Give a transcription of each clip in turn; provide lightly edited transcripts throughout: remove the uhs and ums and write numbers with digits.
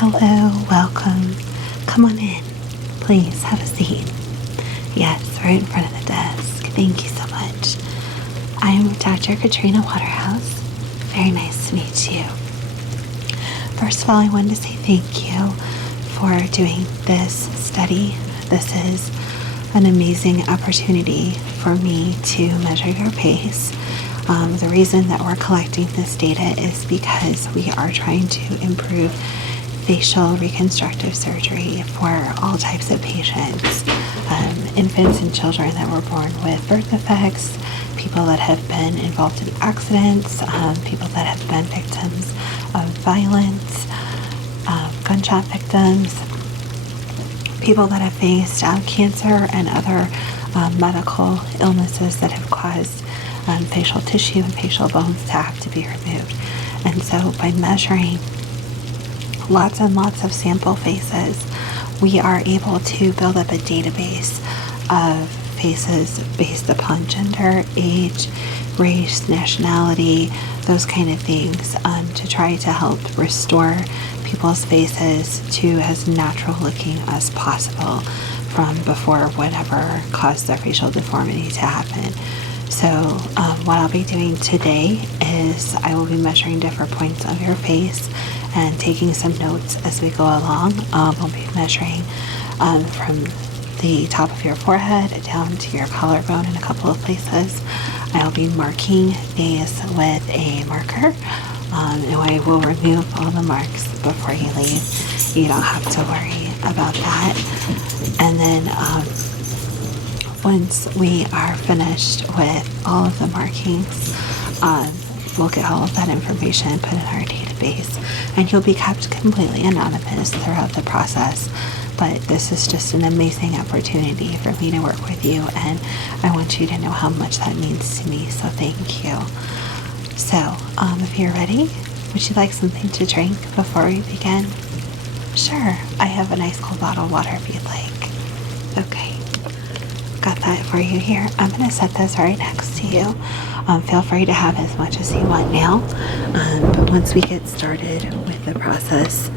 Hello, welcome. Come on in. Please have a seat. Yes, right in front of the desk. Thank you so much. I'm Dr. Katrina Waterhouse. Very nice to meet you. First of all, I wanted to say thank you for doing this study. This is an amazing opportunity for me to measure your pace. The reason that we're collecting this data is because we are trying to improve facial reconstructive surgery for all types of patients. Infants and children that were born with birth defects, people that have been involved in accidents, people that have been victims of violence, gunshot victims, people that have faced cancer and other medical illnesses that have caused facial tissue and facial bones to have to be removed. And so by measuring lots and lots of sample faces, we are able to build up a database of faces based upon gender, age, race, nationality, those kind of things, to try to help restore people's faces to as natural looking as possible from before whatever caused their facial deformity to happen. So what I'll be doing today is I will be measuring different points of your face and taking some notes as we go along. We'll be measuring from the top of your forehead down to your collarbone in a couple of places. I'll be marking these with a marker, and I will remove all the marks before you leave. You don't have to worry about that. And then once we are finished with all of the markings, we'll get all of that information put in our database, and you'll be kept completely anonymous throughout the process. But this is just an amazing opportunity for me to work with you, and I want you to know how much that means to me, so thank you. So, if you're ready, would you like something to drink before we begin? Sure, I have a nice cold bottle of water if you'd like. Okay. Got that for you here. I'm going to set this right next to you. Feel free to have as much as you want now. But once we get started with the process,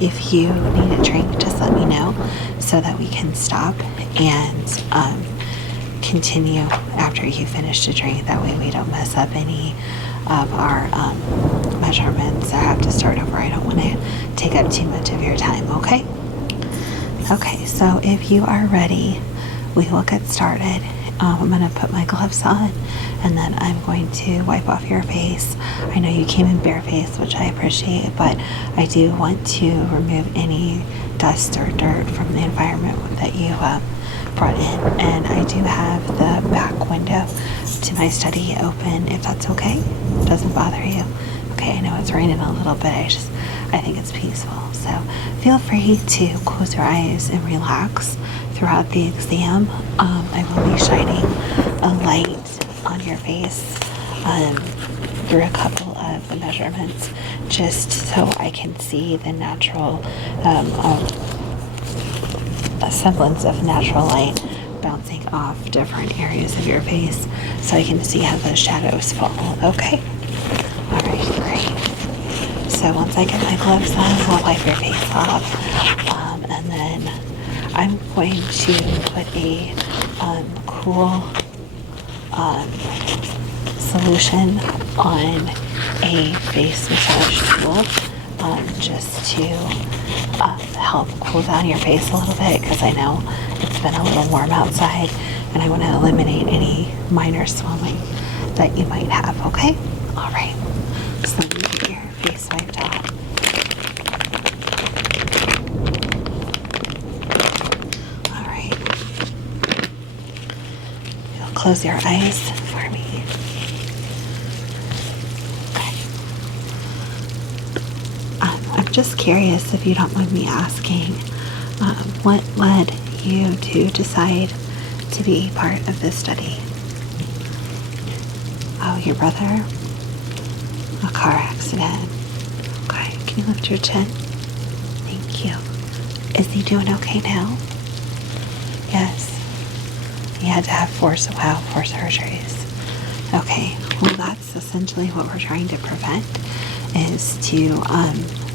if you need a drink, just let me know so that we can stop and continue after you finish the drink. That way we don't mess up any of our measurements or have to start over. I don't want to take up too much of your time, okay? Okay, so if you are ready, we will get started. I'm going to put my gloves on, and then I'm going to wipe off your face. I know you came in bare face, which I appreciate, but I do want to remove any dust or dirt from the environment that you brought in. And I do have the back window to my study open, if that's okay. Doesn't bother you? Okay, I know it's raining a little bit. I think it's peaceful. So feel free to close your eyes and relax throughout the exam. I will be shining a light on your face through a couple of the measurements, just so I can see the natural a semblance of natural light bouncing off different areas of your face, so I can see how those shadows fall. Okay? All right, great. So once I get my gloves on, I'll wipe your face off, and then I'm going to put a cool solution on a face massage tool, just to help cool down your face a little bit, because I know it's been a little warm outside and I want to eliminate any minor swelling that you might have, okay? All right, so let me get your face wiped off. All right, you'll close your eyes for me. I'm just curious, if you don't mind me asking, what led you to decide to be part of this study? Oh, your brother? A car accident. Okay, can you lift your chin? Thank you. Is he doing okay now? Yes. He had to have four surgeries. Okay, well that's essentially what we're trying to prevent, is to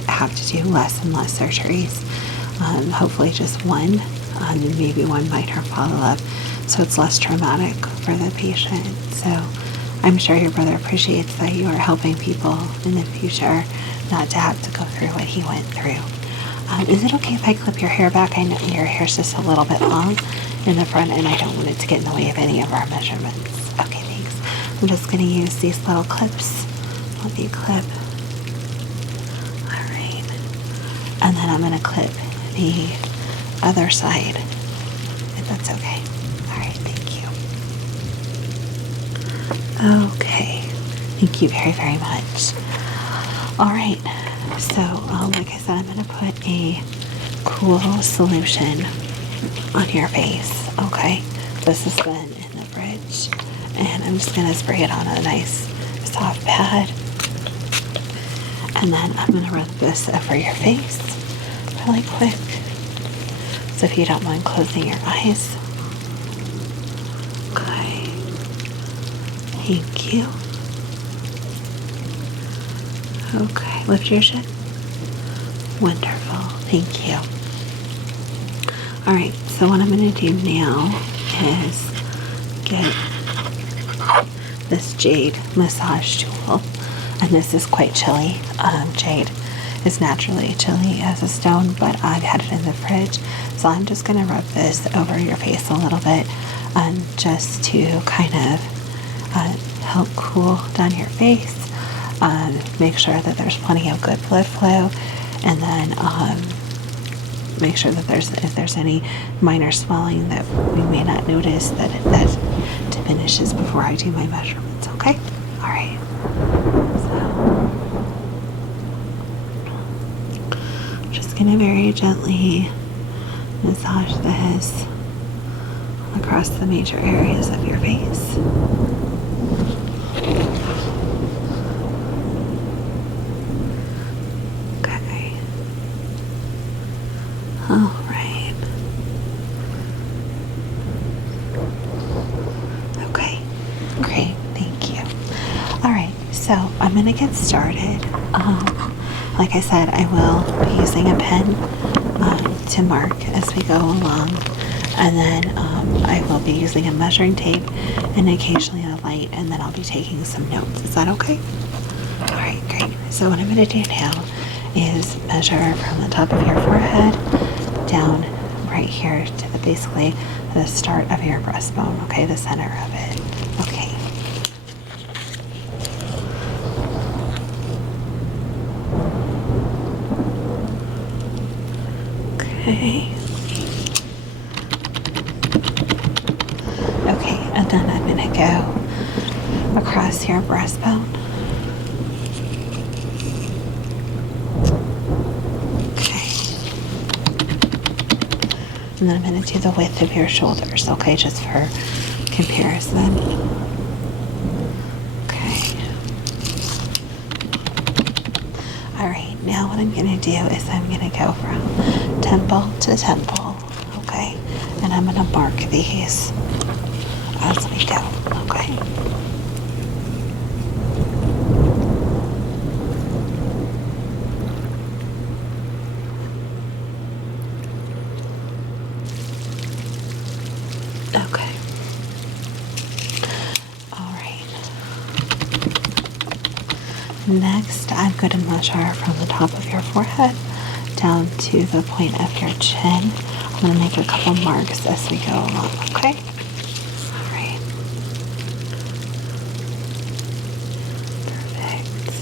have to do less and less surgeries. Hopefully just one, and maybe one minor follow-up, so it's less traumatic for the patient. So I'm sure your brother appreciates that you are helping people in the future not to have to go through what he went through. Is it okay if I clip your hair back? I know your hair's just a little bit long in the front, and I don't want it to get in the way of any of our measurements. Okay, thanks. I'm just going to use these little clips. Let me clip. All right. And then I'm going to clip the other side, if that's okay. All right, thank you. Okay, thank you very, very much. All right, so like I said, I'm going to put a cool solution on your face, okay? This has been in the fridge, and I'm just going to spray it on a nice soft pad, and then I'm going to rub this over your face really quick. So if you don't mind closing your eyes. Okay. Thank you. Okay, lift your chin. Wonderful. Thank you. Alright, so what I'm going to do now is get this jade massage tool. And this is quite chilly. Jade is naturally chilly as a stone, but I've had it in the fridge. So I'm just going to rub this over your face a little bit, just to kind of help cool down your face. Make sure that there's plenty of good blood flow, and then make sure that if there's any minor swelling that we may not notice, that diminishes before I do my measurements. Okay? All right. So I'm just gonna very gently massage this across the major areas of your face. Okay. All right. Okay. Great. Thank you. All right. So I'm gonna get started. Like I said, I will be using a pen to mark as we go along, and then I will be using a measuring tape and occasionally a light, and then I'll be taking some notes. Is that okay? All right, great. So what I'm going to do now is measure from the top of your forehead down right here to basically the start of your breastbone, okay, the center of it. Okay. Okay. Okay, and then I'm going to go across your breastbone. Okay. And then I'm going to do the width of your shoulders, okay, just for comparison. Okay. All right, now what I'm going to do is I'm going to go from temple to temple, okay? And I'm going to mark these as we go, okay? Okay. All right. Next, I'm going to measure from the top of your forehead down to the point of your chin. I'm going to make a couple marks as we go along, okay? All right. Perfect.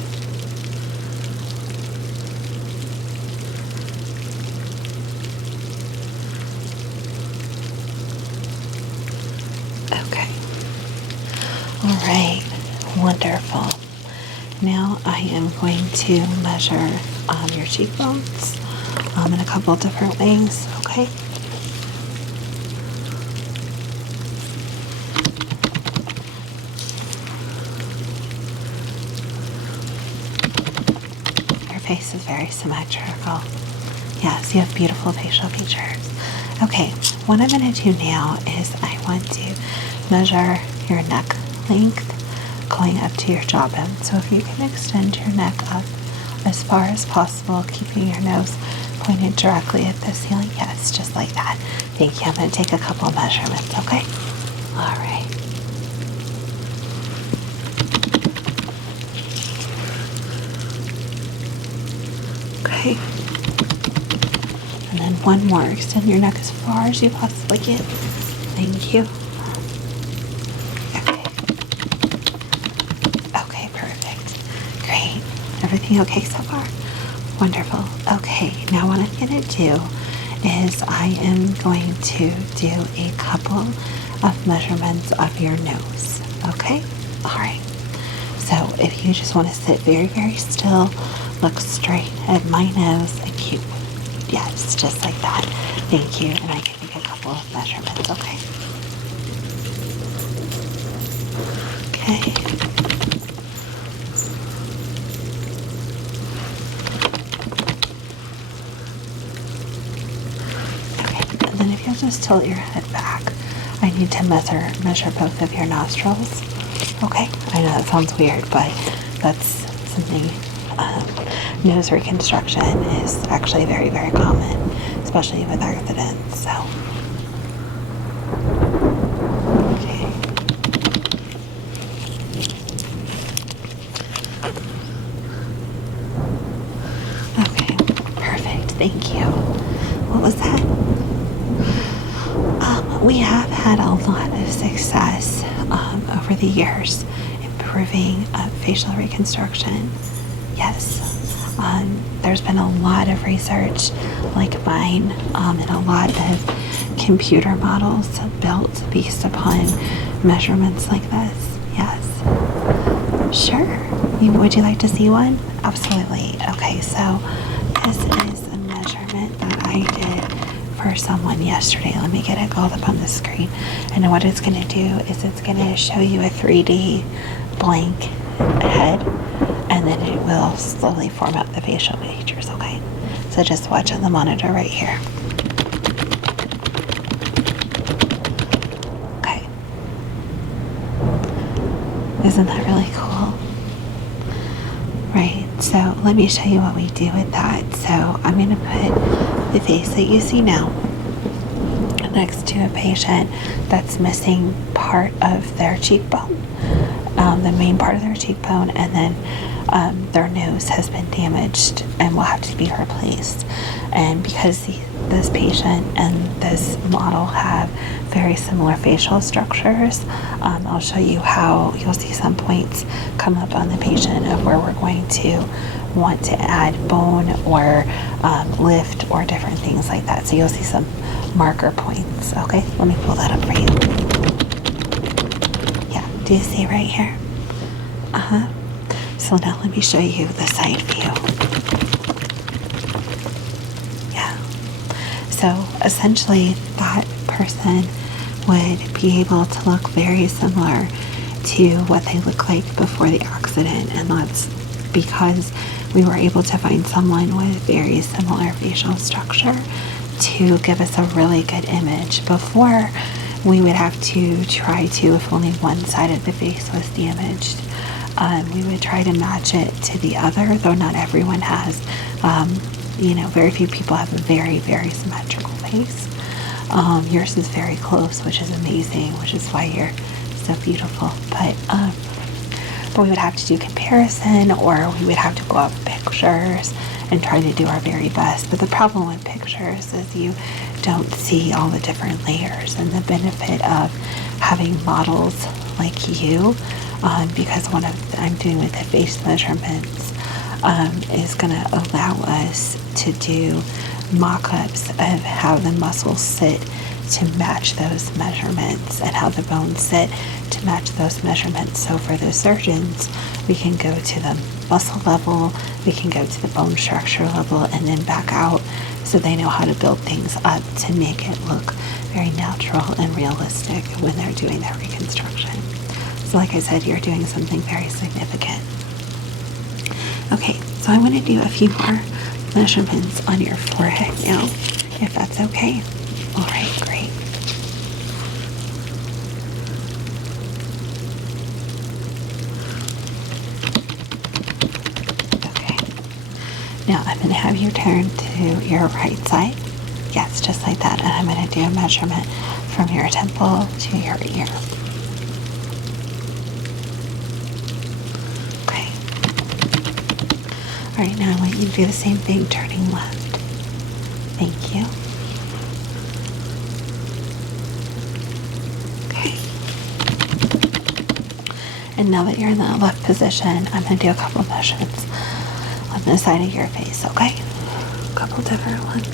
Okay. All right. Wonderful. Now I am going to measure your cheekbones in a couple different ways, okay? Your face is very symmetrical. Yes, you have beautiful facial features. Okay, what I'm going to do now is I want to measure your neck length going up to your jawbone. So if you can extend your neck up as far as possible, keeping your nose pointed directly at the ceiling. Yes, just like that. Thank you. I'm going to take a couple of measurements, okay? All right. Okay. And then one more. Extend your neck as far as you possibly can. Thank you. Okay. Okay, perfect. Great. Everything okay so far? Wonderful. Okay, now what I'm going to do is I am going to do a couple of measurements of your nose. Okay? All right. So if you just want to sit very, very still, look straight at my nose and keep, yes, just like that. Thank you. And I can take a couple of measurements, okay? Okay. Okay, and then if you'll just tilt your head back, I need to measure both of your nostrils. Okay, I know that sounds weird, but that's something, nose reconstruction is actually very, very common, especially with accidents, so. Okay. Okay, perfect, thank you. What was that? We have had a lot of success over the years improving facial reconstruction. Yes. There's been a lot of research like mine and a lot of computer models built based upon measurements like this. Yes. Sure. Would you like to see one? Absolutely. Okay, so this is a measurement that I did for someone yesterday. Let me get it all up on the screen. And what it's going to do is it's going to show you a 3D blank head, and then it will slowly form out the facial features, okay? So just watch on the monitor right here. Okay. Isn't that really cool? Right, so let me show you what we do with that. So I'm going to put the face that you see now next to a patient that's missing part of their cheekbone, the main part of their cheekbone, and then their nose has been damaged and will have to be replaced. And because this patient and this model have very similar facial structures, I'll show you how you'll see some points come up on the patient of where we're going to want to add bone or lift or different things like that. So you'll see some marker points. Okay, let me pull that up for you. Yeah, do you see right here? So now let me show you the side view. Yeah. So essentially that person would be able to look very similar to what they look like before the accident, and that's because we were able to find someone with very similar facial structure to give us a really good image. Before, we would have to try to, if only one side of the face was damaged, we would try to match it to the other, though not everyone has. Very few people have a very, very symmetrical face. Yours is very close, which is amazing, which is why you're so beautiful. But we would have to do comparison, or we would have to go up pictures and try to do our very best. But the problem with pictures is you don't see all the different layers, and the benefit of having models like you, because what I'm doing with the face measurements is going to allow us to do mock-ups of how the muscles sit to match those measurements and how the bones sit to match those measurements. So for the surgeons, we can go to the muscle level, we can go to the bone structure level, and then back out, so they know how to build things up to make it look very natural and realistic when they're doing their reconstruction. So like I said, you're doing something very significant. Okay, so I'm going to do a few more measurements on your forehead now, if that's okay. All right, great. Okay, Now I'm going to have you turn to your right side. Yes, just like that. And I'm going to do a measurement from your temple to your ear. Okay. All right, now I want you to do the same thing, turning left. Thank you. Okay. And now that you're in that left position, I'm going to do a couple of measurements on the side of your face, okay? A couple different ones.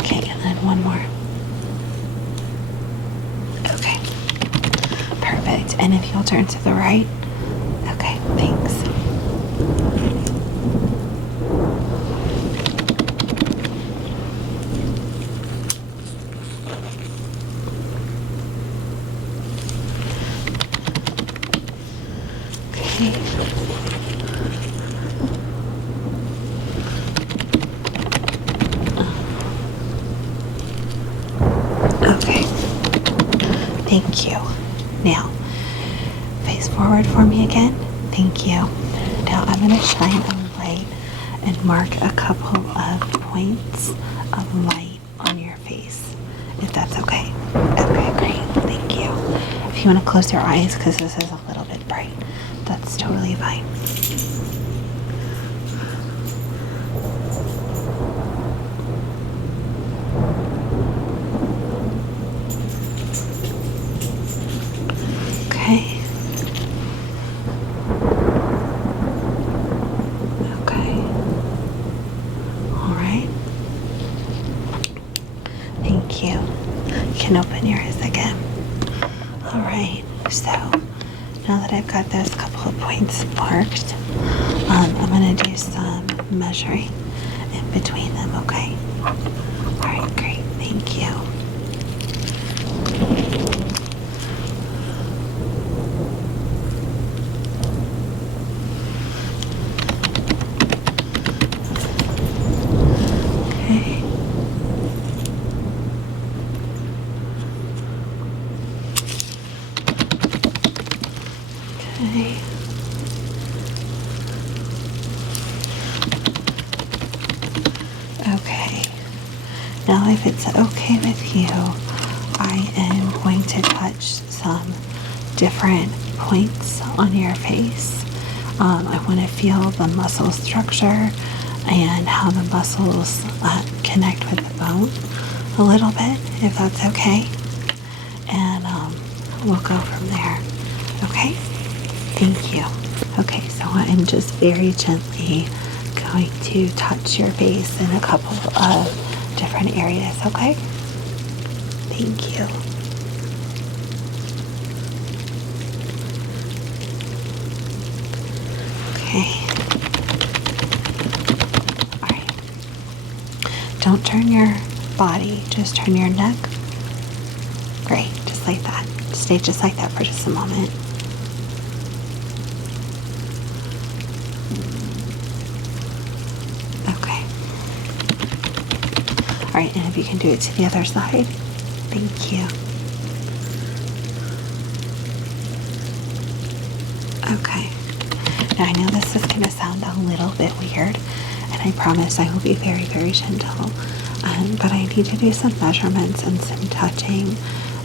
Okay, and then one more. Okay. Perfect. And if you'll turn to the right. Okay, thanks. Okay. Thank you. Now, face forward for me again. Thank you. Now I'm going to shine a light and mark a couple of points of light on your face, if that's okay. Okay, great. Thank you. If you want to close your eyes, because this is a little bit bright, that's totally fine. Okay. Okay. All right. Thank you. You can open your eyes again. All right. So now that I've got those couple of points marked, I'm going to do some measuring in between them, okay? All right, great. Thank you. Okay. Okay. Okay. Now, if it's okay with you, I am going to touch some different points on your face. I want to feel the muscle structure and how the muscles connect with the bone a little bit, if that's okay. And we'll go from there. Okay? Thank you. Okay, so I'm just very gently going to touch your face in a couple of different areas, okay? Thank you. Okay. All right. Don't turn your body, just turn your neck. Great, just like that. Stay just like that for just a moment. Okay. All right, and if you can do it to the other side, thank you. Okay. Now I know this is going to sound a little bit weird, and I promise I will be very, very gentle, but I need to do some measurements and some touching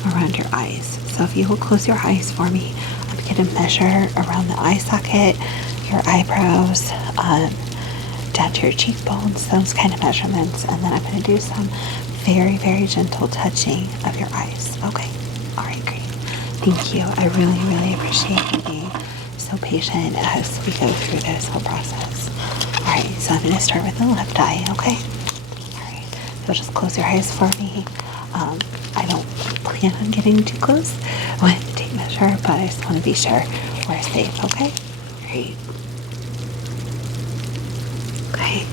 around your eyes. So if you will close your eyes for me, I'm going to measure around the eye socket, your eyebrows, down to your cheekbones, those kind of measurements, and then I'm going to do some very, very gentle touching of your eyes. Okay. All right, great. Thank you. I really, really appreciate you being so patient as we go through this whole process. All right, so I'm going to start with the left eye, okay? All right, so just close your eyes for me. I don't plan on getting too close when I take measure, but I just want to be sure we're safe, okay? Great. Okay.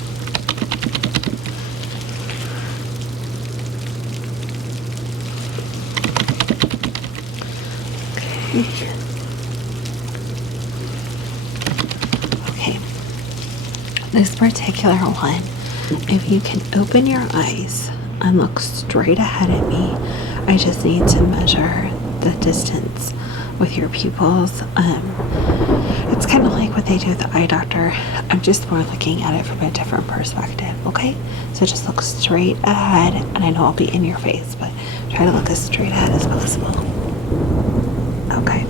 Okay. This particular one, if you can open your eyes and look straight ahead at me, I just need to measure the distance with your pupils. It's kind of like what they do with the eye doctor. I'm just more looking at it from a different perspective, okay? So just look straight ahead, and I know I'll be in your face, but try to look as straight ahead as possible. Okay.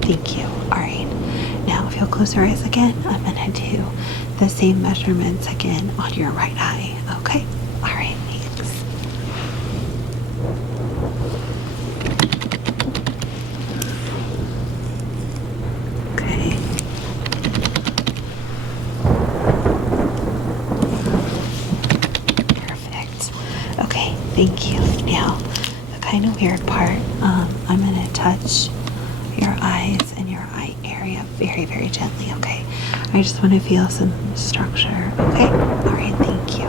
Thank you. All right. Now, if you'll close your eyes again, I'm going to do the same measurements again on your right eye, okay? All right, thanks. Okay. Perfect. Okay, thank you. Now, the kind of weird part, I'm going to touch your eyes and your eye area very, very gently, okay? I just want to feel some structure, okay? All right, thank you.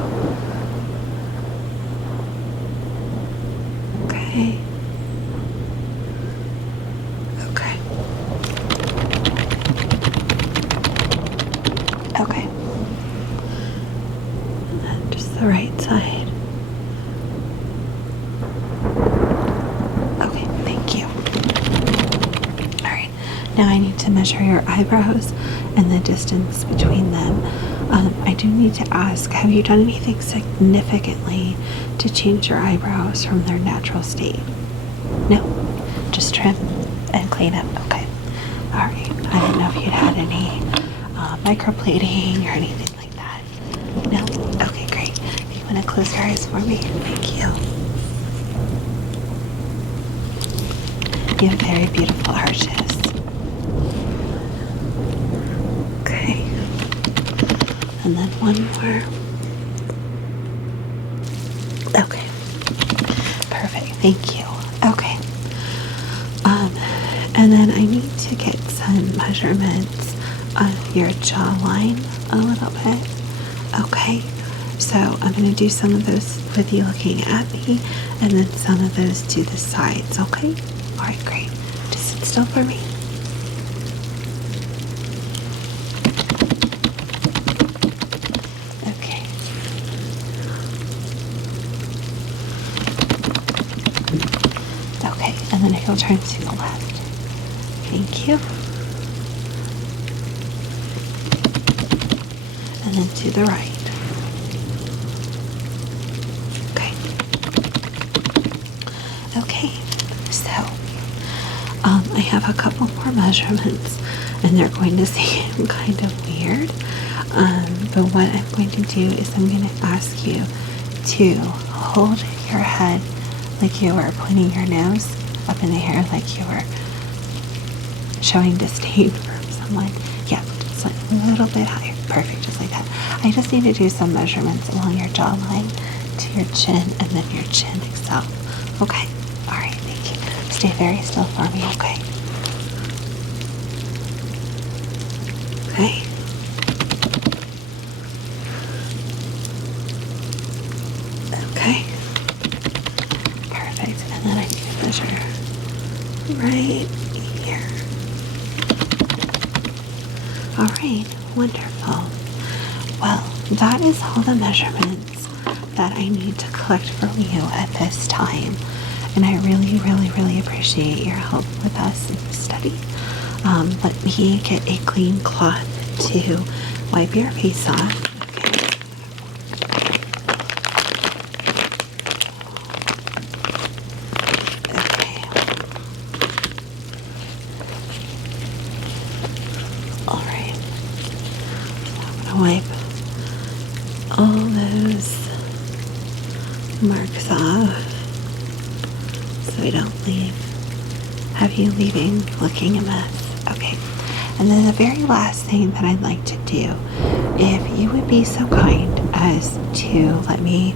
Okay. Okay. Okay. And then just the right side. Okay, thank you. All right, now I need to measure your eyebrows and the distance between them. I do need to ask, have you done anything significantly to change your eyebrows from their natural state? No? Just trim and clean up? Okay. All right. I don't know if you'd had any microplating or anything like that. No? Okay, great. If you want to close your eyes for me? Thank you. You have very beautiful arches. Okay. And then one more. Okay. Perfect. Thank you. Okay. And then I need to get some measurements of your jawline a little bit. Okay. So I'm going to do some of those with you looking at me, and then some of those to the sides. Okay. All right. Great. Just sit still for me. Okay, and then he'll turn to the left. Thank you. And then to the right. Okay. Okay, so I have a couple more measurements, and they're going to seem kind of weird. But what I'm going to do is I'm going to ask you to hold your head like you were pointing your nose up in the air, like you were showing disdain from someone. Yeah, just like a little bit higher. Perfect, just like that. I just need to do some measurements along your jawline to your chin and then your chin itself. Okay? All right, thank you. Stay very still for me, okay? Okay. Okay. Perfect. And then I need to measure right here. All right. Wonderful. Well, that is all the measurements that I need to collect from you at this time. And I really, really, really appreciate your help with us in the study. Let me get a clean cloth to wipe your face off. Wipe all those marks off so we don't have you leaving looking a mess. Okay, and then the very last thing that I'd like to do, if you would be so kind as to let me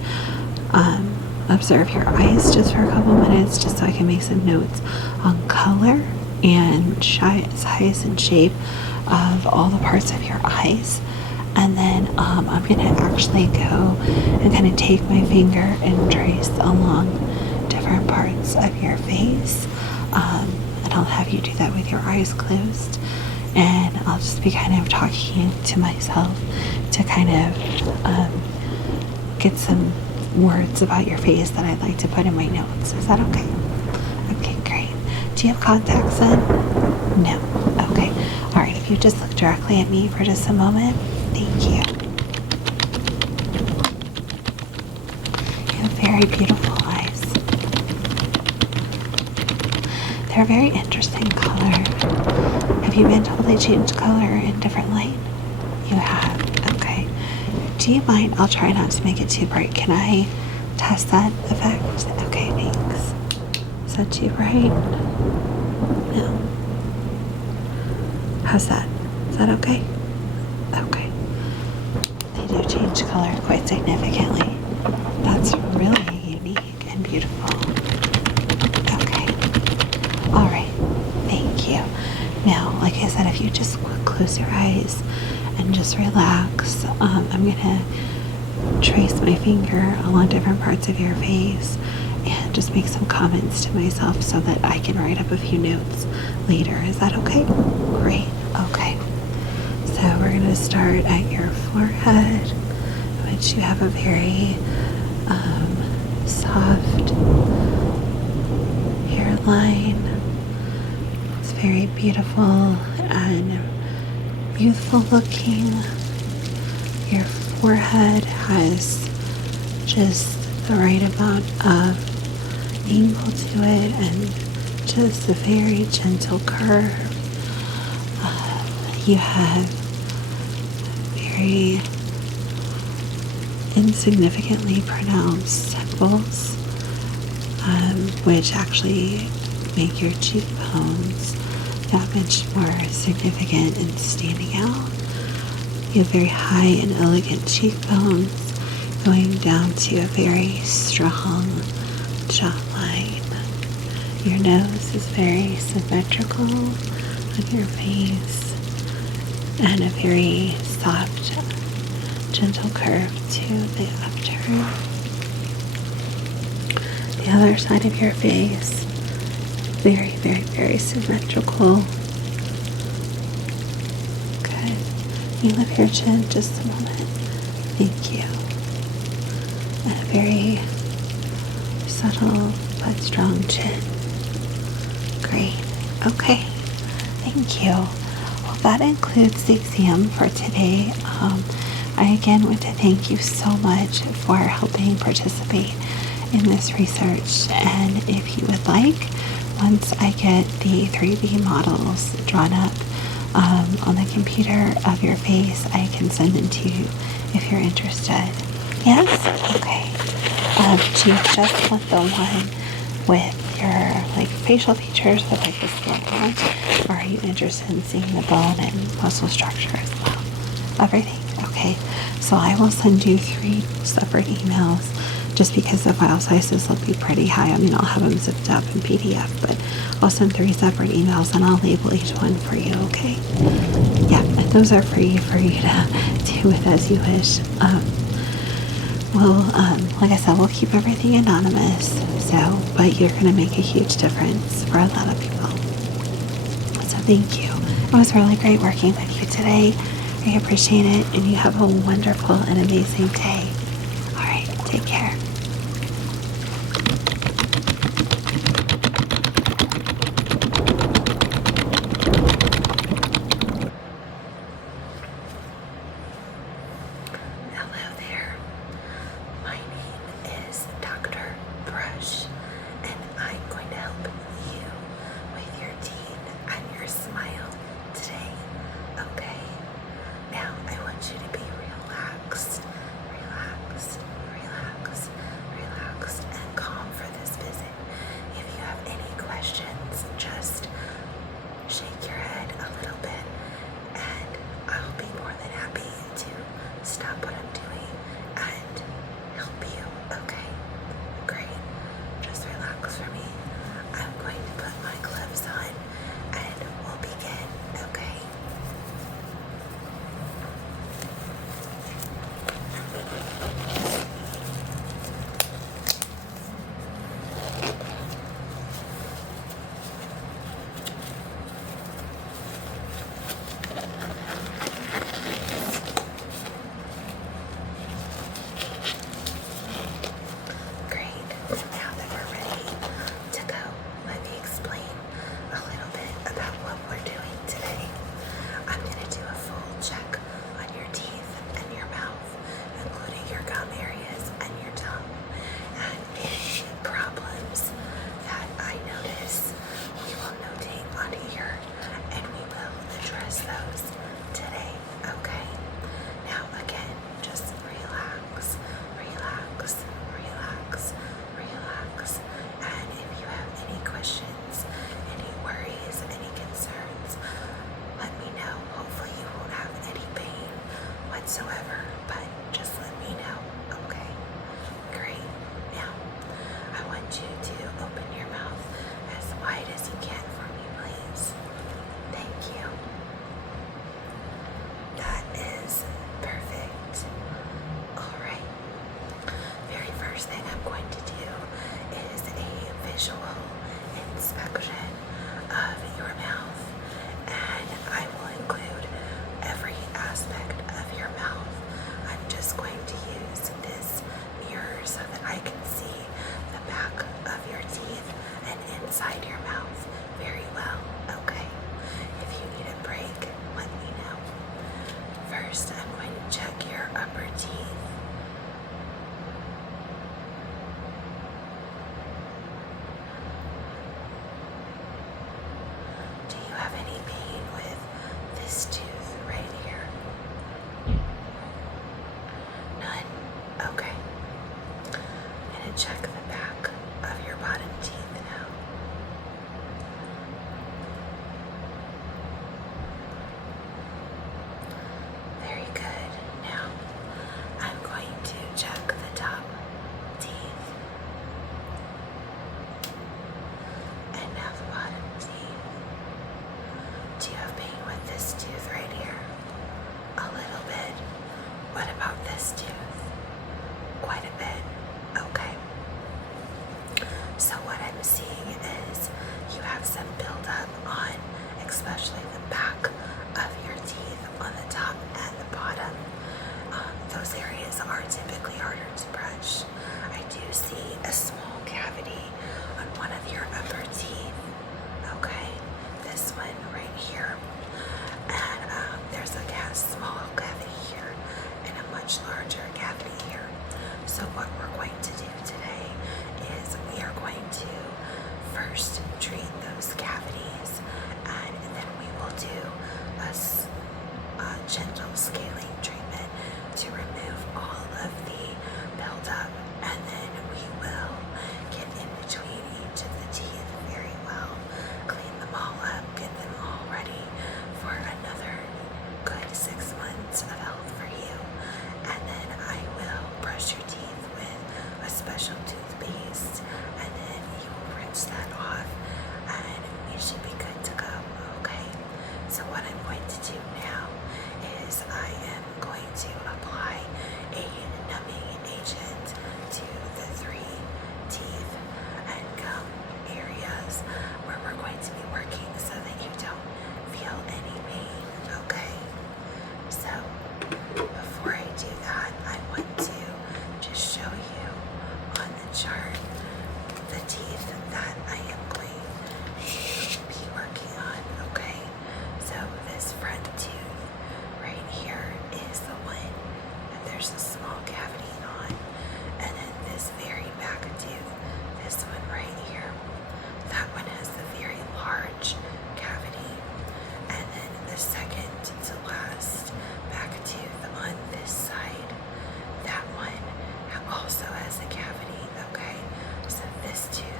observe your eyes just for a couple minutes, just so I can make some notes on color and size and shape of all the parts of your eyes. And then I'm going to actually go and kind of take my finger and trace along different parts of your face. And I'll have you do that with your eyes closed. and I'll just be kind of talking to myself to kind of get some words about your face that I'd like to put in my notes. Is that okay? Okay, great. Do you have contacts in? No. Okay. All right, if you just look directly at me for just a moment. Thank you. You have very beautiful eyes. They're a very interesting color. Have you been told they change color in different light? You have. Okay. Do you mind? I'll try not to make it too bright. Can I test that effect? Okay, thanks. Is that too bright? No. How's that? Is that okay? Okay. They do change color quite significantly. That's really unique and beautiful. Okay. All right. Thank you. Now, like I said, if you just close your eyes and just relax, I'm going to trace my finger along different parts of your face and just make some comments to myself so that I can write up a few notes later. Is that okay? Great. Okay. So we're going to start at your forehead, which you have a very soft hairline. It's very beautiful and youthful looking. Your forehead has just the right amount of angle to it and just a very gentle curve. You have very insignificantly pronounced temples, which actually make your cheekbones that much more significant and standing out. You have very high and elegant cheekbones going down to a very strong jawline. Your nose is very symmetrical on your face and a very soft, gentle curve to the upturn. The other side of your face, very, very, very symmetrical. Good. You lift your chin just a moment. Thank you. And a very subtle but strong chin. Great. Okay. Thank you. Well, that includes the exam for today. I again want to thank you so much for helping participate in this research. And if you would like, once I get the 3D models drawn up on the computer of your face, I can send them to you if you're interested. Yes? Okay. Do you just want the one with your facial features with the skin on, or are you interested in seeing the bone and muscle structure as well? Everything? Okay. So I will send you 3 separate emails just because the file sizes will be pretty high. I mean, I'll have them zipped up in PDF, but I'll send 3 separate emails and I'll label each one for you, okay? Yeah, and those are free for you to do with as you wish. Like I said, we'll keep everything anonymous, but you're going to make a huge difference for a lot of people. So thank you. It was really great working with you today. I appreciate it, and you have a wonderful and amazing day. All right, take care. Hello there. My name is Dr. Brush, and I'm going to help you with your teeth and your smile today. Okay? Now, I want you to be relaxed. Relax. first thing I'm going to do is a visual inspection of your mouth, and I will include every aspect of your mouth. I'm just going to use this mirror so that I can see the back of your teeth and inside your mouth very well, okay? If you need a break, let me know. First, I'm going to check your upper teeth. Do you have any pain with this tooth right here? None? Okay. I'm going to check the back of your bottom teeth now. Very good. Now, I'm going to check the top teeth. And now the bottom teeth. Do you have pain with this tooth right here? A little bit. What about this tooth? Quite a bit. Okay. So what I'm seeing is you have some buildup on especially the back of your teeth on the top and the bottom. Those areas are typically harder to brush. I do see a small cavity on one of your upper teeth. Okay, this one right here. And there's a small cavity here and a much larger cavity here. So what we're going to do today is we are going to first treat those cavities, and then we will do a gentle scaling treatment to remove all of the buildup, and then we will get in between each of the teeth very well, clean them all up, get them all ready for another good 6 months of health for you. And then I will brush your teeth with a special toothpaste, and then you will rinse that off, and you should be good to go, okay? So what I'm going to do now is I am going to apply a numbing agent to the 3 teeth and gum areas where we're going to be working so that you don't feel any pain, okay? So before I do that, I want to just show you on the chart the teeth that I am going to be working on, okay? So this front tooth right here is the one that there's a small cavity on, and then this very back tooth, this one right here, that one has the very large cavity, and then the second to last back tooth on this side, that one also has a cavity, okay? So this tooth,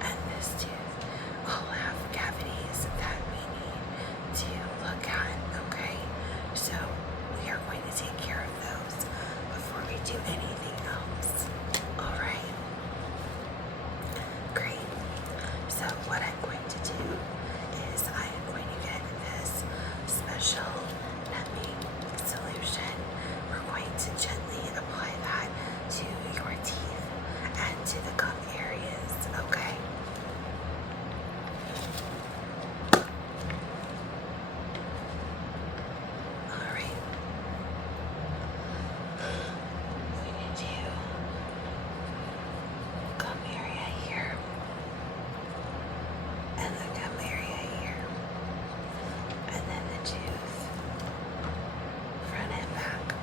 and this tooth all have cavities that we need to look at, okay? So we are going to take care of those before we do anything else. Alright? Great. So what I'm going to do is I am going to get this special numbing solution. We're going to gently apply that to your teeth and to the gum areas, okay? Alright. We need to gum area here and the gum area here, and then the tooth front and back,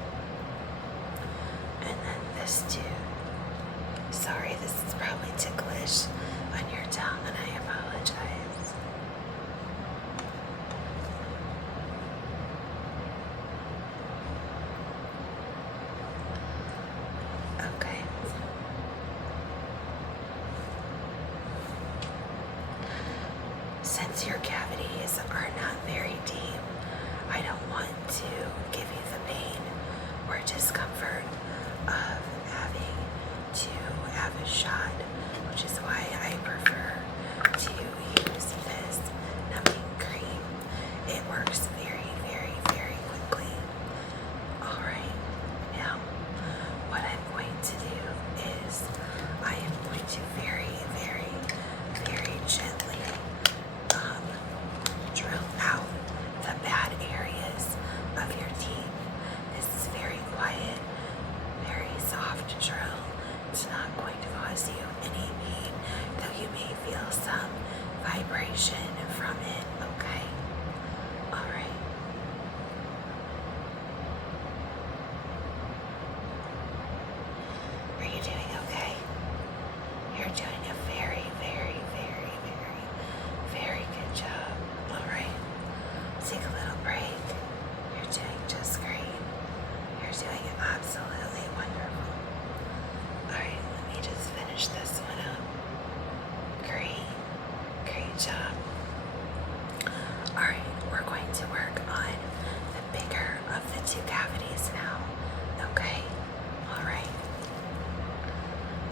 and then this tooth. Sorry, this is probably ticklish on your tongue, and I apologize. Okay. Since your cavities are not very deep, I don't want to give you the pain or discomfort of having to have a shot, which is why I prefer to use this numbing cream. It works very, very, very quickly. Alright, now what I'm going to do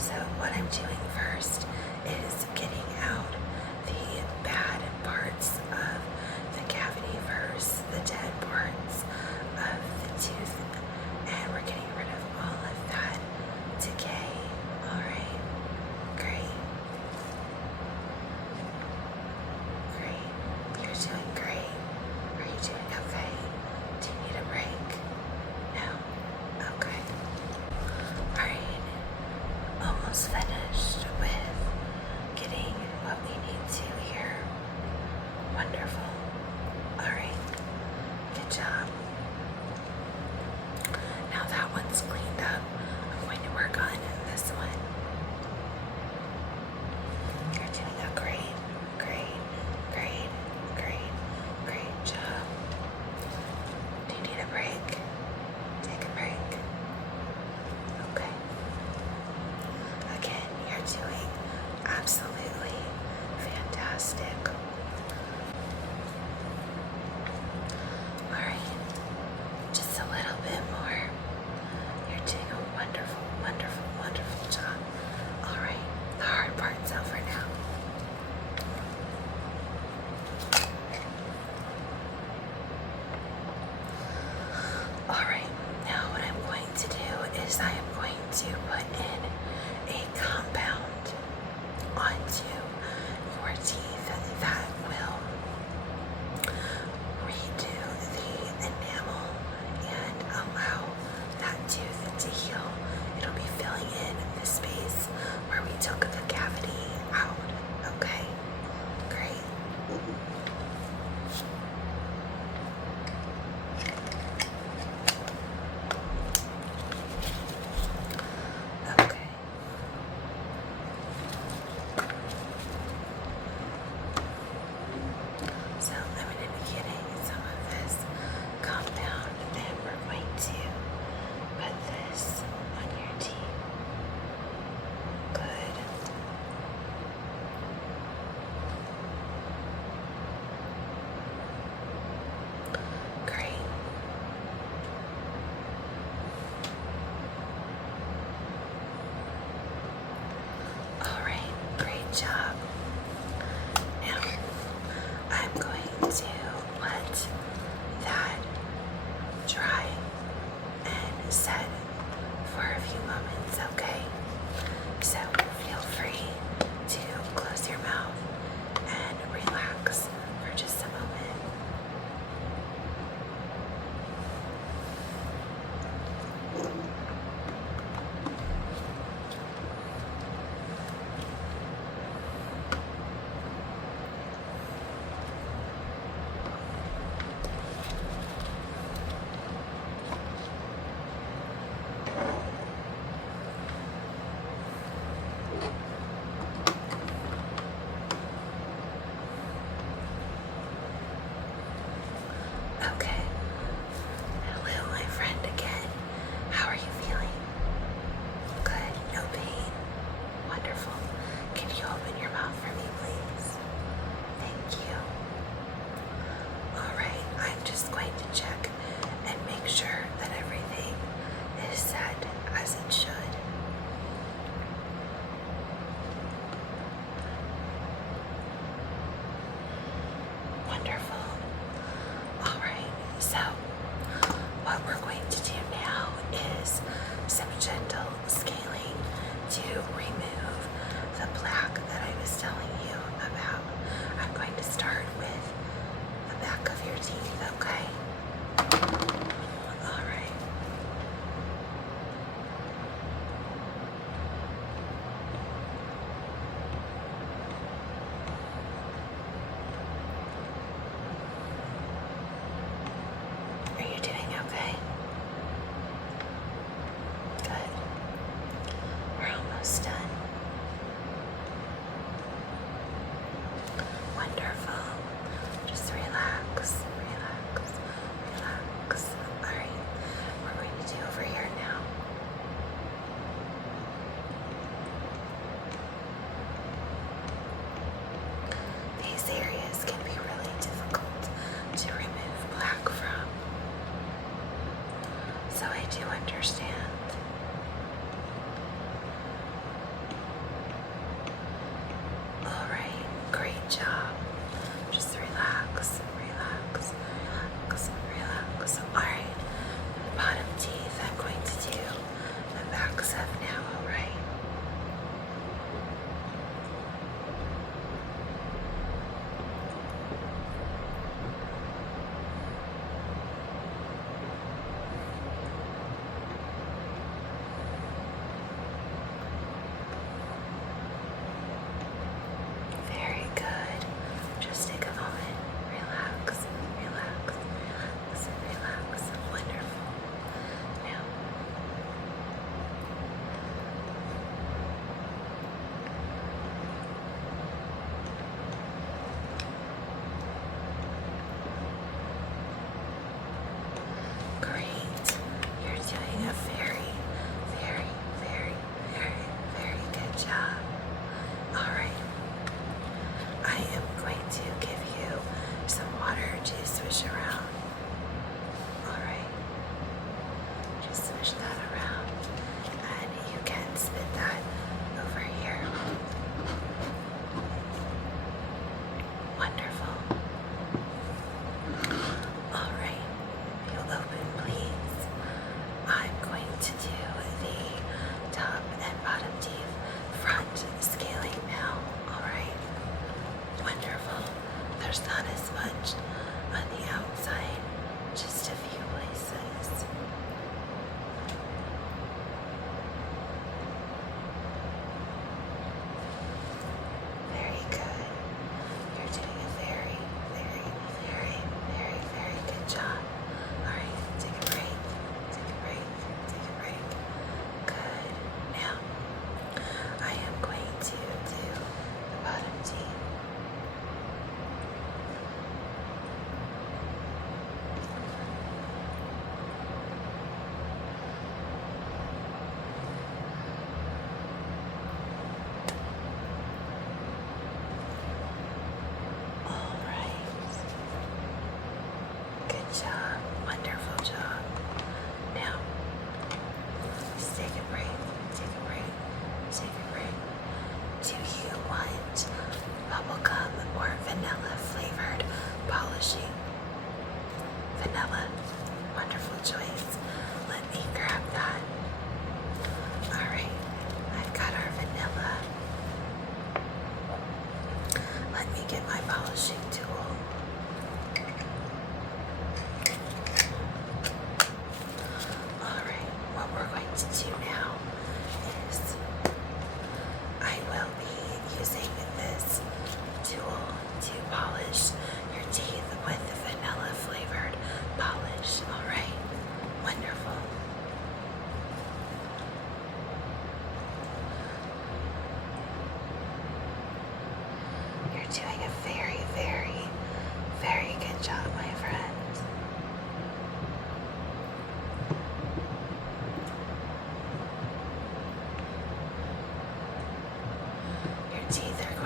So what I'm doing first is getting out the bad parts of the cavity first, the dead parts of the tooth, and we're getting rid of all of that decay. Alright, great. Great. You're doing great. Are you doing okay? Do you need a break? No? Okay. Alright. Almost finished with getting what we need to here. Wonderful. Alright. Good job. Now that one's cleaned up, I'm going to work on this one. You're doing a great, great, great, great, great job. Do you need a break? Take a break. Okay. Again, you're doing absolutely fantastic. Alright, just a little bit more. You're doing a wonderful, wonderful, wonderful job. Alright, the hard part's over now. Alright, now what I'm going to do is I am going to put in a compound onto your teeth that will redo the enamel and allow that tooth to heal. It'll be filling in the space where we took the cavity out. Okay, great.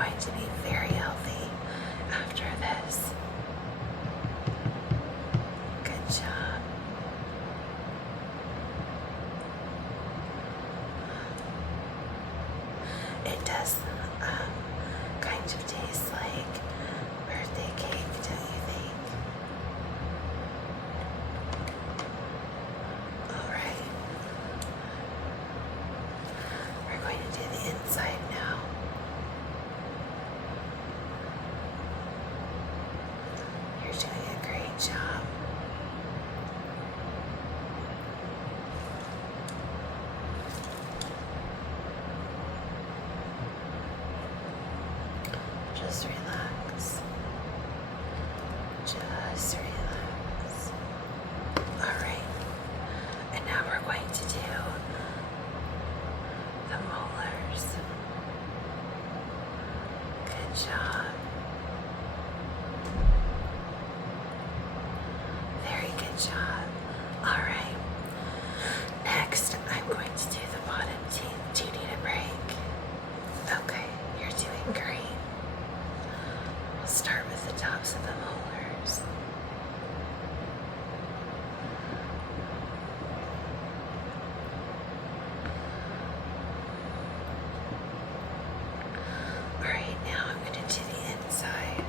going to be very healthy after this. Good job. It does kind of taste like birthday cake, don't you think? Alright. We're going to do the inside now. You're doing a great job. Just relax. Just relax. Alright. And now we're going to do the molars. Good job. Very good job. Alright. Next, I'm going to do the bottom teeth. Do you need a break? Okay, you're doing great. We'll start with the tops of the molars. Alright, now I'm going to do the inside.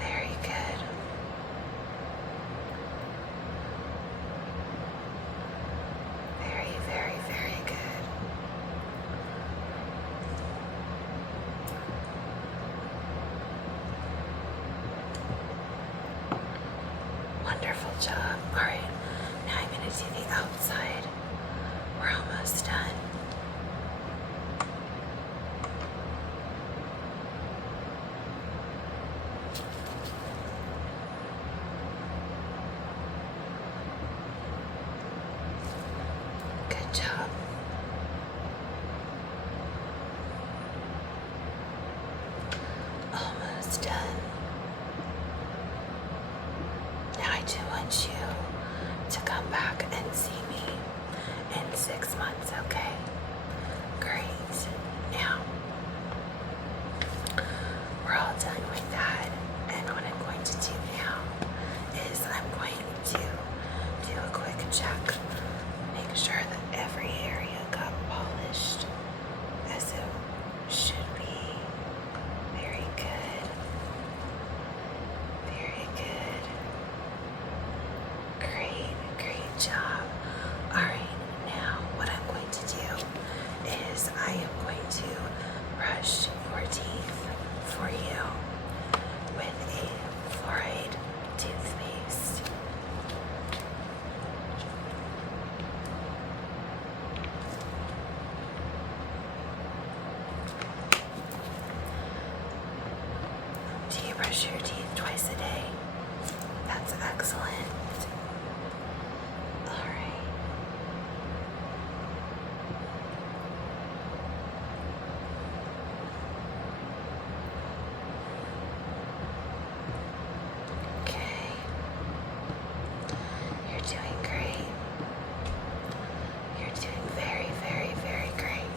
Very good. Very, very, very good. Wonderful job. Alright, now I'm going to do the outside. We're almost done. Good job. Almost done. Now I do want you to come back and see me in 6 months, okay? Great. Now, we're all done with that. And what I'm going to do now is I'm going to do a quick check. Make sure that every area got polished as it should be. Very good. Very good. Great, great job. Alright, now what I'm going to do is I am going to brush your teeth for you with a fluoride toothpaste. Do you brush your teeth twice a day? That's excellent. Alright. Okay. You're doing great. You're doing very, very, very great.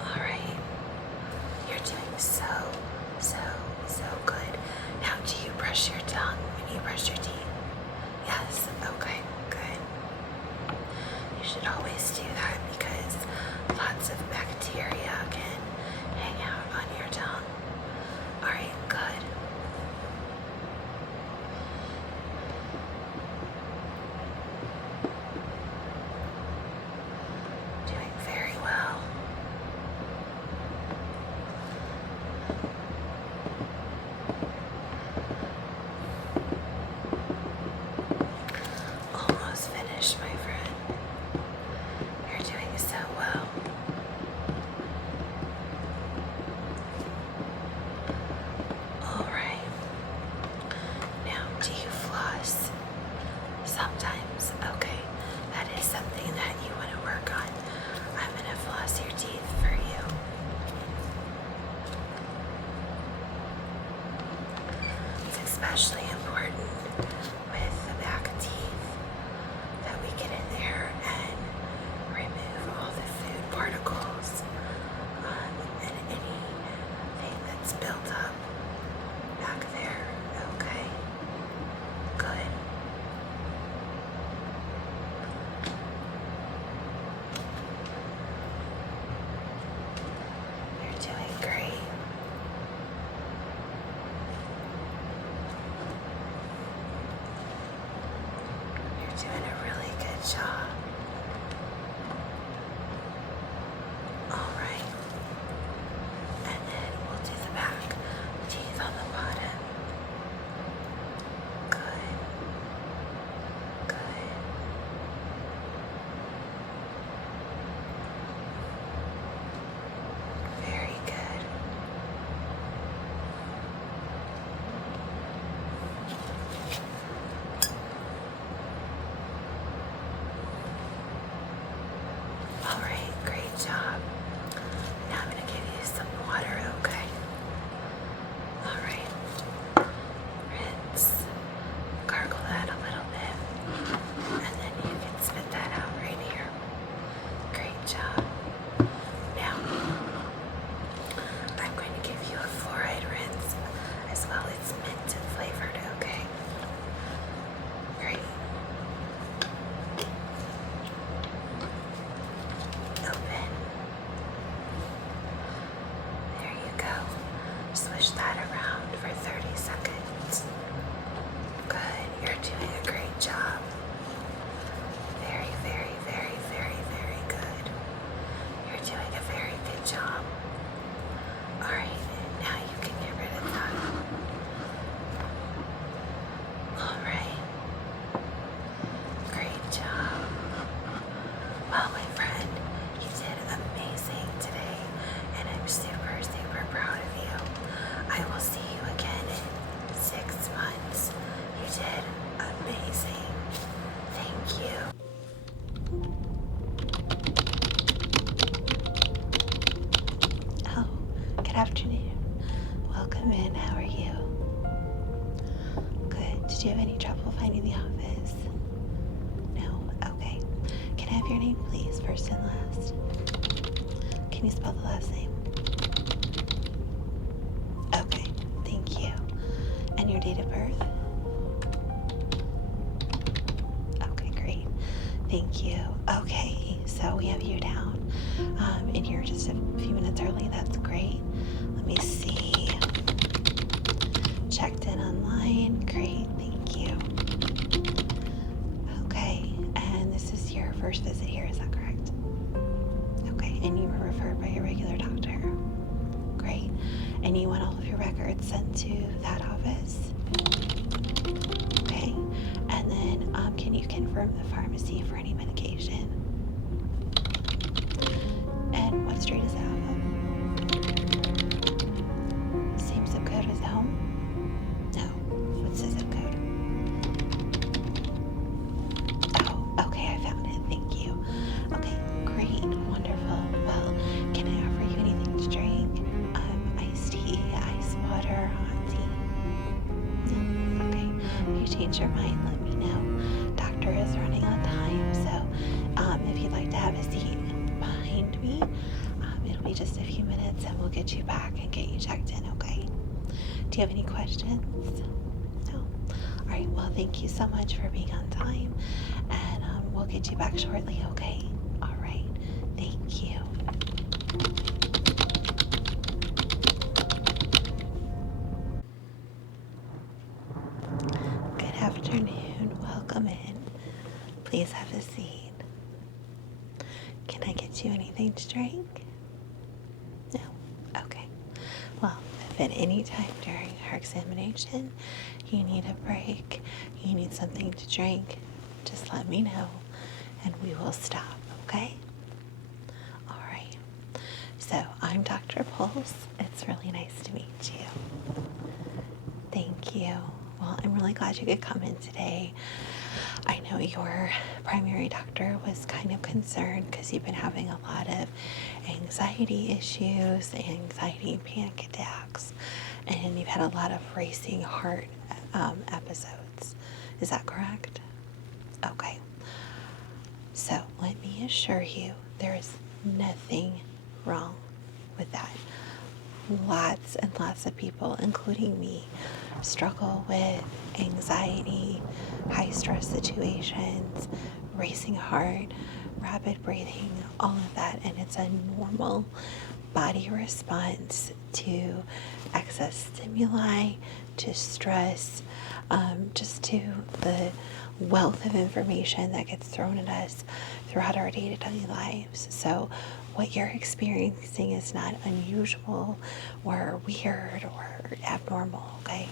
Alright. You're doing so, so, so good. Now, do you brush your tongue when you brush your teeth? Yes? Okay, good. You should always do that because lots of bacteria can hang out on your tongue. Alright, good. Doing very well. Almost finished, my friend. You're doing so well. especially important with the back teeth that we get in there and remove all the food particles and anything that's built up back there. Okay, good. You're doing great. You're doing a really good job. All right. And then we'll do the back teeth on the bottom. Good. Good. Very good. All right, great job. Now I'm going to give you some water, okay? All right. Rinse. Gargle that a little bit. And then you can spit that out right here. Great job. Now, I'm going to give you a fluoride rinse as well. It's mint and flavored, okay? Great. Open. There you go. Swish that around for 30 seconds. Good. You're doing a great job. Very, very, very, very, very good. You're doing a very good job. Alright, now you can get rid of that. Alright. Great job. Well, my friend, you did amazing today, and I'm super, super proud of you. I will see you again in 6 months. You did amazing. Thank you. Oh, good afternoon. Welcome in. How are you? Good. Did you have any trouble finding the office? No? Okay. Can I have your name, please, first and last? Can you spell the last name? Okay. Thank you. And your date of birth? Okay, great. Thank you. Okay, so we have you down. And you're just a few minutes early. That's great. Let me see. Checked in online. Great. Thank you. Okay, and this is your first visit here. Is that correct? Okay, and you were referred by your regular doctor. Great. And you want all of your records sent to that office? Okay. And then can you confirm the pharmacy for any medication? And what street is it off of? Same zip code as the home? No. What's the zip code? Oh, okay, I found it. Thank you. Okay, great. Wonderful. Well, can I offer you anything to drink? Iced tea, ice water, hot tea? No? Okay. If you change your mind, let me know. Doctor is running on time, so if you'd like to have a seat behind me, it'll be just a few minutes and we'll get you back and get you checked in, okay? Do you have any questions? No? All right, well, thank you so much for being on time, and we'll get you back shortly, okay? All right, thank you. Good afternoon. Welcome in. Please have a seat. Can I get you anything to drink? No? Okay. Well, if at any time during our examination you need a break, you need something to drink, just let me know and we will stop, okay? All right. So I'm Dr. Pulse. It's really nice to meet you. Thank you. Well, I'm really glad you could come in today. I know your primary doctor was kind of concerned because you've been having a lot of anxiety issues, anxiety and panic attacks, and you've had a lot of racing heart episodes. Is that correct? Okay. So let me assure you, there is nothing wrong with that. Lots and lots of people, including me, struggle with anxiety, high stress situations, racing heart, rapid breathing, all of that. And it's a normal body response to excess stimuli, to stress, just to the wealth of information that gets thrown at us throughout our day-to-day lives. So what you're experiencing is not unusual or weird or abnormal, okay?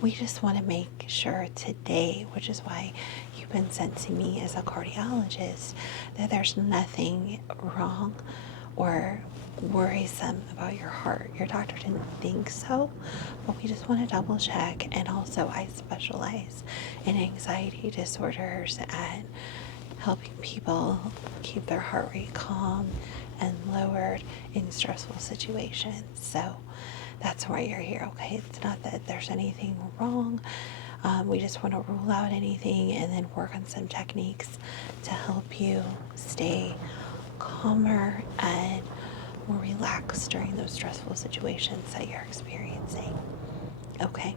We just want to make sure today, which is why you've been sent to me as a cardiologist, that there's nothing wrong or worrisome about your heart. Your doctor didn't think so, but we just want to double check. And also, I specialize in anxiety disorders and helping people keep their heart rate calm and lowered in stressful situations. So that's why you're here, okay? It's not that there's anything wrong. We just want to rule out anything and then work on some techniques to help you stay calmer and more relaxed during those stressful situations that you're experiencing. Okay.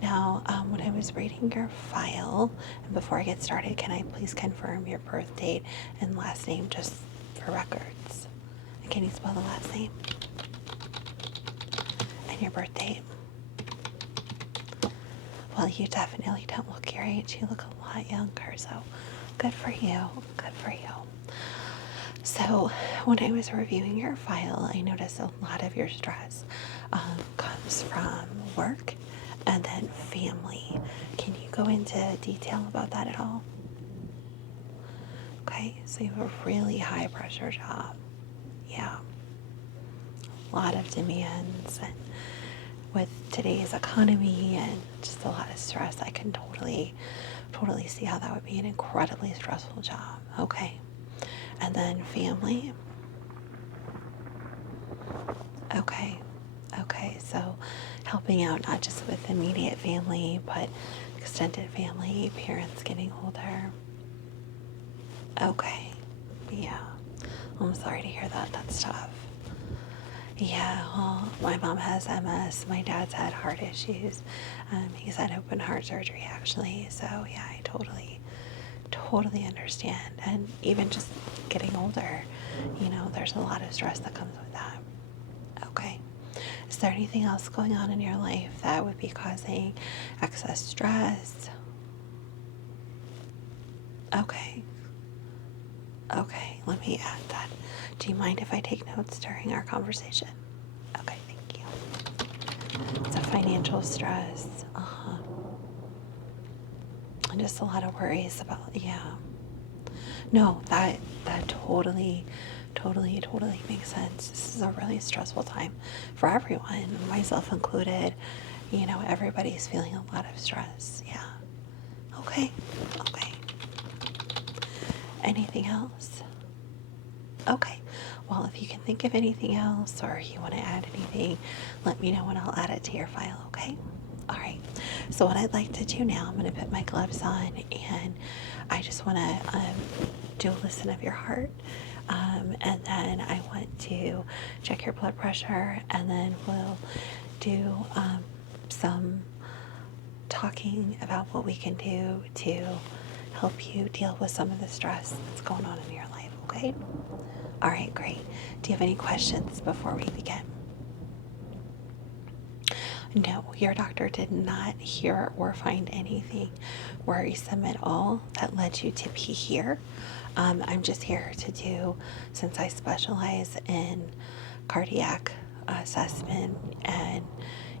Now, when I was reading your file, and before I get started, can I please confirm your birth date and last name just for records? And can you spell the last name? And your birth date? Well, you definitely don't look your age. You look a lot younger, so good for you. Good for you. So when I was reviewing your file, I noticed a lot of your stress comes from work and then family. Can you go into detail about that at all? Okay, so you have a really high pressure job. Yeah. A lot of demands, and with today's economy and just a lot of stress, I can totally see how that would be an incredibly stressful job. Okay. And then family. Okay. Okay, so helping out not just with immediate family, but extended family, parents getting older. Okay, yeah. I'm sorry to hear that. That's tough. Yeah, well, my mom has MS. My dad's had heart issues. He's had open heart surgery, actually. So, yeah, I totally understand. And even just getting older, there's a lot of stress that comes with that. Okay. Is there anything else going on in your life that would be causing excess stress? Okay. Okay, let me add that. Do you mind if I take notes during our conversation? Okay, thank you. It's a financial stress. And just a lot of worries about, yeah. No, that totally makes sense. This is a really stressful time for everyone, myself included. Everybody's feeling a lot of stress. Yeah. Okay. Anything else? Okay. Well, if you can think of anything else or you want to add anything, let me know and I'll add it to your file, okay? All right. So what I'd like to do now, I'm going to put my gloves on and I just want to do a listen of your heart. And then I want to check your blood pressure and then we'll do some talking about what we can do to help you deal with some of the stress that's going on in your life, okay? All right, great. Do you have any questions before we begin? No, your doctor did not hear or find anything worrisome at all that led you to be here. I'm just here to do, since I specialize in cardiac assessment and,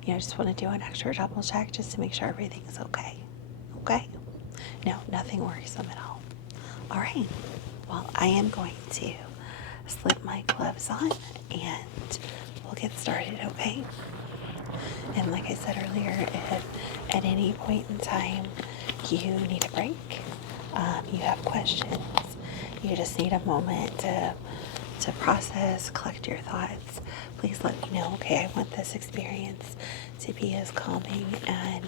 just want to do an extra double check just to make sure everything's okay. Okay? No, nothing worrisome at all. All right. Well, I am going to slip my gloves on and we'll get started, okay? And like I said earlier, if at any point in time you need a break, you have questions, you just need a moment to process, collect your thoughts, please let me know, okay? I want this experience to be as calming and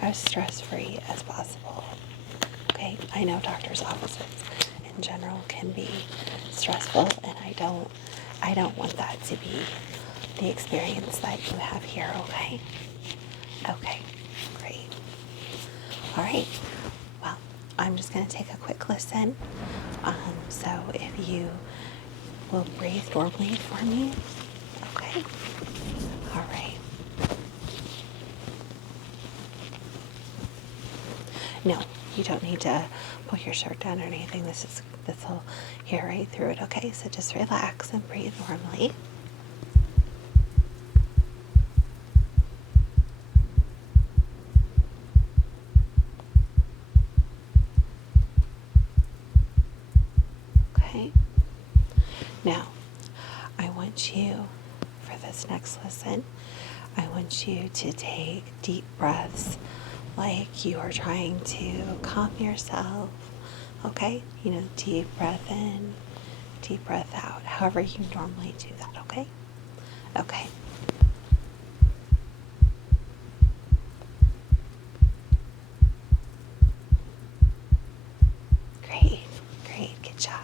as stress-free as possible, okay? I know doctor's offices in general can be stressful, and I don't want that to be the experience that you have here, okay? Okay, great. All right, well, I'm just going to take a quick listen. So if you will breathe normally for me, okay? All right. No, you don't need to pull your shirt down or anything. This will hear right through it, okay? So just relax and breathe normally. Okay. Now, I want you, for this next lesson, I want you to take deep breaths like you are trying to calm yourself, okay? You know, deep breath in, deep breath out, however you normally do that, okay? Okay. Great, great, good job.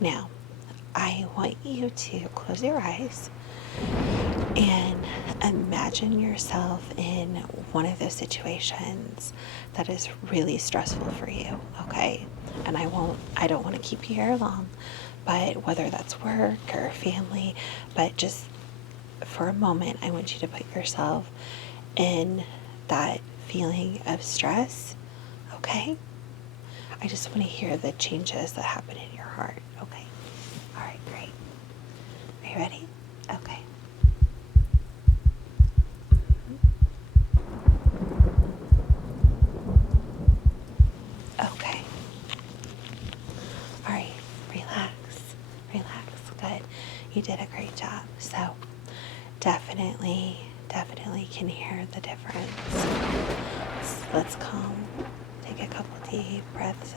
Now, I want you to close your eyes and imagine yourself in one of those situations that is really stressful for you, okay? And I don't want to keep you here long, but whether that's work or family, but just for a moment, I want you to put yourself in that feeling of stress, okay? I just want to hear the changes that happen in your heart, okay? All right, great. Are you ready? Okay. Okay. All right, relax, good. You did a great job. So definitely can hear the difference. Let's calm. Take a couple deep breaths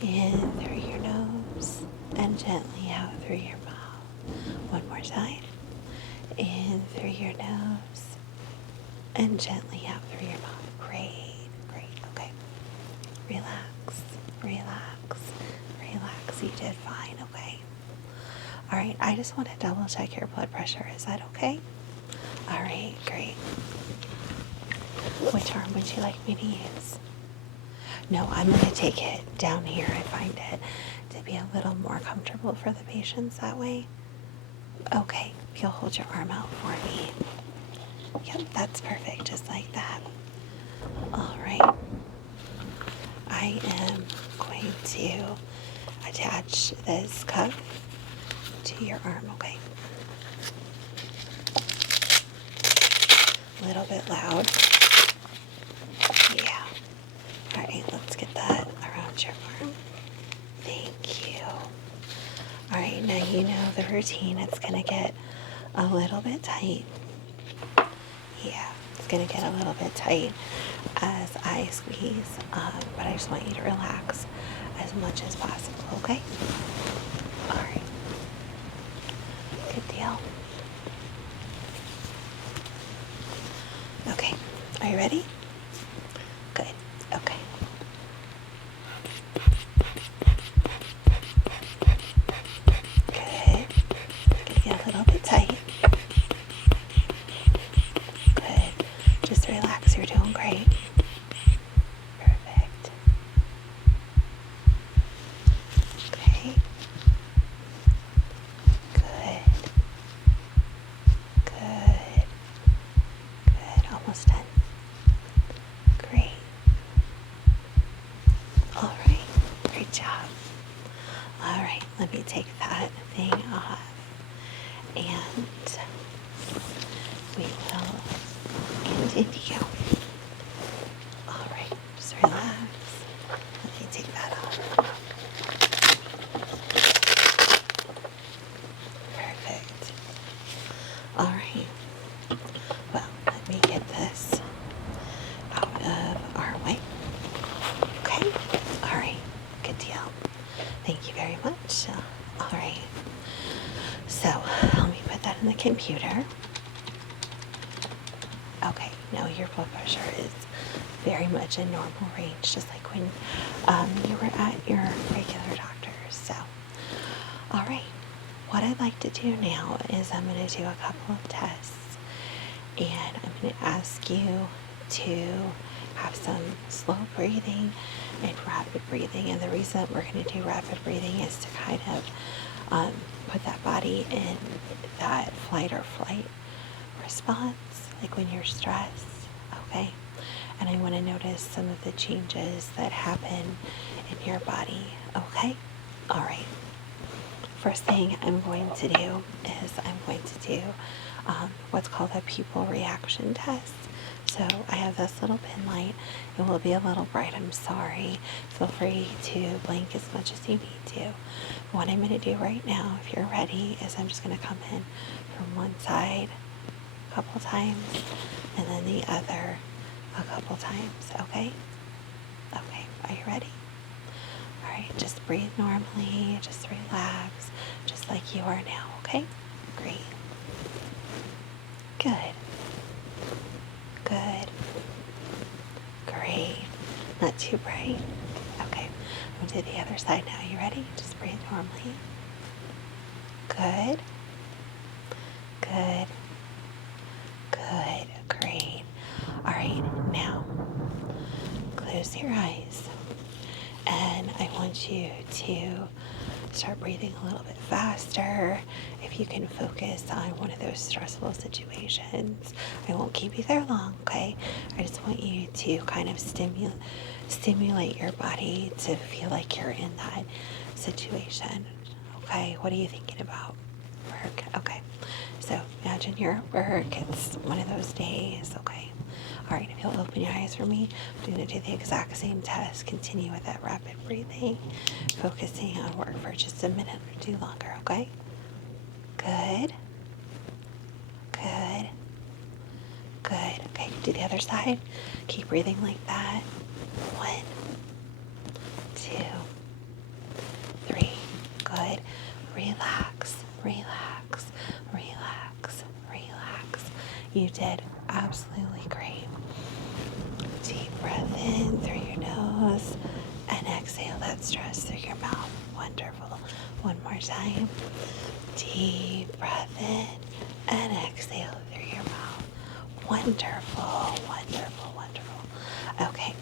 in through your nose and gently out through your mouth. One more time. In through your nose and gently out through your mouth. Great. Okay. Relax. You did fine, okay? All right, I just want to double check your blood pressure. Is that okay? All right, great. Which arm would you like me to use? No, I'm going to take it down here. I find it to be a little more comfortable for the patients that way. Okay, if you'll hold your arm out for me. Yep, that's perfect, just like that. All right. I am going to attach this cuff to your arm, okay? A little bit loud. Yeah. All right, let's get that around your arm. Thank you. All right, now you know the routine. It's going to get a little bit tight. Yeah, it's going to get a little bit tight as I squeeze, but I just want you to relax as much as possible, okay? All right. Good deal. Okay, are you ready? Good, okay. Good. Gonna get a little bit tight. Good. Just relax, you're doing great. Perfect. Okay. Good. Almost done. Great. All right. Great job. All right. Let me take that thing off. And we will continue. All right. Just relax. Let me take that off. Perfect. All right. Well, let me get this out of our way. Okay? All right. Good deal. Thank you very much. All right. So, let me put that in the kitchen. no, your blood pressure is very much in normal range, just like when you were at your regular doctor's. So, all right, what I'd like to do now is I'm going to do a couple of tests, and I'm going to ask you to have some slow breathing and rapid breathing. And the reason that we're going to do rapid breathing is to kind of put that body in that fight or flight response, like when you're stressed, okay? And I want to notice some of the changes that happen in your body, okay? All right. First thing I'm going to do is I'm going to do what's called a pupil reaction test. So I have this little pin light. It will be a little bright. I'm sorry. Feel free to blink as much as you need to. What I'm going to do right now, if you're ready, is I'm just going to come in from one side a couple times and then the other a couple times, okay? Okay, are you ready? All right, just breathe normally, just relax, just like you are now, okay? Great. Good. Good. Great. Not too bright. Okay, I'm going to do the other side now. You ready? Just breathe normally. Good. Good. Good. Great. All right, now close your eyes, and I want you to start breathing a little bit faster. If you can focus on one of those stressful situations, I won't keep you there long, okay? I just want you to kind of stimulate your body to feel like you're in that situation, okay? What are you thinking about? Work, okay. So imagine you're at work, it's one of those days, okay? All right, if you'll open your eyes for me, I'm going to do the exact same test. Continue with that rapid breathing, focusing on work for just a minute or two longer, okay? Good. Good. Good. Okay, do the other side. Keep breathing like that. 1, 2, 3. Good. Relax. Relax. Relax. Relax. You did absolutely great. Deep breath in through your nose and exhale that stress through your mouth. Wonderful. One more time. Deep breath in and exhale through your mouth. Wonderful. Wonderful. Wonderful. Okay.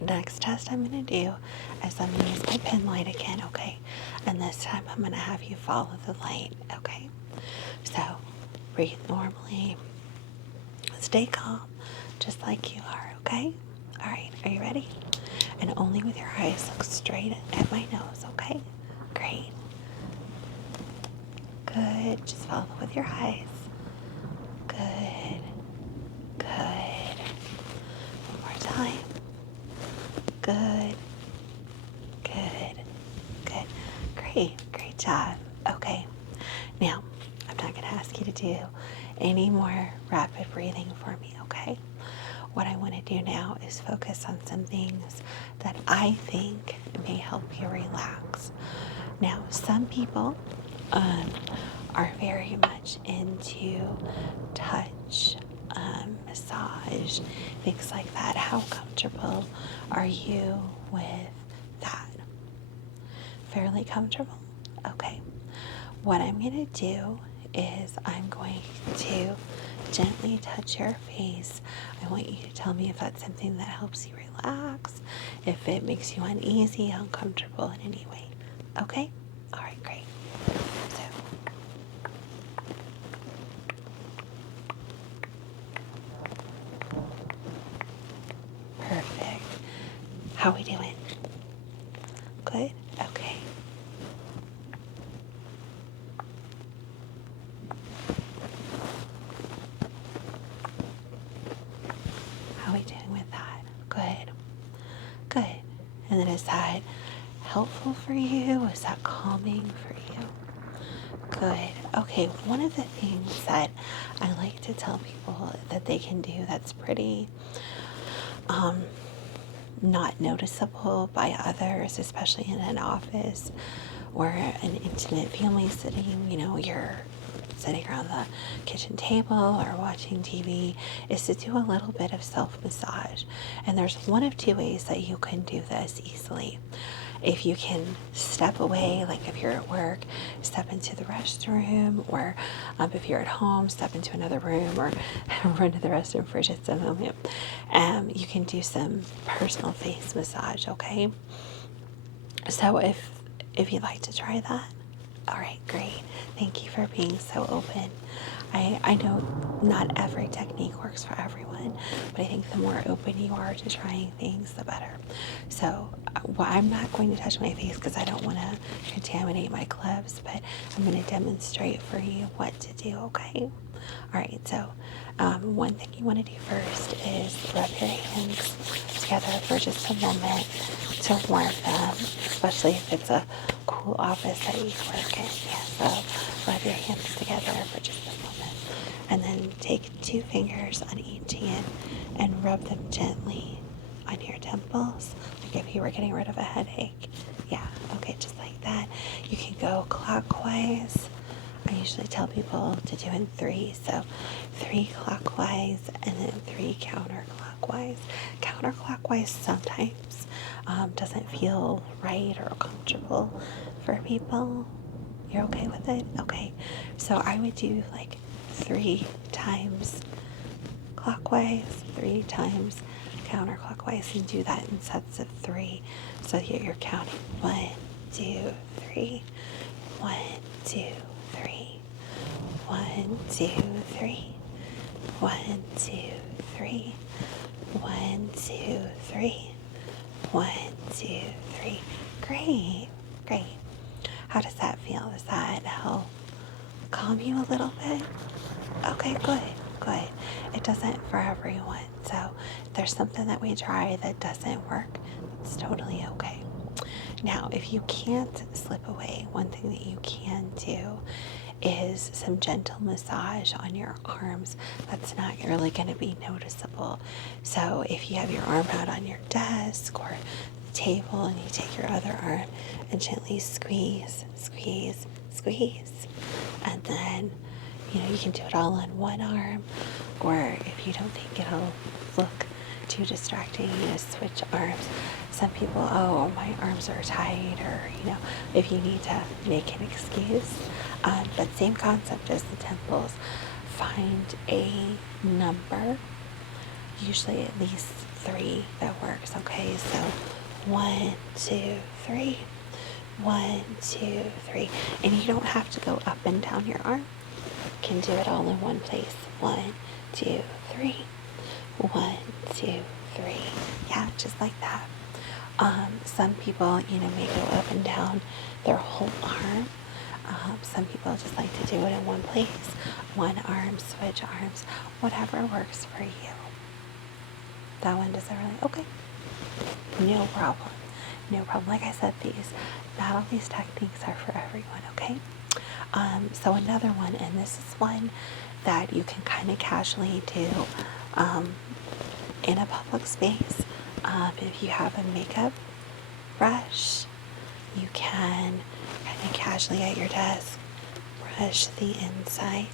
Next test I'm going to do is I'm going to use my pen light again, okay? And this time I'm going to have you follow the light, okay? So breathe normally. Stay calm, just like you are, okay? All right, are you ready? And only with your eyes look straight at my nose, okay? Great. Good. Just follow with your eyes. Good. Good. One more time. Good. Good. Good. Great. Great job. Okay. Now, I'm not going to ask you to do any more rapid breathing for me, okay? What I want to do now is focus on some things that I think may help you relax. Now, some people are very much into touch, massage, things like that. How comfortable are you with that? Fairly comfortable? Okay. What I'm going to do is I'm going to gently touch your face. I want you to tell me if that's something that helps you relax, if it makes you uneasy, uncomfortable in any way. Okay? All right, great. So, perfect. How are we doing? Good? Okay. How are we doing with that? Good. Good. And then is that helpful for you? Is that calming for you? Good. Okay, one of the things that I like to tell people that they can do that's pretty not noticeable by others, especially in an office or an intimate family setting, you're sitting around the kitchen table or watching TV is to do a little bit of self-massage. And there's one of two ways that you can do this easily. If you can step away, like if you're at work, step into the restroom, or if you're at home, step into another room or run to the restroom for just a moment. You can do some personal face massage, okay? So if you'd like to try that, all right, great. Thank you for being so open. I know not every technique works for everyone, but I think the more open you are to trying things, the better. So well, I'm not going to touch my face because I don't want to contaminate my gloves, but I'm going to demonstrate for you what to do, okay? All right, so one thing you want to do first is rub your hands together for just a moment to warm them, especially if it's a cool office that you work in. Yeah, so rub your hands together for just a moment. And then take 2 fingers on each hand and rub them gently on your temples, like if you were getting rid of a headache. Yeah, okay, just like that. You can go clockwise. I usually tell people to do in 3, so 3 clockwise and then 3 counterclockwise. Counterclockwise sometimes doesn't feel right or comfortable for people. You're okay with it? Okay. So I would do like 3 times clockwise, 3 times counterclockwise, and do that in sets of 3 so that you're counting 1, 2, 3, 1, 2, 3, 1, 2, 3, 1, 2, 3, 1, 2, 3, 1, 2, 3. Great, great. How does that feel? Does that help calm you a little bit? Okay, good, good. It doesn't for everyone. So if there's something that we try that doesn't work, it's totally okay. Now, if you can't slip away, one thing that you can do is some gentle massage on your arms. That's not really going to be noticeable. So if you have your arm out on your desk or the table and you take your other arm and gently squeeze, squeeze, squeeze, and then you can do it all on one arm, or if you don't think it'll look too distracting, switch arms. Some people, oh, my arms are tight, or if you need to make an excuse. But same concept as the temples. Find a number, usually at least 3 that works. Okay, so 1, 2, 3, 1, 2, 3, and you don't have to go up and down your arm. You can do it all in one place. 1, 2, 3. 1, 2, 3. Yeah, just like that. Some people, may go up and down their whole arm. Some people just like to do it in one place. One arm, switch arms, whatever works for you. That one doesn't really, okay. No problem. No problem. Like I said, not all these techniques are for everyone, okay? So another one, and this is one that you can kind of casually do in a public space. If you have a makeup brush, you can kind of casually at your desk brush the inside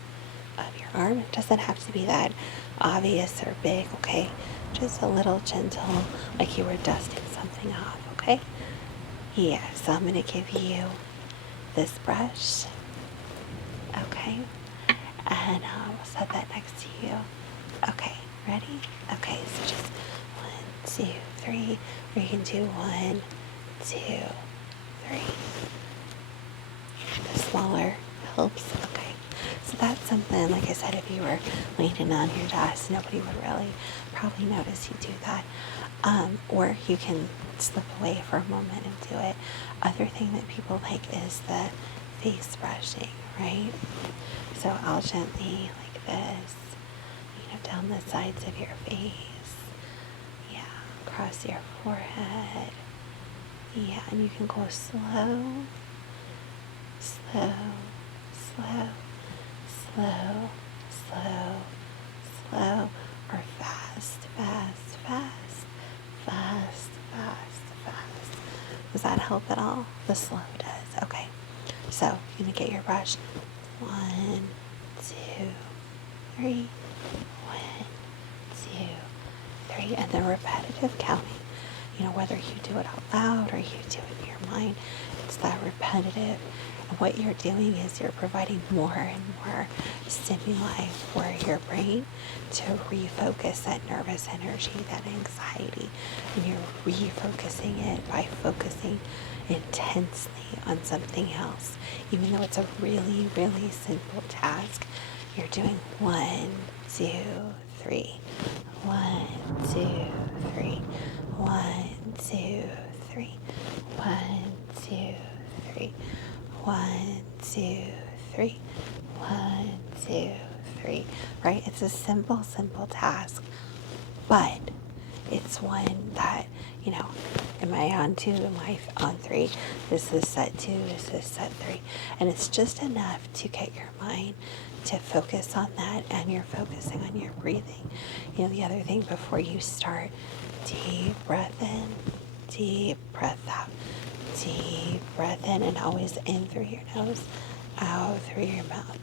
of your arm. It doesn't have to be that obvious or big, okay? Just a little gentle, like you were dusting something off, okay? Yeah, so I'm going to give you this brush, okay? And I'll set that next to you. Okay, ready? Okay, so just 1, 2, 3, or you can do 1, 2, 3. The smaller helps. Okay, so that's something, like I said, if you were leaning on your desk, nobody would really probably notice you do that. Or you can slip away for a moment and do it. Other thing that people like is the face brushing, right? So I'll gently, like this, down the sides of your face. Yeah, across your forehead. Yeah, and you can go slow, slow, slow, slow, slow, slow, or fast, fast, fast, fast, fast, fast. Does that help at all? The slow does. Okay. So you're going to get your brush. 1, two, three. 1, 2, 3. And then repetitive counting. You know, whether you do it out loud or you do it in your mind, it's that repetitive. And what you're doing is you're providing more and more stimuli for your brain to refocus that nervous energy, that anxiety. And you're refocusing it by focusing intensely on something else. Even though it's a really, really simple task, you're doing 1, 2, 3. 1, 2, 3. 1, 2, 3. 1, 2, 3. 1, 2, 3. 1, 2, 3. Right? It's a simple, simple task, but it's one that, you know, am I on 2? Am I on 3? This is set 2. This is set 3. And it's just enough to get your mind to focus on that, and you're focusing on your breathing. You know, the other thing before you start, deep breath in, deep breath out, deep breath in, and always in through your nose, out through your mouth,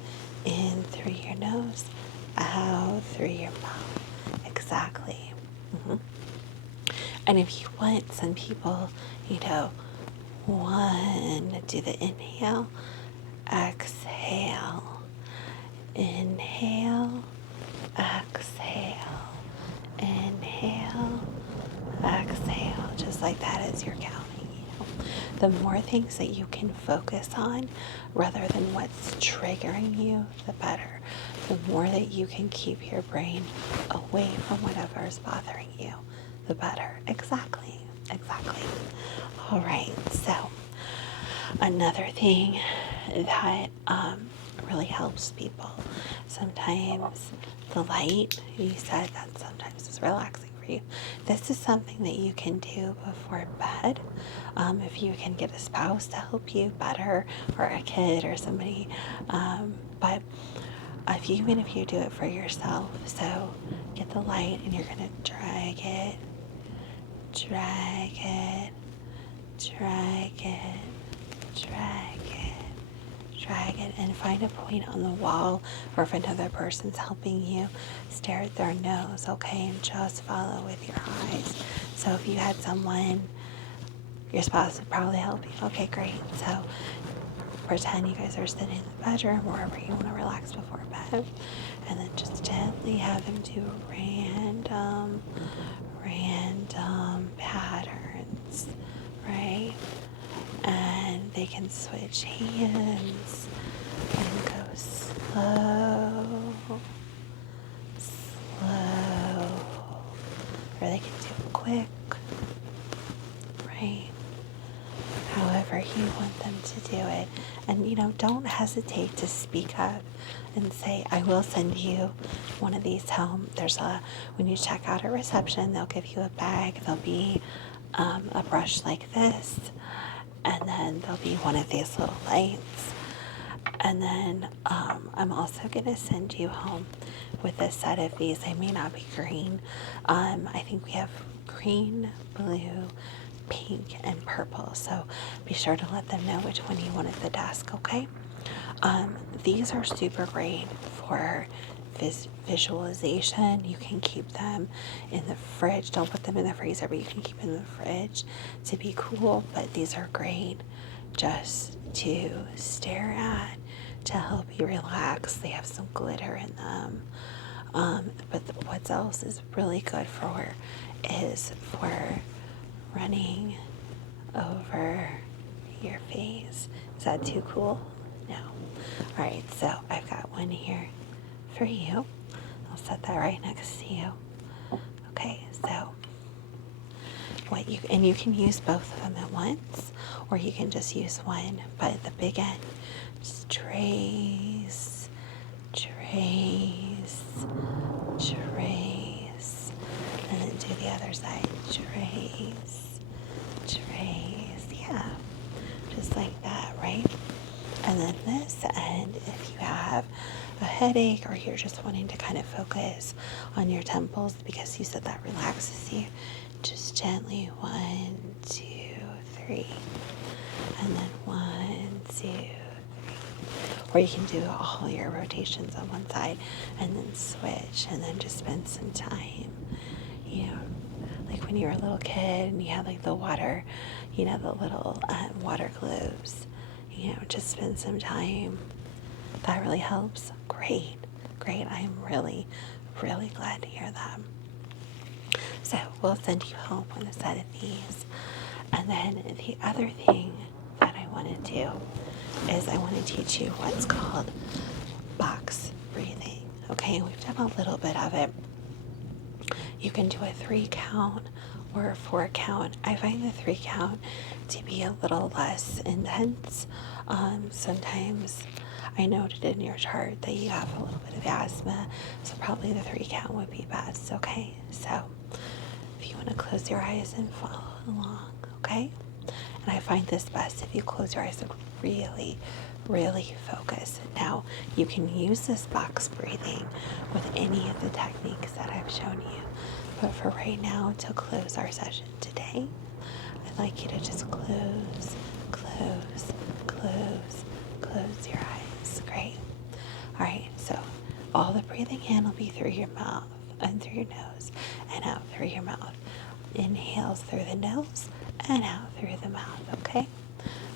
in through your nose, out through your mouth. Exactly. And if you want, some people, you know, do the inhale, exhale, inhale, exhale, inhale, exhale, just like that as you're counting. You know, the more things that you can focus on rather than what's triggering you, the better. The more that you can keep your brain away from whatever's bothering you, the better. Exactly. All right, so another thing that really helps people, sometimes the light, you said that sometimes is relaxing for you. This is something that you can do before bed. If you can get a spouse to help you, better, or a kid or somebody, but even if you do it for yourself, so get the light and you're gonna drag it, drag it, drag it, drag it, drag it, and find a point on the wall, or if another person's helping you, stare at their nose, okay, and just follow with your eyes. So if you had someone, your spouse would probably help you. Okay, great. So pretend you guys are sitting in the bedroom, wherever you want to relax before bed, and then just gently have them do random patterns, right? And they can switch hands and go slow, or they can do quick, right? However you want them to do it. And, you know, don't hesitate to speak up and say, I will send you one of these home. When you check out at reception, they'll give you a bag. There'll be a brush like this, and then there'll be one of these little lights. And then I'm also going to send you home with a set of these. They may not be green. I think we have green, blue, pink, and purple. So be sure to let them know which one you want at the desk, okay? These are super great for visualization. You can keep them in the fridge. Don't put them in the freezer, but you can keep them in the fridge to be cool. But these are great just to stare at, to help you relax. They have some glitter in them. But what else is really good for is for running over your face. Is that too cool? No. Alright, so I've got one here for you. I'll set that right next to you. Okay, so you can use both of them at once, or you can just use one, but at the big end, just trace, trace, trace, and then do the other side, trace, trace, yeah, just like that, right? And then this end, if you have a headache or you're just wanting to kind of focus on your temples because you said that relaxes you, just gently 1, 2, 3, and then 1, 2, 3, or you can do all your rotations on one side and then switch and then just spend some time, you know, like when you were a little kid and you had like the water, you know, the little water globes, you know, just spend some time. That really helps. Great. I'm really, really glad to hear that. So we'll send you home with a set of these. And then the other thing that I want to do is I want to teach you what's called box breathing. Okay, we've done a little bit of it. You can do a 3 count or a 4 count. I find the 3 count to be a little less intense. Sometimes I noted in your chart that you have a little bit of asthma, so probably the 3 count would be best. Okay, so if you want to close your eyes and follow along, okay? And I find this best if you close your eyes and really, really focus. Now, you can use this box breathing with any of the techniques that I've shown you. But for right now, to close our session today, I'd like you to just close your eyes. Great. All right, so all the breathing in will be through your mouth and through your nose and out through your mouth. Inhales through the nose and out through the mouth, okay?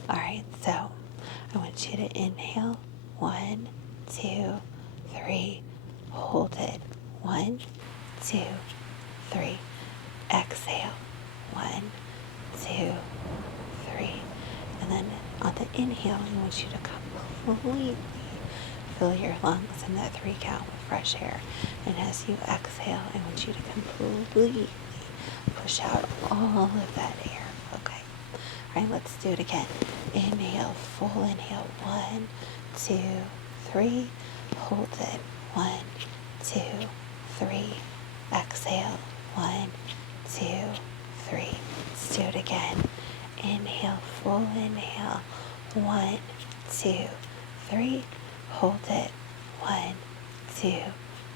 All right, so I want you to inhale. 1, 2, 3. Hold it. 1, 2, 3. Exhale. 1, 2, 3. And then on the inhale, I want you to completely fill your lungs in that 3 count with fresh air. And as you exhale, I want you to completely push out all of that air. Okay. All right, let's do it again. Inhale, full inhale. 1, 2, 3. Hold it. 1, 2, 3. Exhale. 1, 2, 3. Let's do it again. Inhale, full inhale. 1, 2, 3. Hold it. 1, 2,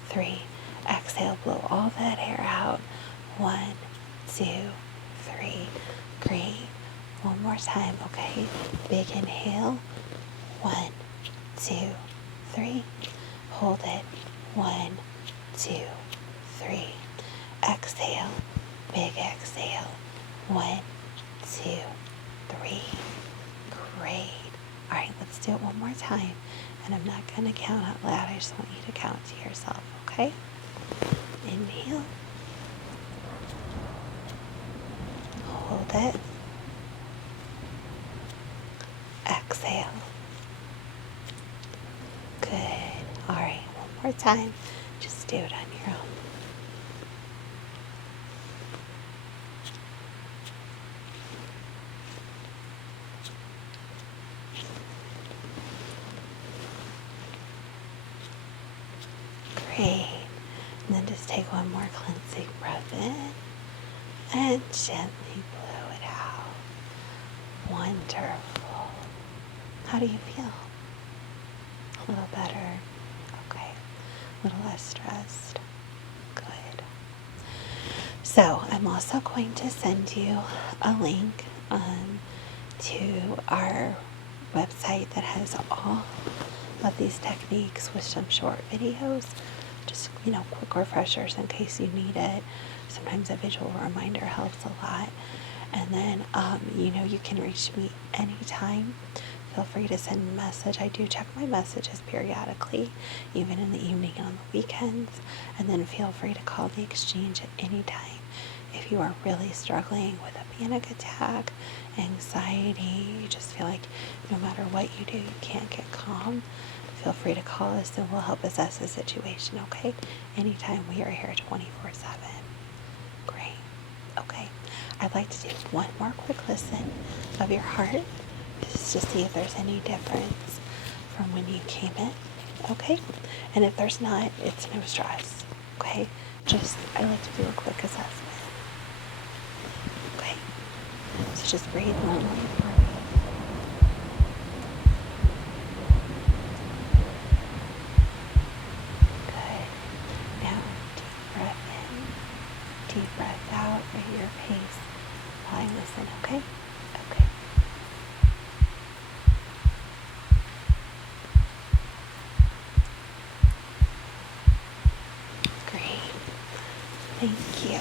3. Exhale, blow all that air out. 1, 2, 3. Great. One more time, okay? Big inhale. 1, 2, 3. Hold it. 1, 2, 3. Exhale. Big exhale. 1, 2, 3. Great. All right, let's do it one more time. And I'm not going to count out loud. I just want you to count to yourself, okay? Inhale. Hold it. Exhale. Good. All right, one more time. Just do it on your own. Great. And then just take one more cleansing breath in and gently blow it out. Wonderful. How do you feel? A little better? Okay. A little less stressed? Good. So I'm also going to send you a link to our website that has all of these techniques with some short videos. Just, quick refreshers in case you need it. Sometimes a visual reminder helps a lot. And then, you can reach me anytime. Feel free to send a message. I do check my messages periodically, even in the evening and on the weekends. And then feel free to call the exchange at any time. If you are really struggling with a panic attack, anxiety, you just feel like no matter what you do, you can't get calm, feel free to call us and we'll help assess the situation, okay? Anytime. We are here 24/7. Great. Okay. I'd like to do one more quick listen of your heart just to see if there's any difference from when you came in, okay? And if there's not, it's no stress, okay? I like to do a quick assessment. Okay. So just breathe normally for me. Deep breath out at your pace while I listen, okay? Okay. Thank you.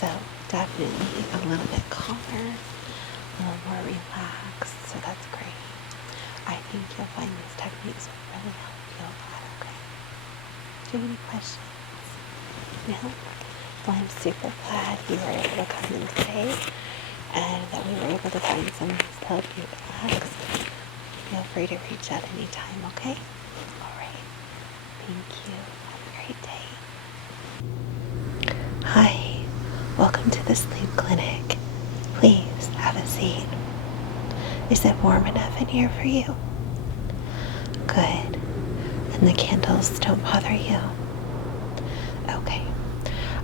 So definitely a little bit calmer, a little more relaxed, so that's great. I think you'll find these techniques will really help you a lot, okay? Do you have any questions? No? Well, I'm super glad you were able to come in today and that we were able to find some ways to help you relax. Feel free to reach out anytime, okay? All right. Thank you. Have a great day. Hi. Welcome to the sleep clinic. Please have a seat. Is it warm enough in here for you? Good. And the candles don't bother you? Okay.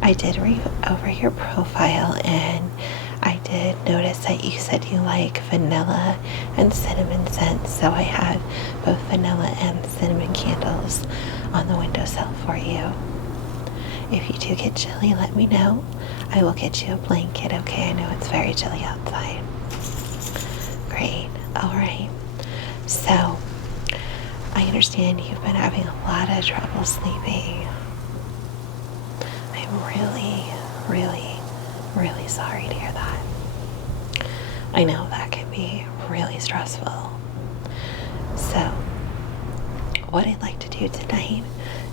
I did read over your profile and I did notice that you said you like vanilla and cinnamon scents, so I have both vanilla and cinnamon candles on the windowsill for you. If you do get chilly, let me know. I will get you a blanket, okay? I know it's very chilly outside. Great. All right. So, I understand you've been having a lot of trouble sleeping. I'm really sorry to hear that. I know that can be really stressful. So, what I'd like to do tonight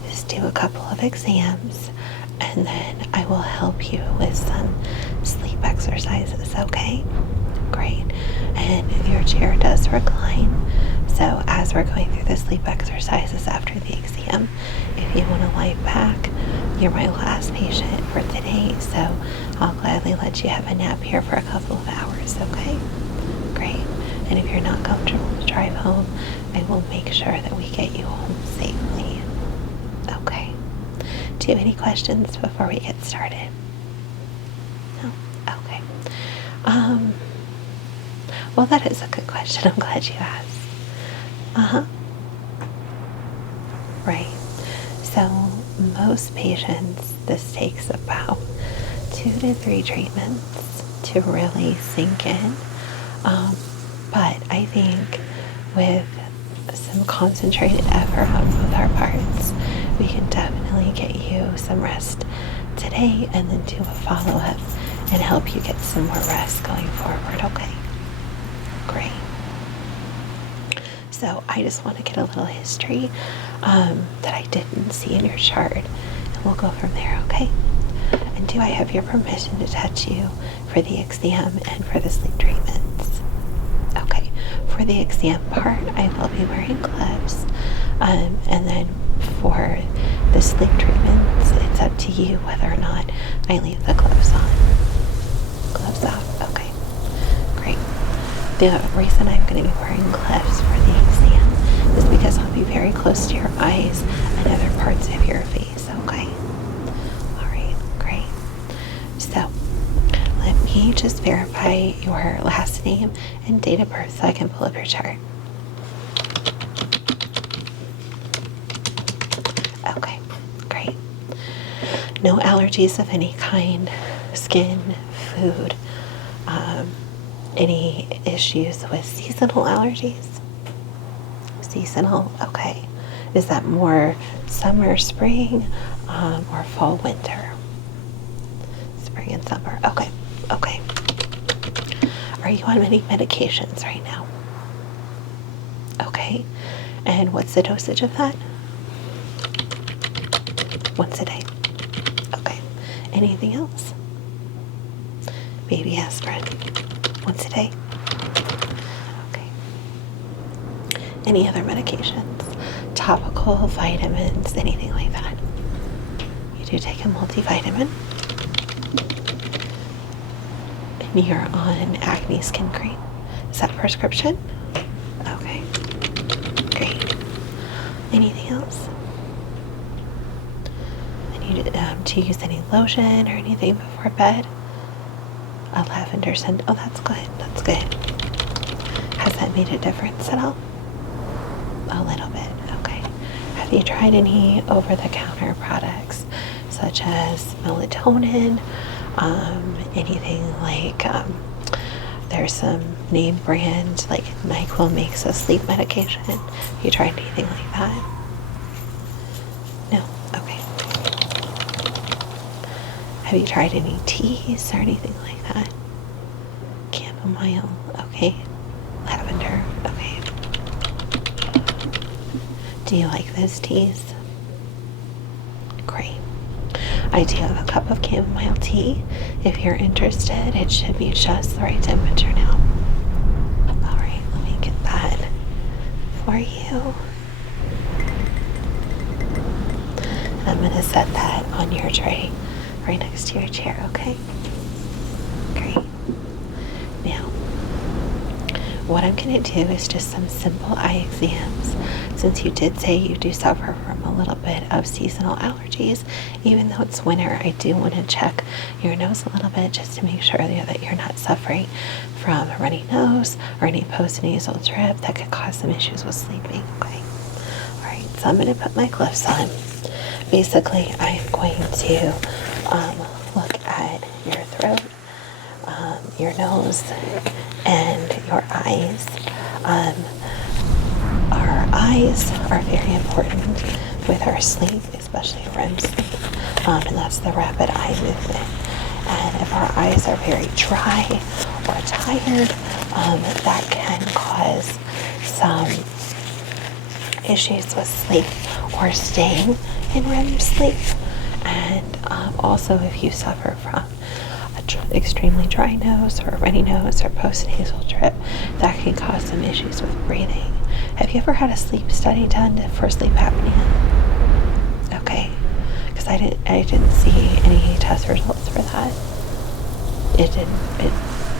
is do a couple of exams, and then I will help you with some sleep exercises, okay? Great. And your chair does recline, so as we're going through the sleep exercises after the exam, if you want to lie back, you're my last patient for today, so I'll gladly let you have a nap here for a couple of hours, okay? Great. And if you're not comfortable to drive home, I will make sure that we get you home safely. Okay. Do you have any questions before we get started? No? Okay. Well, that is a good question. I'm glad you asked. Right. So most patients, this takes about 2 to 3 treatments to really sink in. But I think with some concentrated effort on both our parts, we can definitely get you some rest today and then do a follow-up and help you get some more rest going forward, okay? Great. So I just want to get a little history that I didn't see in your chart, and we'll go from there, okay? And do I have your permission to touch you for the exam and for the sleep treatments? Okay, for the exam part, I will be wearing gloves, and then for the sleep treatments, it's up to you whether or not I leave the gloves on. Gloves off, okay, great. The reason I'm going to be wearing gloves for the exam is because I'll be very close to your eyes and other parts of your face, okay? Alright, great. So, let me just verify your last name and date of birth so I can pull up your chart. Okay, great. No allergies of any kind, skin, food, any issues with seasonal allergies? Seasonal, okay. Is that more summer, spring, or fall, winter? Spring and summer, okay, okay. Are you on any medications right now? Okay, and what's the dosage of that? Once a day. Okay, anything else? Baby aspirin. Once a day? Okay. Any other medications? Topical, vitamins, anything like that? You do take a multivitamin? And you're on acne skin cream. Is that prescription? Okay. Great. Anything else? And you do you use any lotion or anything before bed? A lavender scent. Oh, that's good. That's good. Has that made a difference at all? A little bit. Okay. Have you tried any over-the-counter products such as melatonin? Anything like there's some name brand like NyQuil makes a sleep medication. Have you tried anything like that? No. Okay. Have you tried any teas or anything like that? Chamomile, okay. Lavender, okay. Do you like those teas? Great. I do have a cup of chamomile tea. If you're interested, it should be just the right temperature now. Alright, let me get that for you. And I'm going to set that on your tray right next to your chair, okay? Great. Now, what I'm going to do is just some simple eye exams. Since you did say you do suffer from a little bit of seasonal allergies, even though it's winter, I do want to check your nose a little bit just to make sure that you're not suffering from a runny nose or any postnasal drip that could cause some issues with sleeping, okay? Alright, so I'm going to put my gloves on. Basically, I'm going to look at your throat, your nose, and your eyes. Our eyes are very important with our sleep, especially REM sleep, and that's the rapid eye movement. And if our eyes are very dry or tired, that can cause some issues with sleep or staying in REM sleep. And also, if you suffer from extremely dry nose or runny nose or postnasal drip, that can cause some issues with breathing. Have you ever had a sleep study done for sleep apnea? Okay, because I didn't see any test results for that.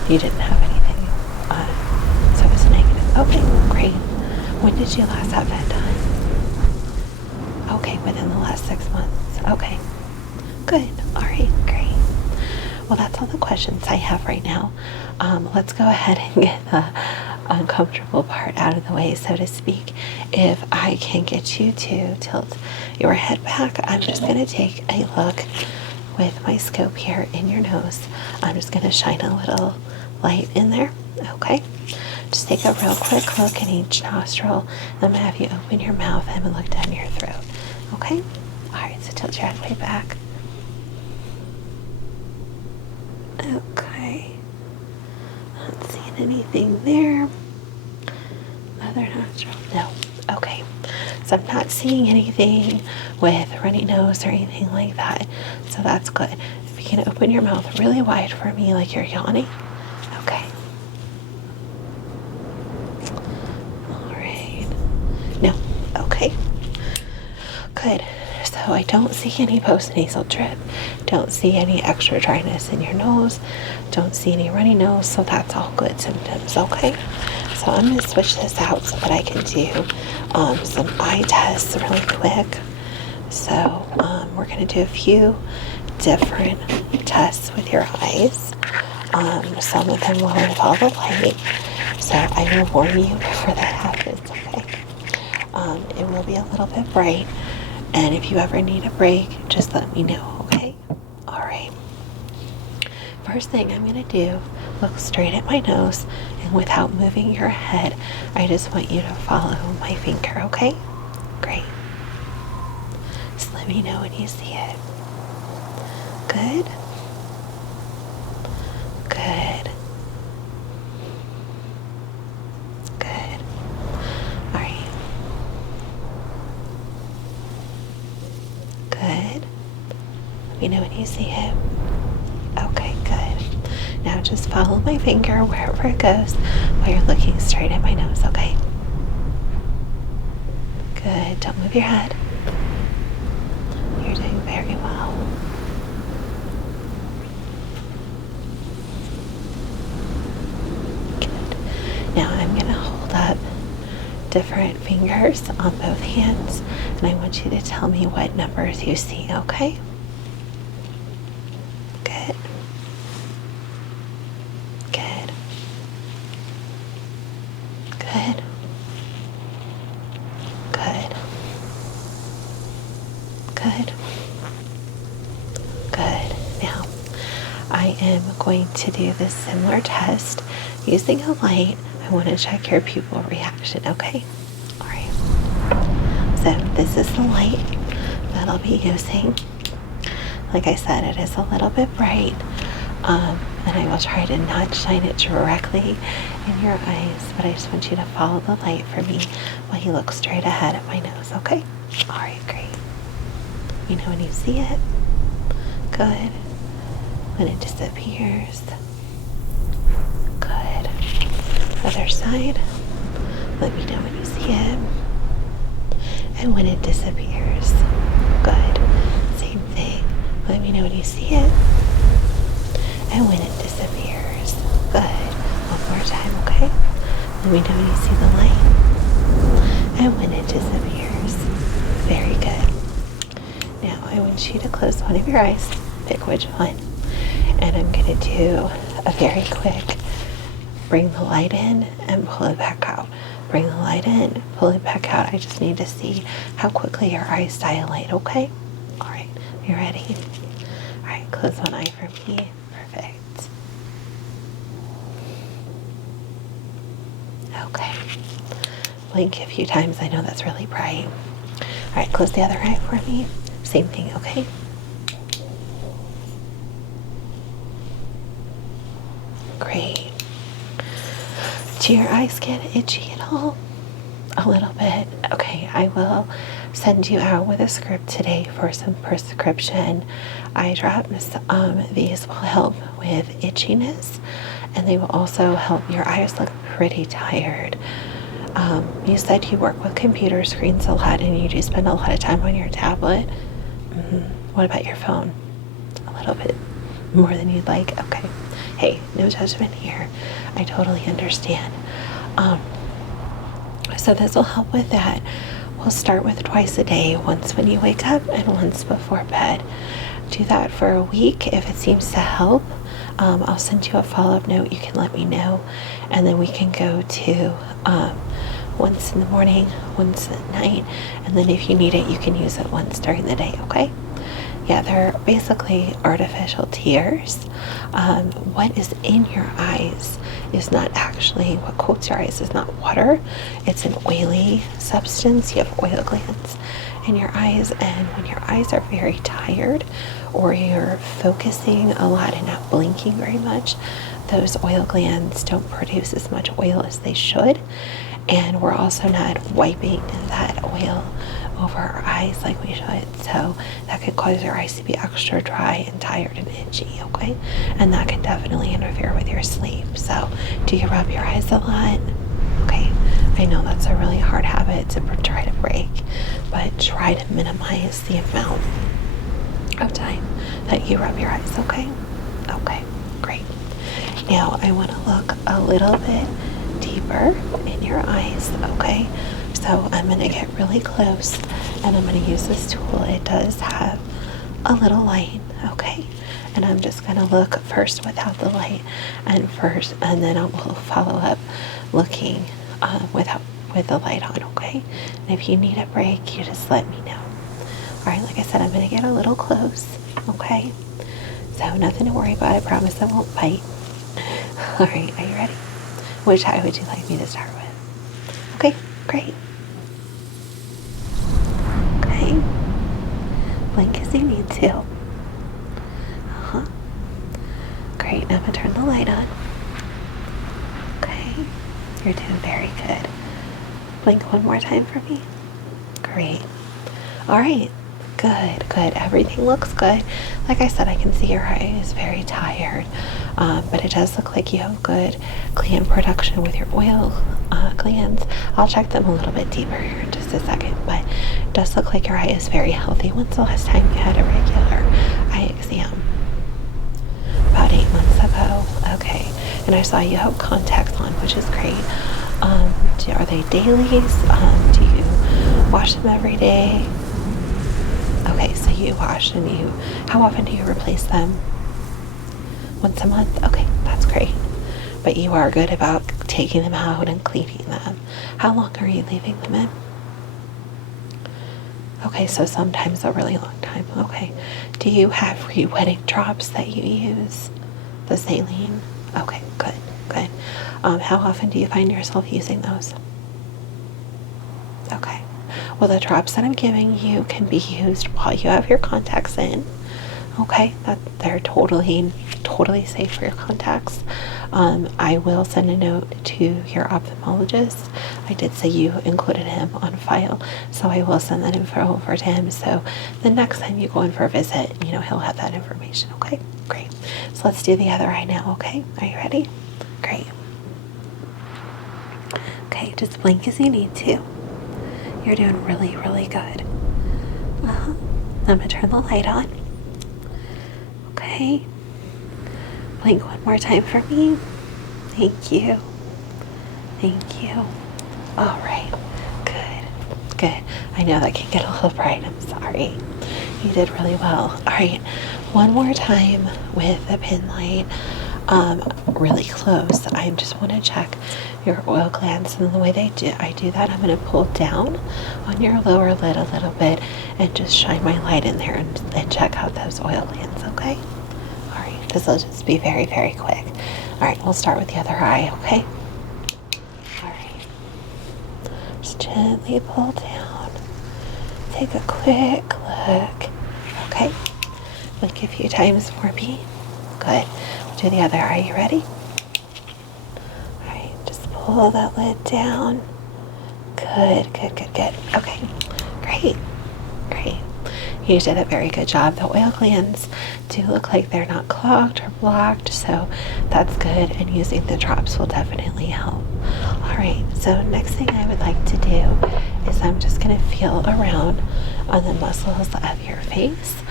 You didn't have anything, so it was negative. Okay, great. When did you last have that done? Okay, within the last 6 months. Okay, good. All right, great. Well, that's all the questions I have right now. Let's go ahead and get the uncomfortable part out of the way, so to speak. If I can get you to tilt your head back, I'm just going to take a look with my scope here in your nose. I'm just going to shine a little light in there, okay? Just take a real quick look in each nostril. I'm going to have you open your mouth and look down your throat, okay? All right, so tilt your head way back. Okay. Not seeing anything there. Other nostril? No. Okay. So I'm not seeing anything with runny nose or anything like that. So that's good. If you can open your mouth really wide for me like you're yawning. Okay. Alright. No. Okay. Good. So I don't see any postnasal drip. Don't see any extra dryness in your nose. Don't see any runny nose. So that's all good symptoms. Okay. So I'm going to switch this out so that I can do some eye tests really quick. So we're going to do a few different tests with your eyes. Some of them will involve a light. So I will warn you before that happens. Okay. It will be a little bit bright. And if you ever need a break, just let me know, okay? All right. First thing I'm going to do, look straight at my nose, and without moving your head, I just want you to follow my finger, okay? Great. Just let me know when you see it. Good. Good. Good. All right. Good. Let me know when you see it. Okay, good. Now just follow my finger wherever it goes while you're looking straight at my nose, okay? Good. Don't move your head. You're doing very well. Good. Now I'm going to hold up different fingers on both hands, and I want you to tell me what numbers you see, okay? Good. Good. Good. Good. Good. Good. Now, I am going to do this similar test using a light. I want to check your pupil reaction, okay? All right. So this is the light that I'll be using. Like I said, it is a little bit bright, and I will try to not shine it directly in your eyes, but I just want you to follow the light for me while you look straight ahead at my nose, okay? All right, great. You know when you see it? Good. When it disappears? Good. Other side? Let me know when you see it. And when it disappears? Good. Same thing. Let me know when you see it. And when it disappears? Good. One more time, okay? Let me know when you see the light. And when it disappears? Very good. Now I want you to close one of your eyes. Pick which one. And I'm going to do a very quick bring the light in and pull it back out. Bring the light in, pull it back out. I just need to see how quickly your eyes dilate, okay? All right, you ready? All right, close one eye for me. Perfect. Okay. Blink a few times. I know that's really bright. All right, close the other eye for me. Same thing, okay? Great. Do your eyes get itchy at all? A little bit. Okay, I will send you out with a script today for some prescription eye drops. These will help with itchiness, and they will also help your eyes look pretty tired. You said you work with computer screens a lot and you do spend a lot of time on your tablet. What about your phone? A little bit more than you'd like? Okay. Hey, no judgment here. I totally understand. So this will help with that. We'll start with twice a day, once when you wake up and once before bed. Do that for a week. If it seems to help, I'll send you a follow-up note. You can let me know, and then we can go to once in the morning, once at night, and then if you need it, you can use it once during the day, okay? Yeah, they're basically artificial tears. What is in your eyes is not actually, what coats your eyes is not water. It's an oily substance. You have oil glands in your eyes, and when your eyes are very tired or you're focusing a lot and not blinking very much, those oil glands don't produce as much oil as they should, and we're also not wiping that oil over our eyes like we should, so that could cause your eyes to be extra dry and tired and itchy, okay? And that can definitely interfere with your sleep. So do you rub your eyes a lot? Okay, I know that's a really hard habit to try to break, but try to minimize the amount of time that you rub your eyes, okay? Okay, great. Now I want to look a little bit deeper in your eyes, okay? So I'm going to get really close and I'm going to use this tool. It does have a little light, okay? And I'm just going to look first without the light and then I will follow up looking with the light on, okay? And if you need a break, you just let me know. All right, like I said, I'm going to get a little close, okay? So nothing to worry about. I promise I won't bite. All right, are you ready? Which eye would you like me to start with? Okay, great. Okay. Blink as you need to. Great, now I'm going to turn the light on. Okay, you're doing very good. Blink one more time for me. Great. All right, good, good. Everything looks good. Like I said, I can see your eye is very tired, but it does look like you have good gland production with your oil glands. I'll check them a little bit deeper here in just a second, but it does look like your eye is very healthy. When's the last time you had a regular eye exam? About 8 months ago. Okay, and I saw you have contacts on, which is great. Are they dailies? Do you wash them every day? Okay, so you wash and how often do you replace them? Once a month? Okay, that's great. But you are good about taking them out and cleaning them. How long are you leaving them in? Okay, so sometimes a really long time. Okay. Do you have re-wetting drops that you use? The saline? Okay, good, good. How often do you find yourself using those? Okay. Well, the drops that I'm giving you can be used while you have your contacts in. Okay, that they're totally safe for your contacts. I will send a note to your ophthalmologist. I did say you included him on file, so I will send that info over to him. So the next time you go in for a visit, you know, he'll have that information. Okay, great. So let's do the other eye now. Okay, are you ready? Great. Okay, just blink as you need to. You're doing really, really good. I'm gonna turn the light on. Okay. Blink one more time for me. Thank you. Thank you. All right. Good. Good. I know that can get a little bright. I'm sorry. You did really well. All right. One more time with the pin light. Really close. I just want to check your oil glands, and the way I do that, I'm going to pull down on your lower lid a little bit and just shine my light in there and check out those oil glands. Okay. All right. This will just be very, very quick. All right. We'll start with the other eye. Okay. All right. Just gently pull down. Take a quick look. Okay. Blink a few times for me. Good. We'll do the other. Are you ready? All right. Just pull that lid down. Good, good, good, good. Okay. Great. Great. You did a very good job. The oil glands do look like they're not clogged or blocked, so that's good. And using the drops will definitely help. All right. So next thing I would like to do is I'm just going to feel around on the muscles of your face.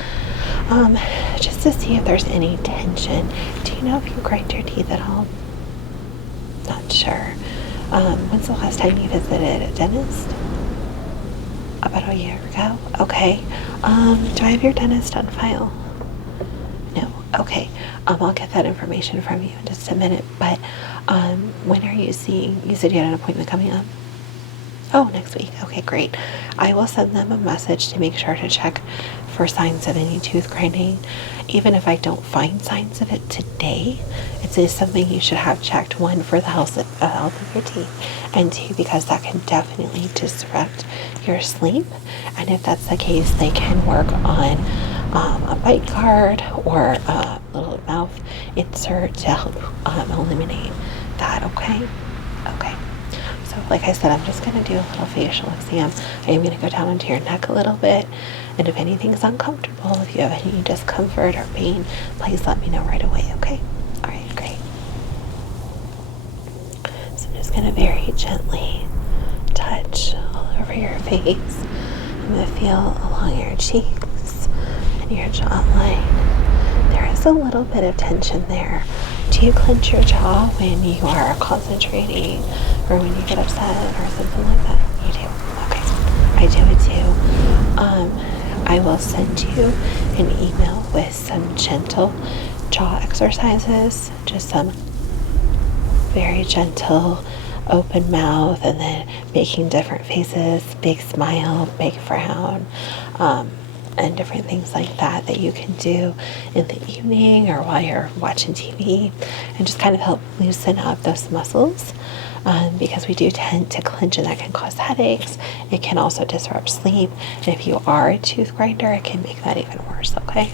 Just to see if there's any tension. Do you know if you grind your teeth at all? Not sure. When's the last time you visited a dentist? About a year ago? Okay. Do I have your dentist on file? No. Okay. I'll get that information from you in just a minute. But when are you seeing? You said you had an appointment coming up? Oh, next week. Okay, great. I will send them a message to make sure to check for signs of any tooth grinding. Even if I don't find signs of it today, it is something you should have checked. One, for the health of your teeth, and two, because that can definitely disrupt your sleep. And if that's the case, they can work on a bite guard or a little mouth insert to help eliminate that. Okay. Okay. So like I said, I'm just going to do a little facial exam. I am going to go down into your neck a little bit. And if anything's uncomfortable, if you have any discomfort or pain, please let me know right away, okay? All right, great. So I'm just going to very gently touch all over your face. I'm going to feel along your cheeks and your jawline. There is a little bit of tension there. Do you clench your jaw when you are concentrating or when you get upset or something like that? You do? Okay. I do it too. I will send you an email with some gentle jaw exercises, just some very gentle open mouth, and then making different faces, big smile, big frown, and different things like that that you can do in the evening or while you're watching TV, and just kind of help loosen up those muscles, because we do tend to clench, and that can cause headaches. It can also disrupt sleep, and if you are a tooth grinder, it can make that even worse. Okay,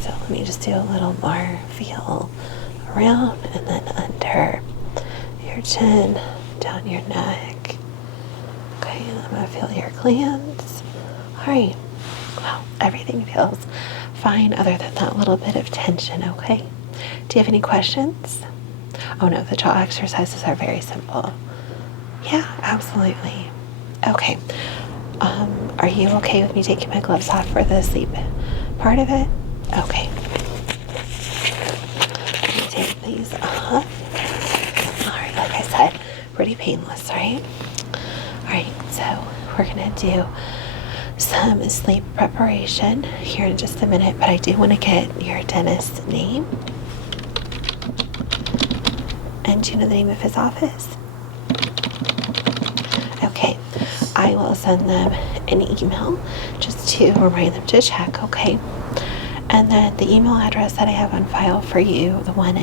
so let me just do a little more feel around and then under your chin, down your neck. Okay, and I'm gonna feel your glands. All right. Wow, everything feels fine other than that little bit of tension. Okay, do you have any questions? Oh no, the jaw exercises are very simple. Yeah, absolutely. Okay. Are you okay with me taking my gloves off for the sleep part of it? Okay. Let me take these off. All right, like I said, pretty painless, right? All right, so we're gonna do some sleep preparation here in just a minute, but I do want to get your dentist's name. And do you know the name of his office? Okay, I will send them an email just to remind them to check, okay? And then the email address that I have on file for you, the one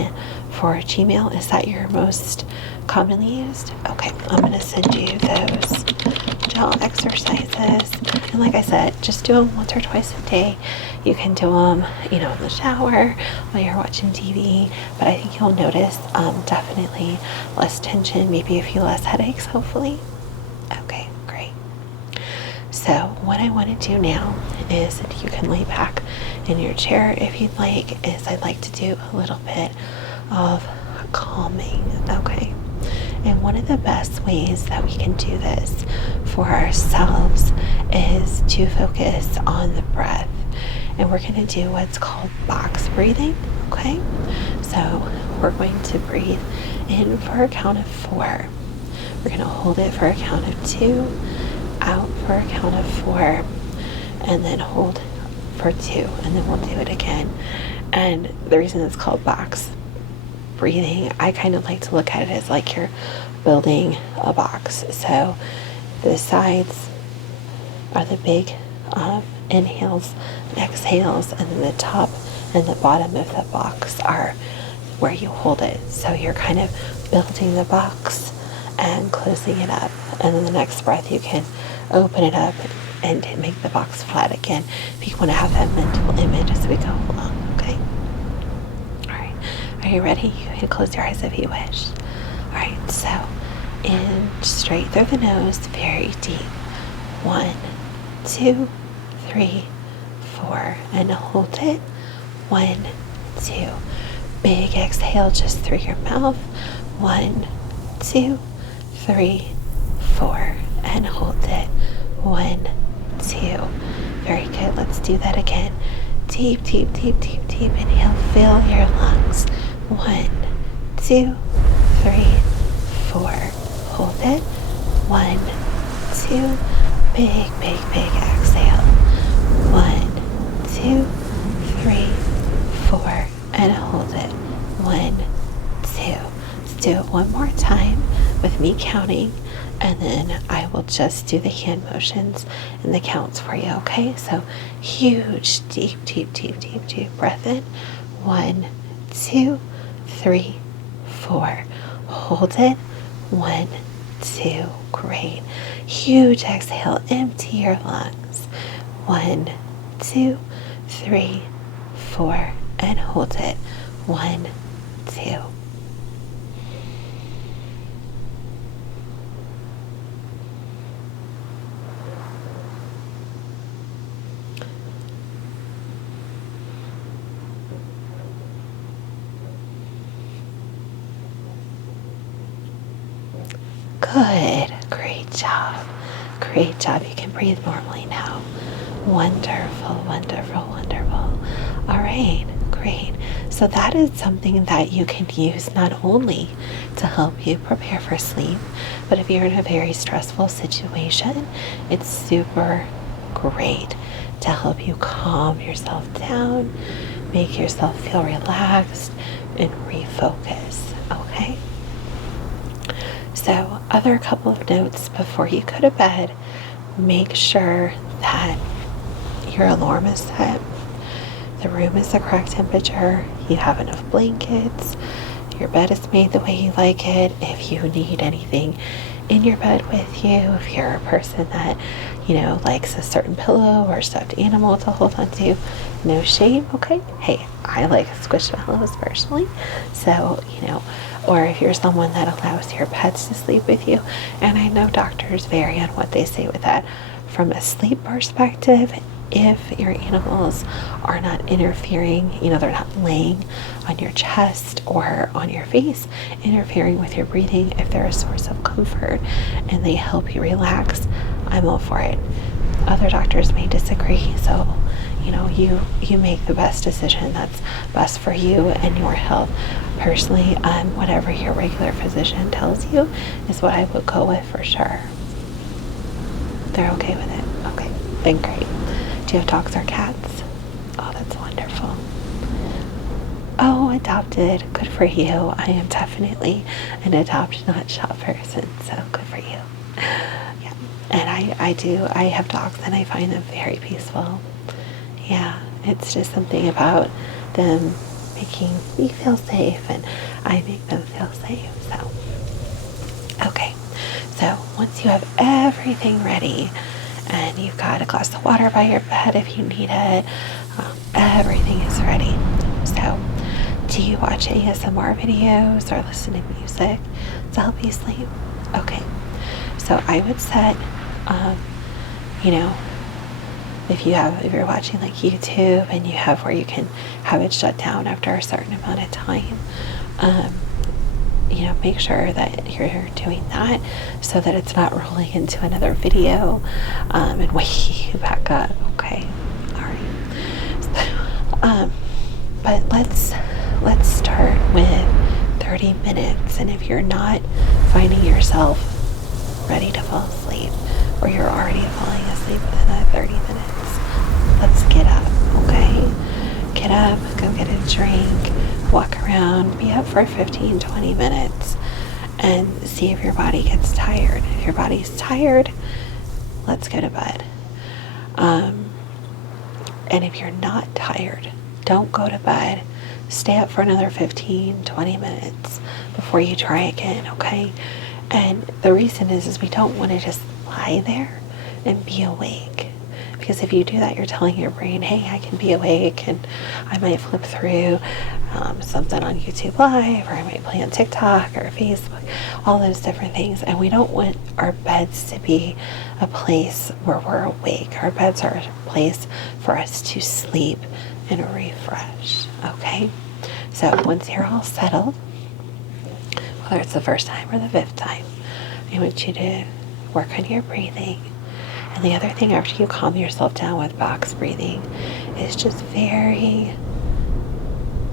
for Gmail, is that your most commonly used? Okay, I'm going to send you those gentle exercises. And like I said, just do them once or twice a day. You can do them, in the shower while you're watching TV. But I think you'll notice definitely less tension, maybe a few less headaches, hopefully. Okay, great. So what I want to do now is, you can lay back in your chair if you'd like, is I'd like to do a little bit of calming, okay? And one of the best ways that we can do this for ourselves is to focus on the breath. And we're going to do what's called box breathing, okay? So we're going to breathe in for a count of 4. We're going to hold it for a count of 2, out for a count of 4, and then hold for 2, and then we'll do it again. And the reason it's called box breathing, I kind of like to look at it as like you're building a box. So the sides are the big inhales and exhales, and then the top and the bottom of the box are where you hold it. So you're kind of building the box and closing it up, and then the next breath you can open it up and make the box flat again, if you want to have that mental image as we go along. Okay, all right, are you ready? You can close your eyes if you wish. All right, so in straight through the nose, very deep. 1, 2, 3, 4, and hold it. 1, 2. Big exhale just through your mouth. 1, 2, 3, 4, and hold it. 1, 2. Very good. Let's do that again. Deep, deep, deep, deep, deep inhale. Fill your lungs. 1, 2, 3, 4. Hold it. 1, 2. Big, big, big exhale. 1, 2, 3, 4, and hold it. 1, 2. Let's do it one more time with me counting, and then I will just do the hand motions and the counts for you, okay? So huge, deep, deep, deep, deep, deep breath in. 1, 2, 3, 4. Hold it. 1, 2. Great. Huge exhale. Empty your lungs. 1, 2, 3, 4, and hold it. 1, 2. Good. Great job. Great job. You can breathe normally now. Wonderful, wonderful, wonderful. All right. Great. So that is something that you can use not only to help you prepare for sleep, but if you're in a very stressful situation, it's super great to help you calm yourself down, make yourself feel relaxed, and refocus. Okay? So, other couple of notes before you go to bed: make sure that your alarm is set, the room is the correct temperature, you have enough blankets, your bed is made the way you like it. If you need anything in your bed with you, if you're a person that, likes a certain pillow or stuffed animal to hold on to, no shame, okay? Hey, I like squishmallows personally, so, or if you're someone that allows your pets to sleep with you, and I know doctors vary on what they say with that. From a sleep perspective, if your animals are not interfering, they're not laying on your chest or on your face, interfering with your breathing, if they're a source of comfort and they help you relax, I'm all for it. Other doctors may disagree, so you make the best decision that's best for you and your health. Personally, whatever your regular physician tells you is what I would go with for sure. They're okay with it? Okay, then great. Do you have dogs or cats? Oh, that's wonderful. Oh, adopted. Good for you. I am definitely an adopt, not shop person, so good for you. Yeah, and I have dogs and I find them very peaceful. Yeah, it's just something about them making me feel safe, and I make them feel safe. So, okay. So So once you have everything ready and you've got a glass of water by your bed if you need it, everything is ready. So do you watch ASMR videos or listen to music to help you sleep? Okay. So I would set, if you're watching like YouTube and you have where you can have it shut down after a certain amount of time, make sure that you're doing that so that it's not rolling into another video and waking you back up. Okay. All right. So, but let's start with 30 minutes. And if you're not finding yourself ready to fall asleep, or you're already falling asleep within that 30 minutes, let's get up, okay? Get up, go get a drink, walk around, be up for 15-20 minutes, and see if your body gets tired. If your body's tired, let's go to bed. And if you're not tired, don't go to bed. Stay up for another 15-20 minutes before you try again, okay? And the reason is we don't want to just lie there and be awake. Because if you do that, you're telling your brain, hey, I can be awake and I might flip through something on YouTube Live, or I might play on TikTok or Facebook, all those different things. And we don't want our beds to be a place where we're awake. Our beds are a place for us to sleep and refresh, okay? So once you're all settled, whether it's the first time or the 5th time, I want you to work on your breathing. And the other thing after you calm yourself down with box breathing is just very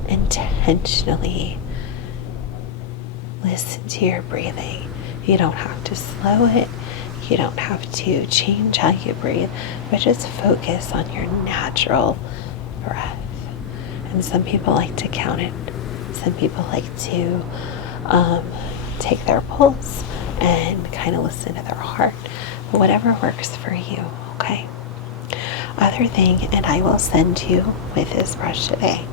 intentionally listen to your breathing. You don't have to slow it. You don't have to change how you breathe, but just focus on your natural breath. And some people like to count it. Some people like to take their pulse and kind of listen to their heart. But whatever works for you, okay? Other thing, and I will send you with this brush today,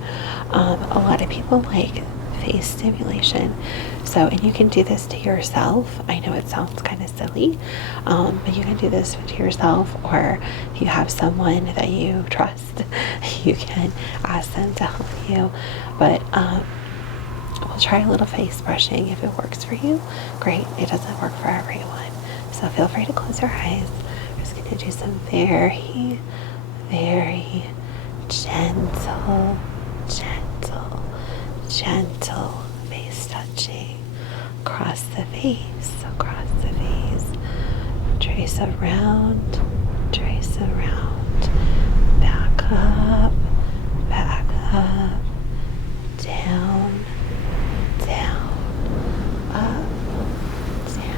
a lot of people like face stimulation. So, and you can do this to yourself. I know it sounds kind of silly, but you can do this to yourself, or if you have someone that you trust, you can ask them to help you. But we'll try a little face brushing. If it works for you, great. It doesn't work for everyone. So feel free to close your eyes. I'm just going to do some very, very gentle face touching across the face, trace around, back up, down, up,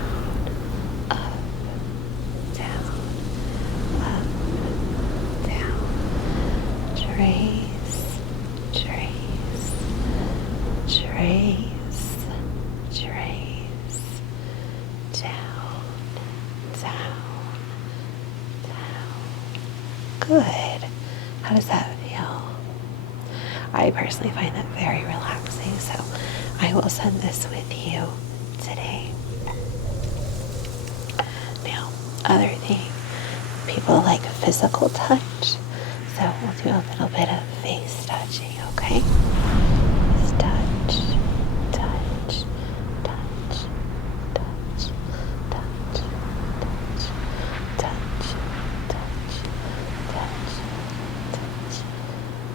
down, trace, down. Good. How does that feel? I personally find that very relaxing, so I will send this with you today. Now, other thing, people like physical touch, so we'll do a little bit of face touching, okay? Just touch, touch, touch, touch, touch, touch, touch, touch, touch, touch, touch,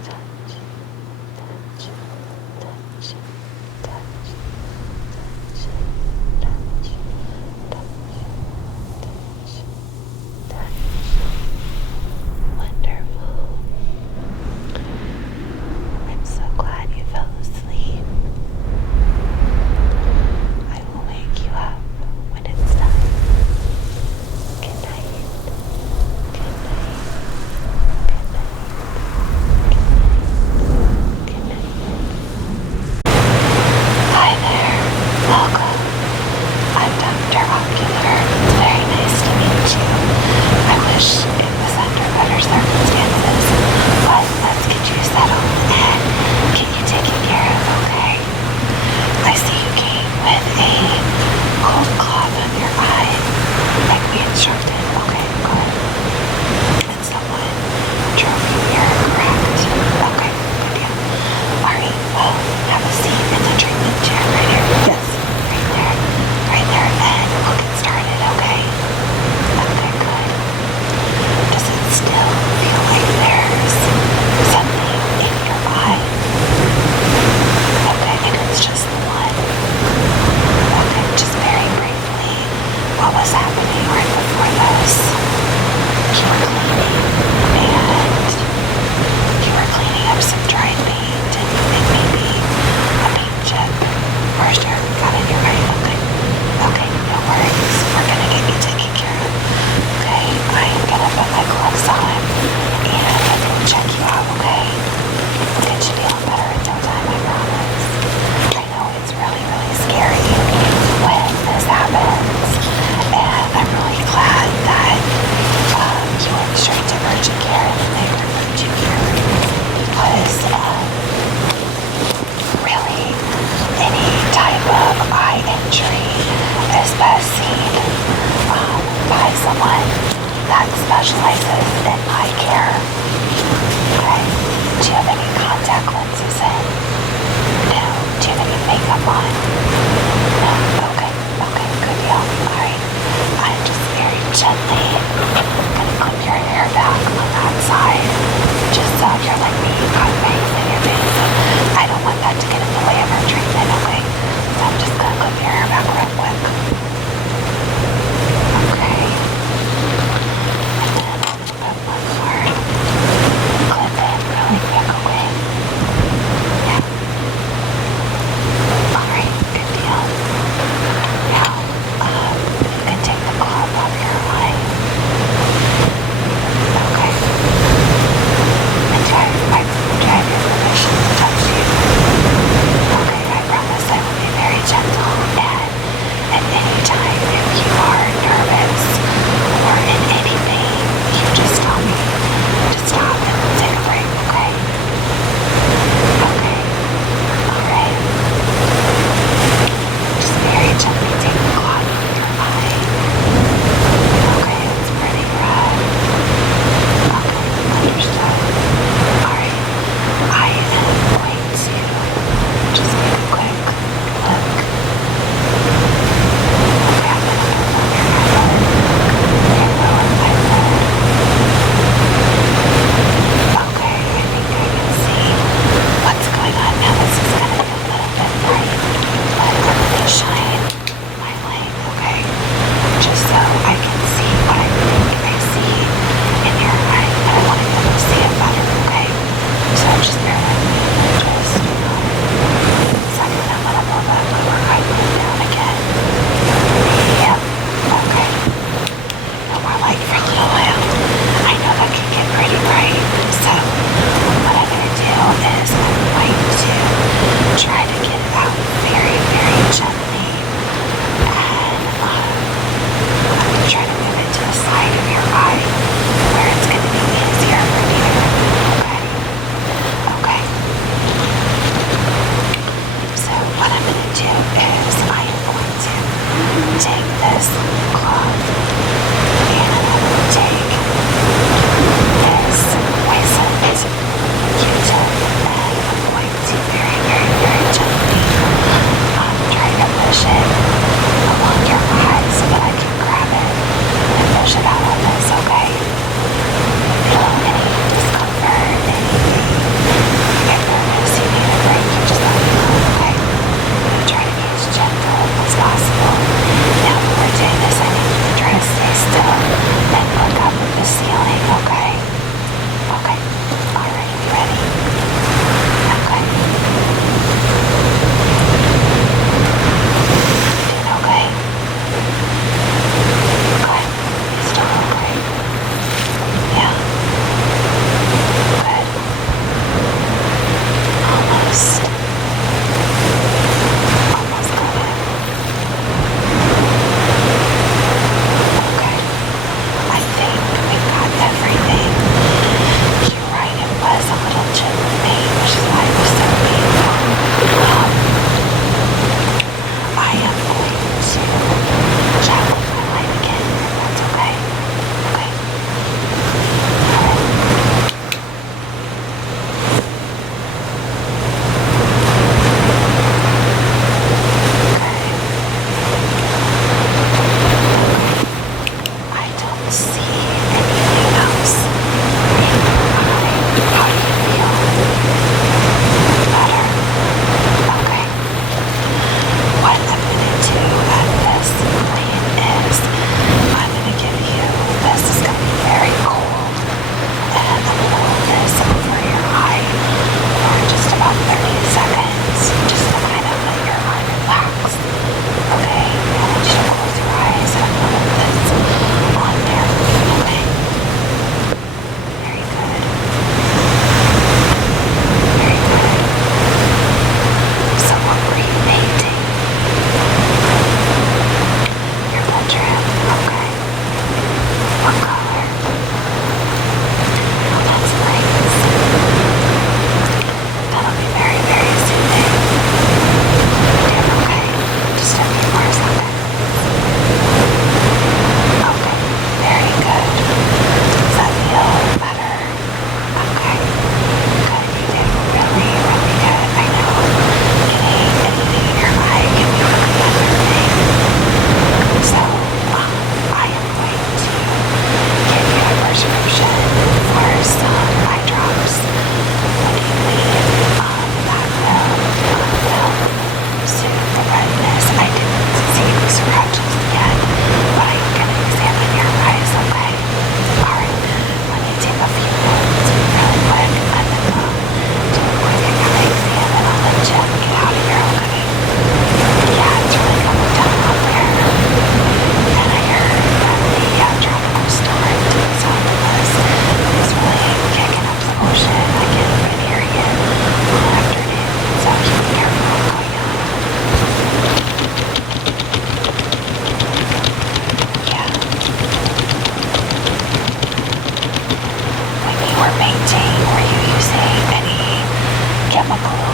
touch, touch, touch, touch. Wonderful. I'm so glad you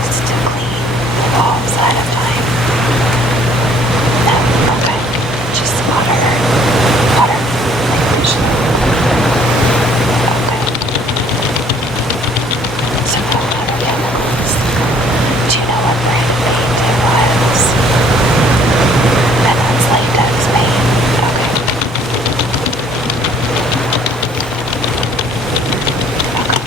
tools to clean the walls ahead of time? No? Okay. Just water. Water. Okay. So no other chemicals. Do you know what brand paint it was? And that's latex paint. Okay. Okay.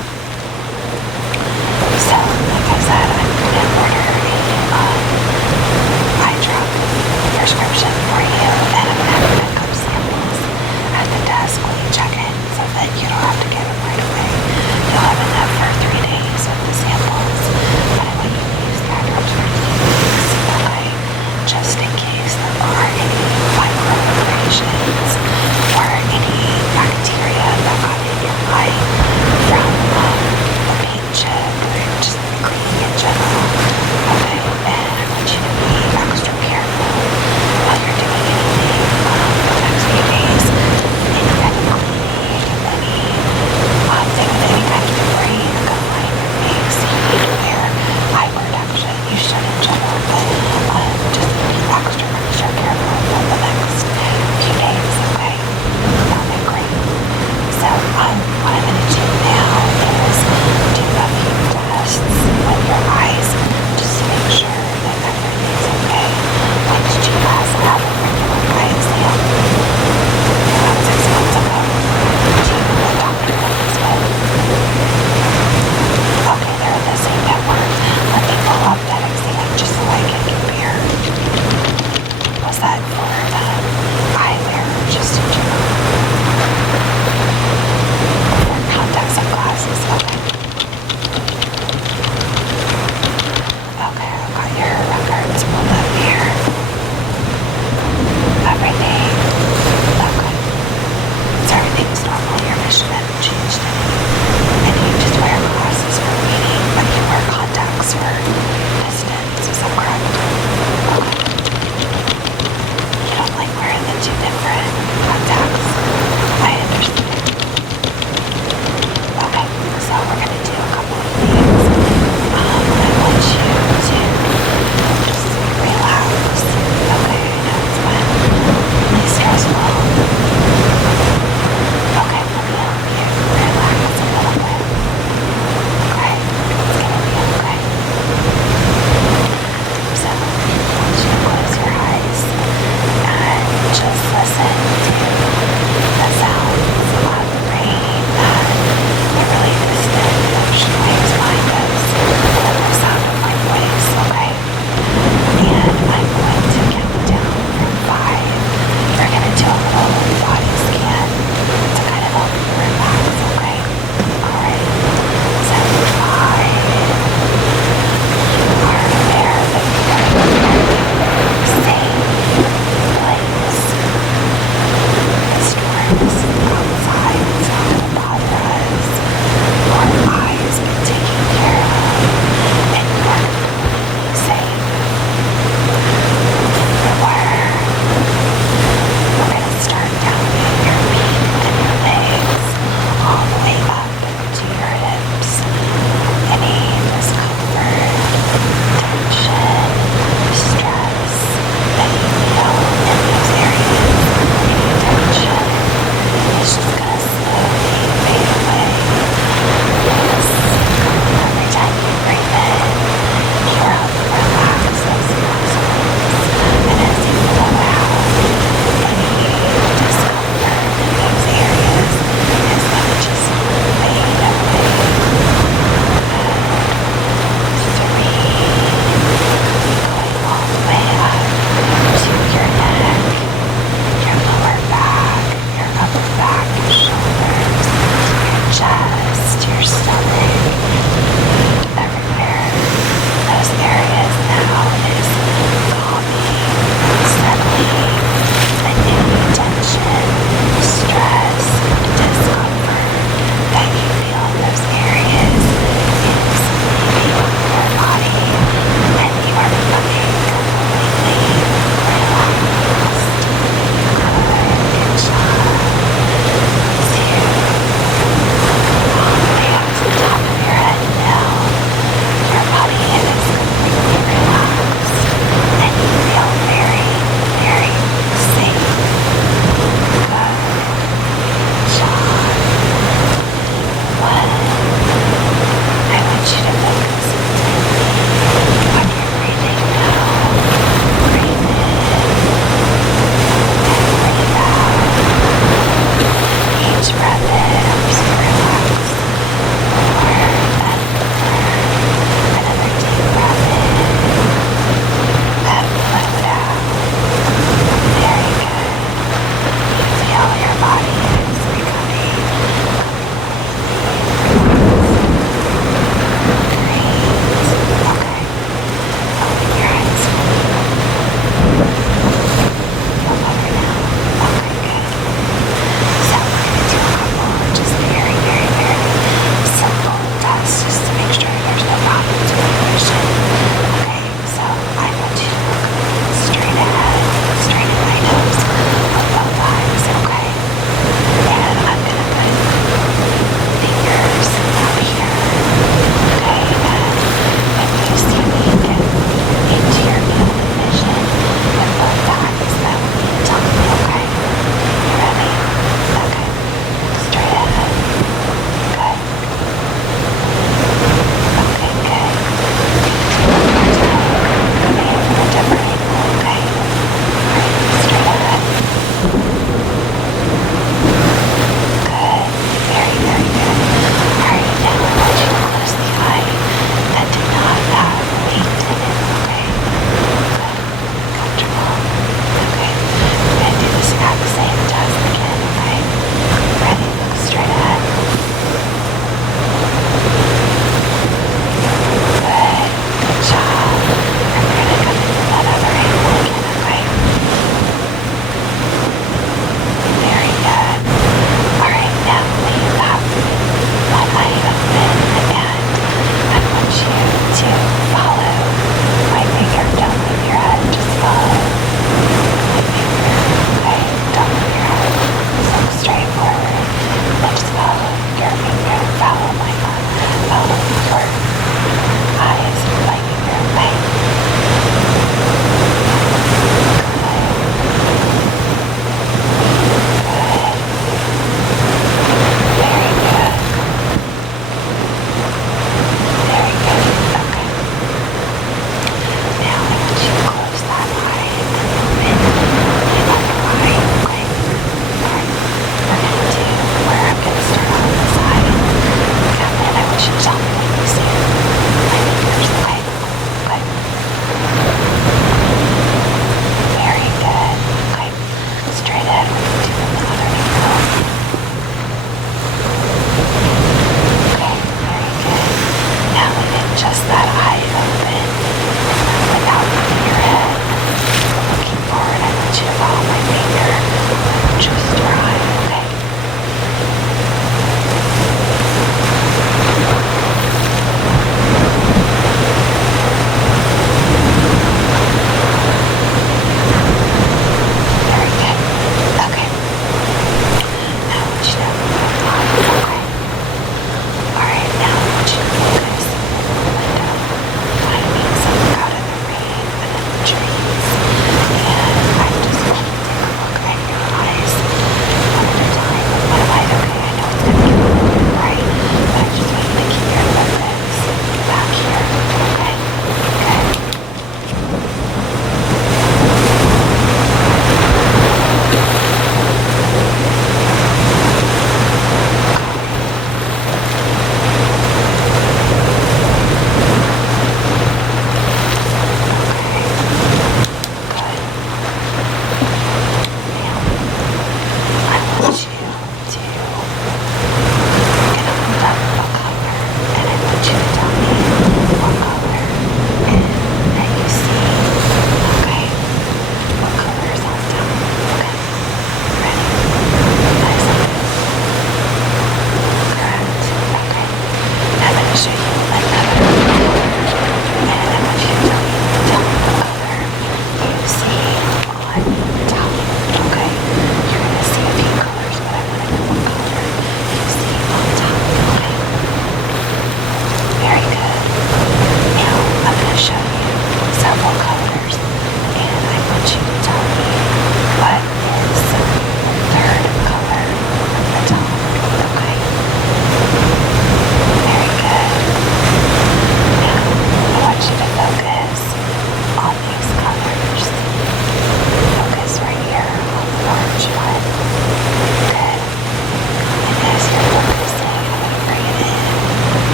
So, like I said, I'm going to order a eye drop prescription for you, and I'm going to have to pick up some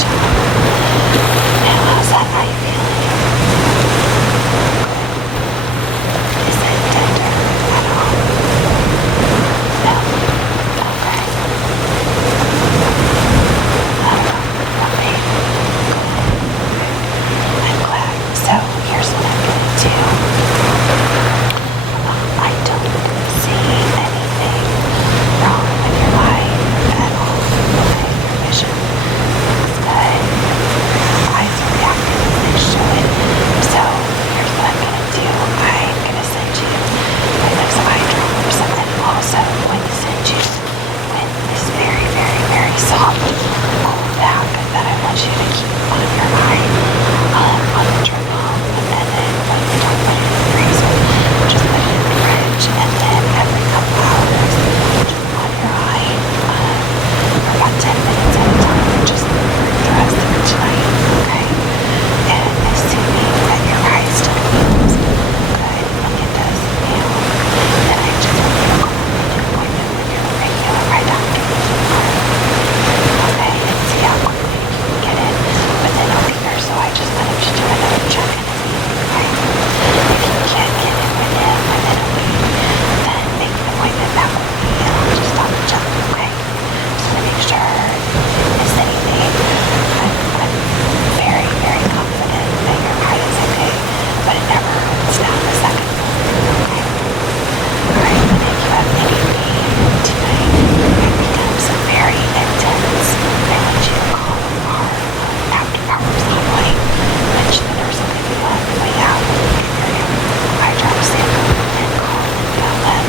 job. Now, how's that? How you feeling? Is it tender at all? No? Okay. Okay. I'm glad. So, here's what I'm going to do. I don't see anything wrong with your eye at all. Okay, your vision looks good. Eyes are reacting as they should. So here's what I'm gonna do. I'm gonna send you with those eye drops, and then also I'm going to send you with this very, very, very soft cool bag that I want you to keep on your eye on the journal, and then when you don't put it in the freezer, just put it in the fridge, and then every couple hours, just on your eye for about 10 minutes at a time, just for the rest of each night, okay? And assuming that your eye still feels good when it does now, then I just want you to go make an appointment with your regular eye doctor tomorrow, okay? And see how quickly you can get in within a week or so. I just wanted you to do another check and see, okay? If you can't get in with him within a week, then make an appointment back with me and I'll just stop and check, okay? Just to make sure if there's anything. I'm very, very confident that your eye is okay, but it never hurts down the second one, okay? Alright, and if you have any pain tonight, it becomes very intense, I want you to call our after hours hotline, which the nurse will give you on the way out, give your eye drops in, and call and tell them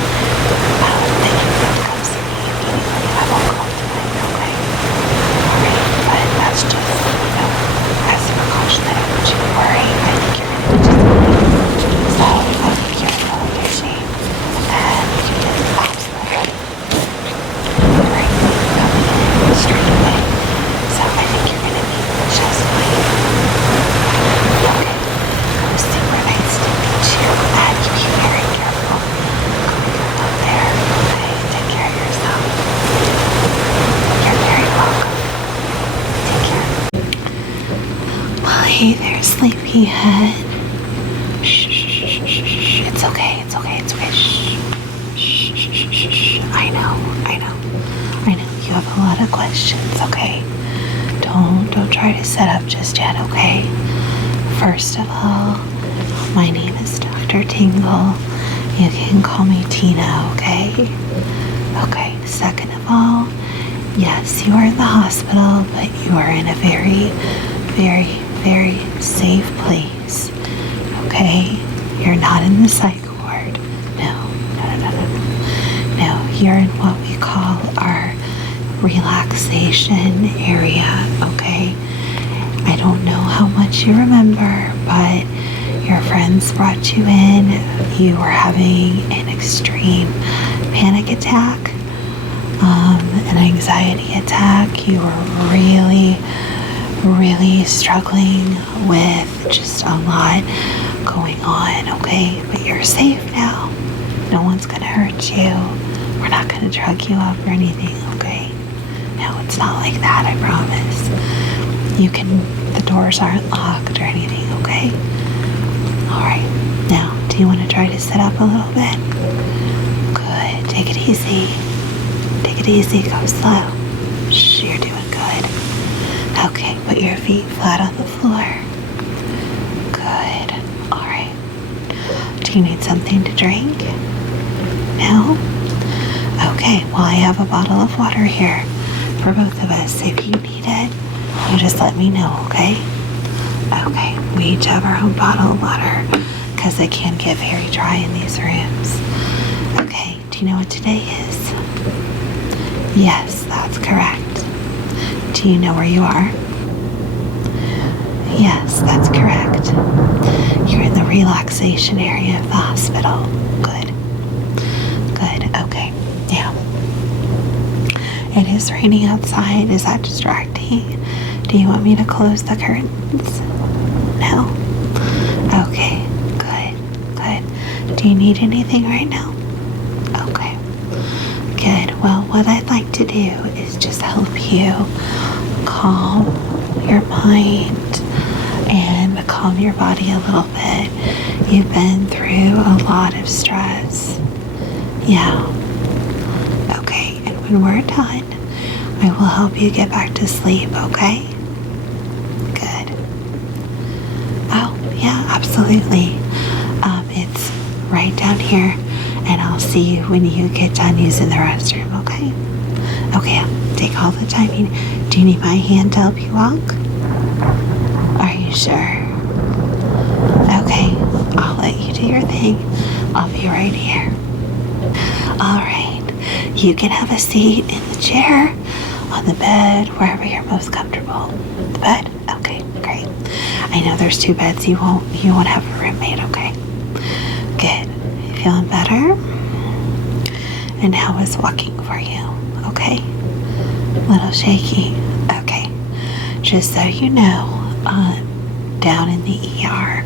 that you have to come see me immediately. I won't call tonight, okay? Alright, but that's just, as a precaution, I don't want you to worry. I think you're going to be just fine. So, I think you're in really good shape, and you can get absolutely great coming in straight away. So, I think you're going to be just fine. Okay, it was super nice to meet you, and you be very careful going out there, okay? Take care of yourself. You're very welcome. Take care. Well, hey there, sleepyhead. Shh, shh, shh, shh, shh. It's okay, it's okay, it's okay. Shh, shh, shh, shh, shh, shh. I know. You have a lot of questions, okay? Don't try to set up just yet, okay? First of all, my name is Dr. Tingle. You can call me Tina, okay? Okay, second of all, yes, you are in the hospital, but you are in a very, very, very safe place, okay? You're not in the psych ward. No. No, you're in what we call our relaxation area, okay? I don't know how much you remember, but your friends brought you in. You were having an extreme panic attack, an anxiety attack. You were really, really struggling with just a lot going on, okay? But you're safe now. No one's gonna hurt you. We're not gonna drug you up or anything, okay? No, it's not like that, I promise. The doors aren't locked or anything, okay? Alright, now, do you want to try to sit up a little bit? Good, take it easy. Take it easy, go slow. Shh, you're doing good. Okay, put your feet flat on the floor. Good, alright. Do you need something to drink? No? Okay, well, I have a bottle of water here for both of us. If you need it, you just let me know, okay? Okay, we each have our own bottle of water because it can get very dry in these rooms. Okay, do you know what today is? Yes, that's correct. Do you know where you are? Yes, that's correct. You're in the relaxation area of the hospital. Good. Good, okay. Now, it is raining outside. Is that distracting? Do you want me to close the curtains? No? Okay, good. Do you need anything right now? Okay, good. Well, what I'd like to do is just help you calm your mind and calm your body a little bit. You've been through a lot of stress. Yeah. Okay, and when we're done, I will help you get back to sleep, okay? Good. Oh, yeah, absolutely. It's right down here, and I'll see you when you get done using the restroom, okay? Okay, take all the time. Do you need my hand to help you walk? Are you sure? Okay, I'll let you do your thing. I'll be right here. All right, you can have a seat in the chair, on the bed, wherever you're most comfortable. The bed? Okay, great. I know there's 2 beds. You won't have a roommate, okay? Good. You feeling better? And how is walking for you? Okay? A little shaky? Okay. Just so you know, down in the ER,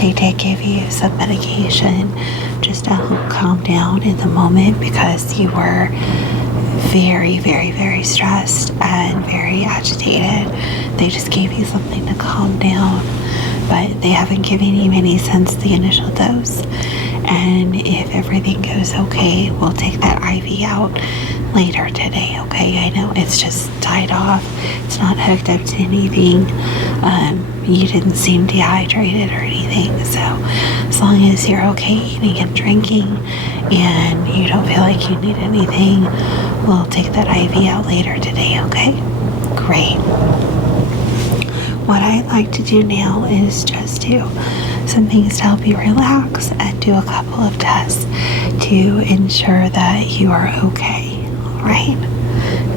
they did give you some medication just to help calm down in the moment because you were very, very, very stressed and very agitated. They just gave you something to calm down, but they haven't given you any since the initial dose. And if everything goes okay, we'll take that IV out later today, okay? I know it's just tied off. It's not hooked up to anything. You didn't seem dehydrated or anything. So as long as you're okay eating and drinking and you don't feel like you need anything, we'll take that IV out later today, okay? Great. What I'd like to do now is just do some things to help you relax and do a couple of tests to ensure that you are okay. All right?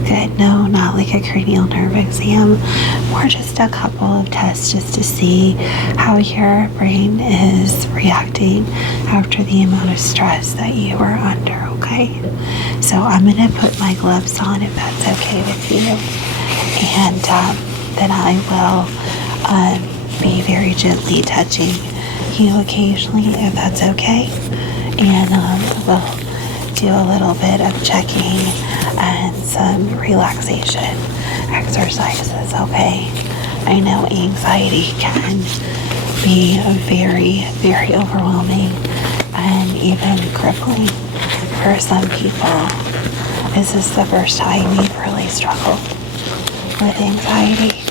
Good. No, not like a cranial nerve exam. More just a couple of tests just to see how your brain is reacting after the amount of stress that you are under, okay? So I'm going to put my gloves on if that's okay with you. And then I will be very gently touching you occasionally if that's okay. And we'll do a little bit of checking and some relaxation exercises, okay? I know anxiety can be very, very overwhelming and even crippling for some people. Is this the first time you've really struggled with anxiety?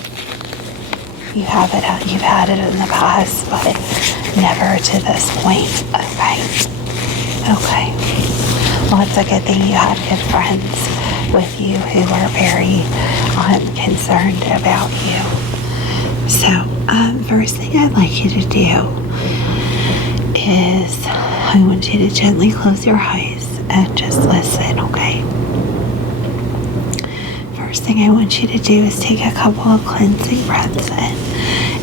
You've had it in the past, but never to this point. Okay. Well, it's a good thing you had good friends with you who are very concerned about you. So, first thing I'd like you to do is I want you to gently close your eyes and just listen, okay? First thing I want you to do is take a couple of cleansing breaths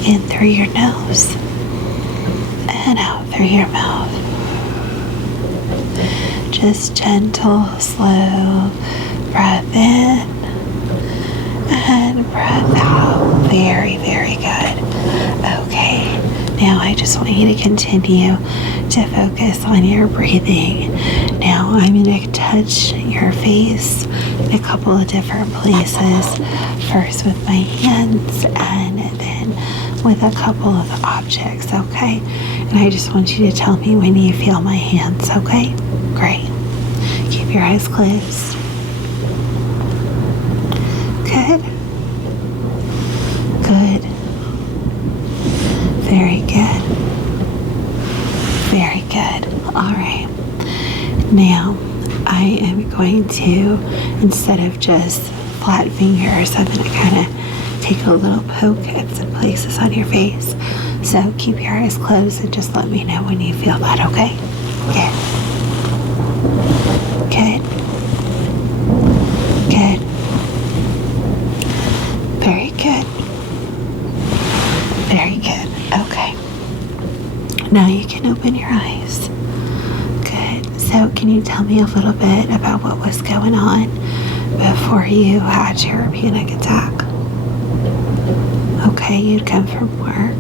in through your nose and out through your mouth. Just gentle, slow breath in and breath out. Very, very good. Okay, now I just want you to continue to focus on your breathing. Now I'm going to touch your face in a couple of different places. First with my hands and then with a couple of objects, okay? And I just want you to tell me when you feel my hands, okay? Great. Keep your eyes closed. Good. Good. Very good. Very good. All right. Now, I am going to, instead of just flat fingers, I'm going to kind of take a little poke at some places on your face. So keep your eyes closed and just let me know when you feel that, okay? Good. Good. Good. Very good. Very good. Okay. Now you can open your eyes. Good. So can you tell me a little bit about what was going on before you had your panic attack? Okay, you'd come from work.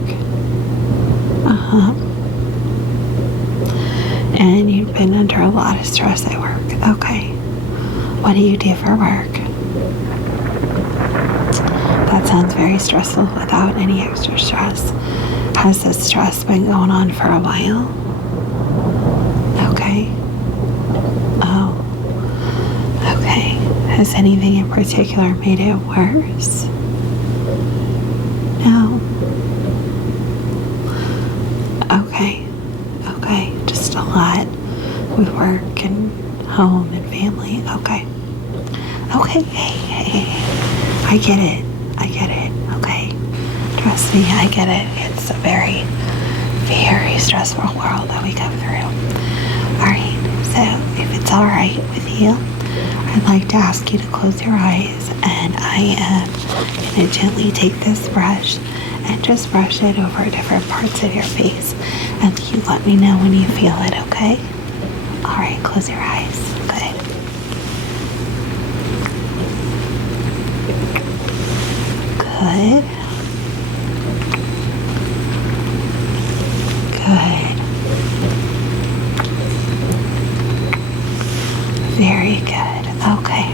And you've been under a lot of stress at work. Okay. What do you do for work? that sounds very stressful without any extra stress. Has this stress been going on for a while? Okay. Oh, okay. Has anything in particular made it worse? No. Okay. Okay. Just a lot with work and home and family. Okay. Okay. Hey. I get it. Okay. Trust me, I get it. It's a very, very stressful world that we come through. Alright, so if it's alright with you, I'd like to ask you to close your eyes, and I am going to gently take this brush and just brush it over different parts of your face, and you let me know when you feel it, okay? Alright, close your eyes. Good. Good. Very good. Okay.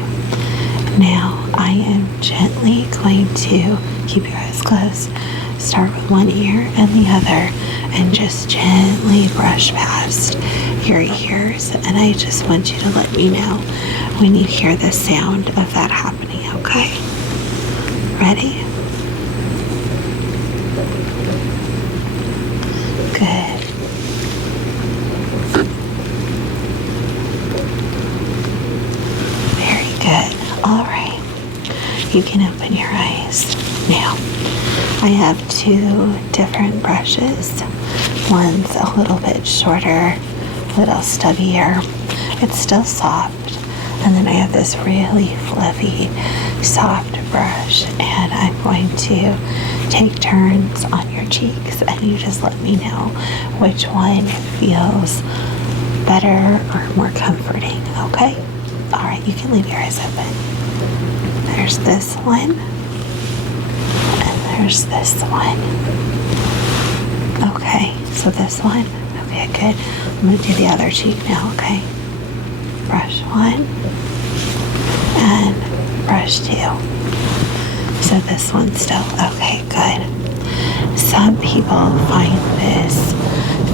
Now I am gently going to keep your eyes closed. Start with one ear and the other, and just gently brush past your ears. And I just want you to let me know when you hear the sound of that happening, okay? Ready? Good. Very good. All right. You can open your eyes. Now, I have two different brushes. One's a little bit shorter, a little stubbier. It's still soft. And then I have this really fluffy, soft brush. And I'm going to take turns on your cheeks, and you just let me know which one feels better or more comforting, okay? All right, you can leave your eyes open. There's this one, and there's this one. Okay, so this one. Okay, good. I'm going to do the other cheek now, okay? Brush one, and brush two. So this one still. Okay, good. Some people find this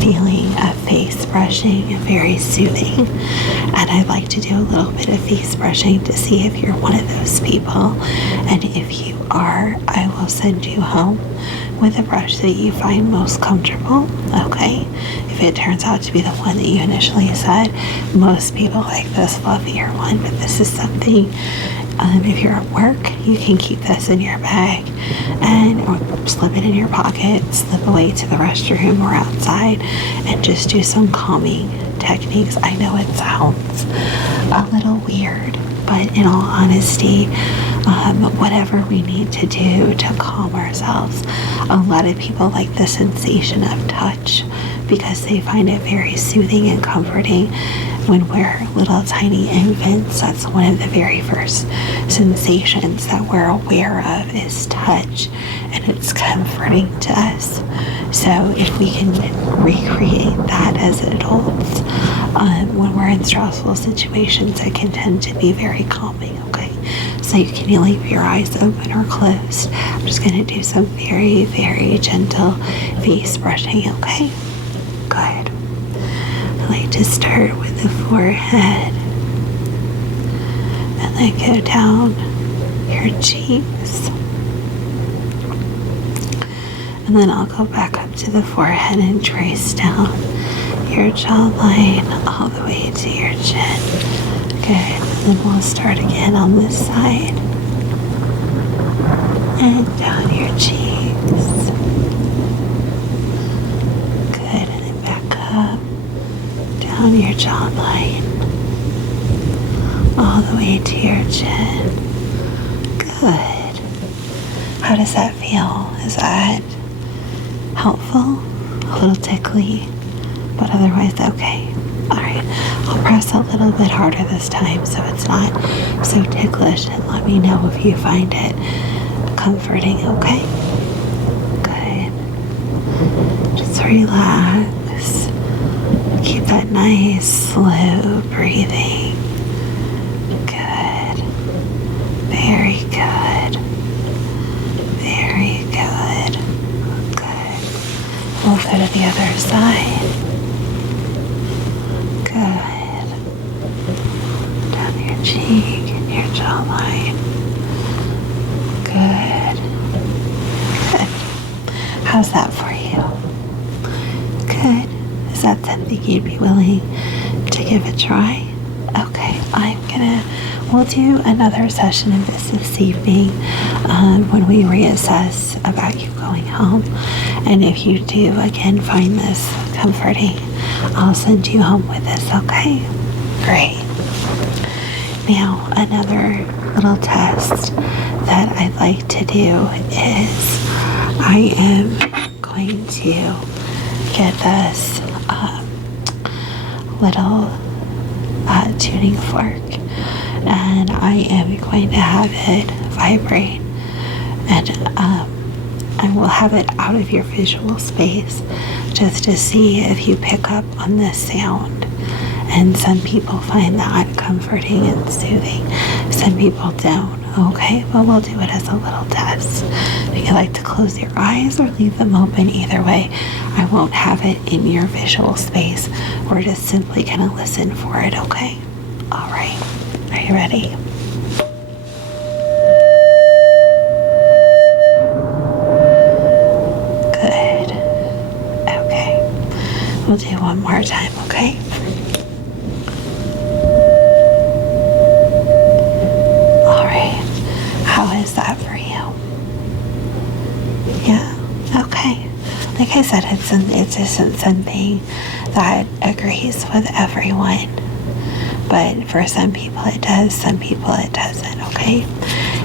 feeling of face brushing very soothing, and I'd like to do a little bit of face brushing to see if you're one of those people. And if you are, I will send you home with a brush that you find most comfortable, okay? If it turns out to be the one that you initially said, most people like this fluffier one, but this is something, if you're at work, you can keep this in your bag and or slip it in your pocket, slip away to the restroom or outside, and just do some calming techniques. I know it sounds a little weird, but in all honesty, whatever we need to do to calm ourselves. A lot of people like the sensation of touch because they find it very soothing and comforting. When we're little tiny infants, that's one of the very first sensations that we're aware of is touch, and it's comforting to us. So if we can recreate that as adults, when we're in stressful situations, it can tend to be very calming, okay? So you can leave your eyes open or closed. I'm just going to do some very, very gentle face brushing, okay? Good. I like to start with the forehead and then go down your cheeks. And then I'll go back up to the forehead and trace down your jawline all the way to your chin. Good. And then we'll start again on this side. And down your cheeks. Good. And then back up. Down your jawline. All the way to your chin. Good. How does that feel? Is that helpful? A little tickly, but otherwise okay. Alright, I'll press a little bit harder this time so it's not so ticklish, and let me know if you find it comforting, okay? Good. Just relax. Keep that nice, slow breathing. Good. Very good. go to the other side. Good. Down your cheek and your jawline. Good. Good. How's that for you? Good. Is that something you'd be willing to give a try? Okay, we'll do another session of this evening when we reassess about you going home. And if you do, again, find this comforting, I'll send you home with this, okay? Great. Now, another little test that I'd like to do is I am going to get this little tuning fork, and I am going to have it vibrate, and I will have it out of your visual space just to see if you pick up on this sound. And some people find that comforting and soothing, some people don't. Okay, but we'll do it as a little test. If you like to close your eyes or leave them open, either way, I won't have it in your visual space. We're just simply going to listen for it, okay? All right, are you ready? Good. Okay, we'll do one more time, okay? How is that for you? Yeah? Okay. Like I said, it isn't something that agrees with everyone. But for some people it does, some people it doesn't, okay?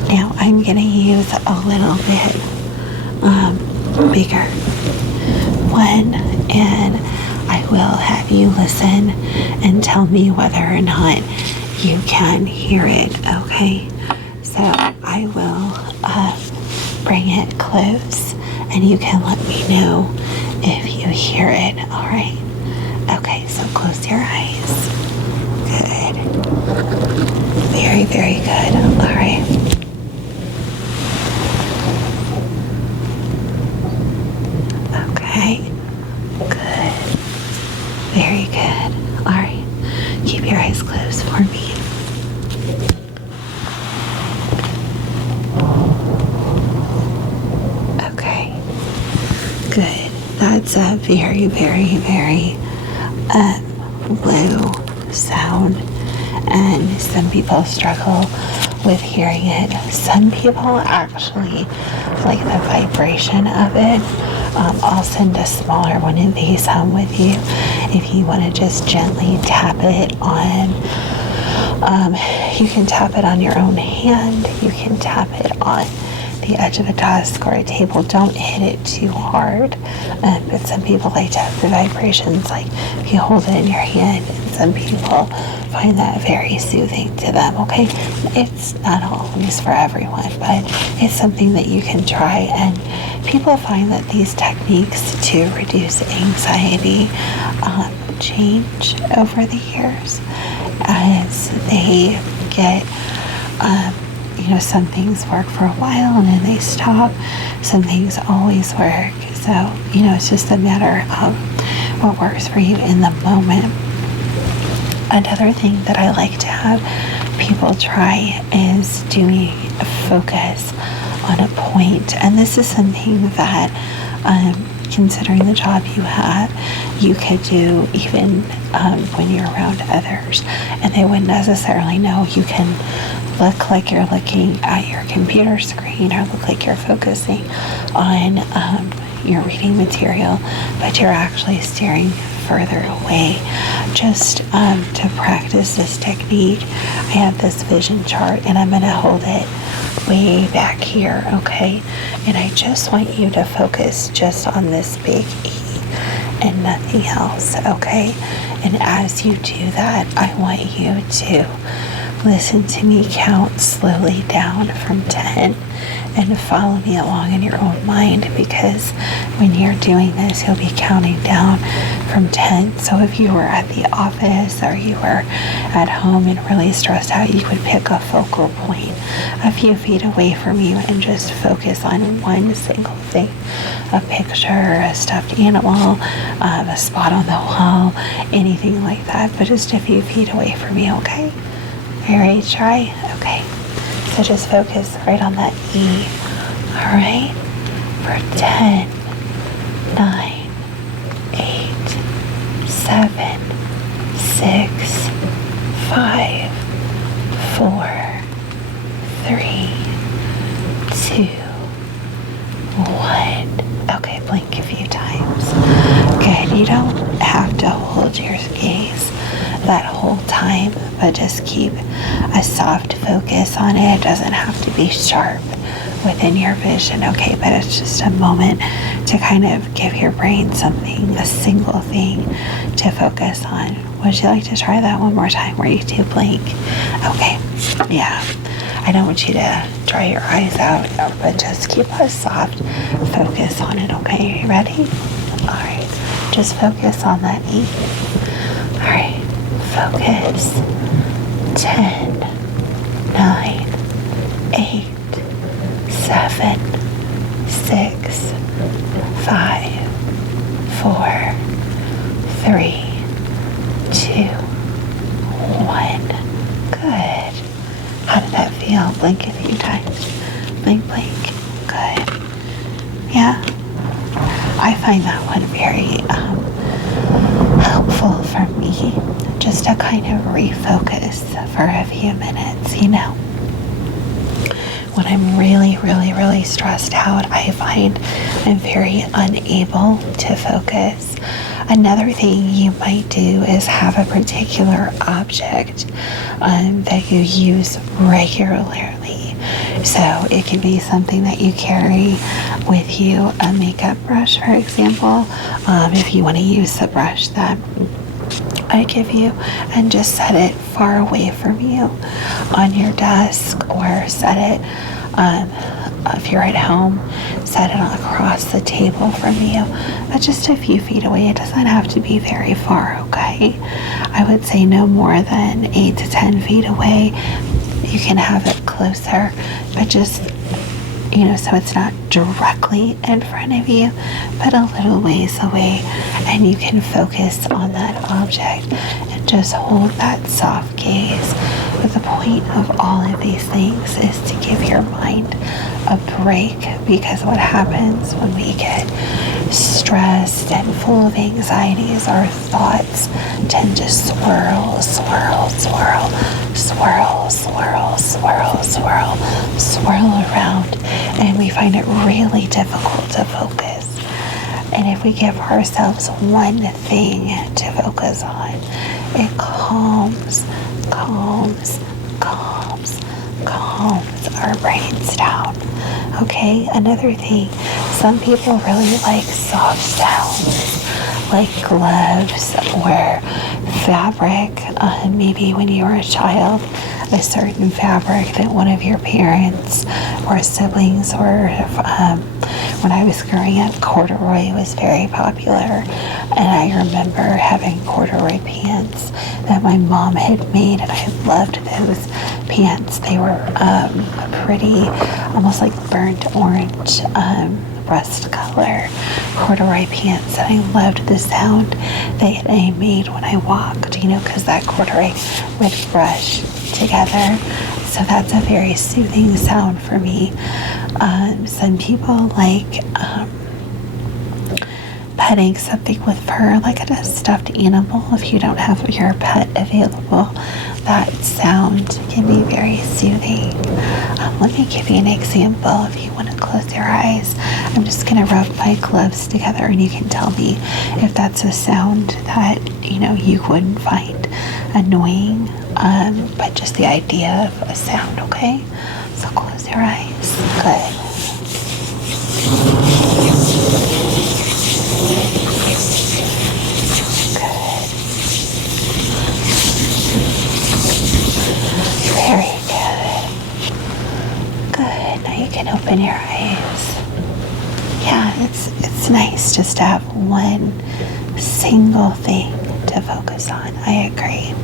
Now I'm going to use a little bit bigger one, and I will have you listen and tell me whether or not you can hear it, okay? So I will bring it close, and you can let me know if you hear it, all right? Okay, so close your eyes. Good. Very, very good. All right. Okay. Good. Very good. All right. Keep your eyes closed for me. Good. That's a very, very, very low sound, and some people struggle with hearing it. Some people actually like the vibration of it. I'll send a smaller one of these home with you if you want to just gently tap it on. You can tap it on your own hand. You can tap it on the edge of a desk or a table. Don't hit it too hard, but some people like to have the vibrations, like if you hold it in your hand, and some people find that very soothing to them, okay? It's not always for everyone, but it's something that you can try, and people find that these techniques to reduce anxiety change over the years as they get some things work for a while and then they stop. Some things always work. So, it's just a matter of what works for you in the moment. Another thing that I like to have people try is doing a focus on a point. And this is something that, considering the job you have, you could do even when you're around others. And they wouldn't necessarily know. You can look like you're looking at your computer screen or look like you're focusing on your reading material, but you're actually staring further away. Just to practice this technique, I have this vision chart, and I'm going to hold it way back here, okay? And I just want you to focus just on this big E and nothing else, okay? And as you do that, I want you to listen to me count slowly down from 10 and follow me along in your own mind, because when you're doing this, you'll be counting down from 10. So if you were at the office or you were at home and really stressed out, you would pick a focal point a few feet away from you and just focus on one single thing. A picture, a stuffed animal, a spot on the wall, anything like that, but just a few feet away from you, okay? Are you ready to try? Okay. So just focus right on that E. All right? For 10, 9, 8, 7, 6, 5, 4, 3, 2, 1. Okay, blink a few times. Good. You don't have to hold your gaze that whole time, but just keep a soft focus on it. It doesn't have to be sharp within your vision, okay? But it's just a moment to kind of give your brain something, a single thing to focus on. Would you like to try that one more time where you do blink? Okay, yeah. I don't want you to dry your eyes out, but just keep a soft focus on it, okay? Are you ready? All right, just focus on that E. All right, focus. 10, 9, 8, 7, 6, 5, 4, 3, 2, 1. Good. How did that feel? Blink a few times. Blink, blink. Good. Yeah. I find that one very helpful for me, just to kind of refocus for a few minutes, you know. When I'm really, really, really stressed out, I find I'm very unable to focus. Another thing you might do is have a particular object that you use regularly. So it can be something that you carry with you, a makeup brush, for example, if you want to use the brush that I give you, and just set it far away from you on your desk, or set it, if you're at home, set it across the table from you, but just a few feet away. It doesn't have to be very far, okay? I would say no more than 8 to 10 feet away. You can have it closer, but just, you know, so it's not directly in front of you, but a little ways away, and you can focus on that object and just hold that soft gaze. But the point of all of these things is to give your mind a break, because what happens when we get stressed and full of anxieties, our thoughts tend to swirl, swirl, swirl, swirl, swirl, swirl, swirl, swirl around, and we find it really difficult to focus. And if we give ourselves one thing to focus on, it calms, calms, calms, calms our brains down. Okay, another thing, some people really like soft sounds, like gloves or fabric. Maybe when you were a child, a certain fabric that one of your parents or siblings, or when I was growing up, corduroy was very popular, and I remember having corduroy pants that my mom had made, and I loved those pants. They were pretty, almost like burnt orange rust color corduroy pants, and I loved the sound that they made when I walked, you know, because that corduroy would brush together. So that's a very soothing sound for me. Some people like petting something with fur, like a stuffed animal. If you don't have your pet available, that sound can be very soothing. Let me give you an example. If you want to close your eyes, I'm just going to rub my gloves together, and you can tell me if that's a sound that, you know, you wouldn't find annoying, but just the idea of a sound, okay? So close your eyes. Good. it's nice just to have one single thing to focus on. I agree.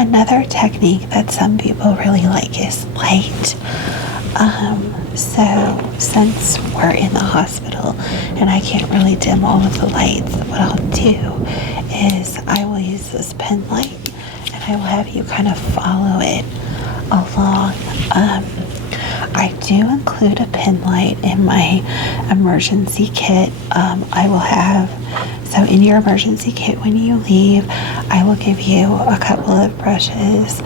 Another technique that some people really like is light. So since we're in the hospital and I can't really dim all of the lights, what I'll do is I will use this pen light and I will have you kind of follow it along. I do include a pen light in my emergency kit. I will have, so in your emergency kit when you leave, I will give you a couple of brushes,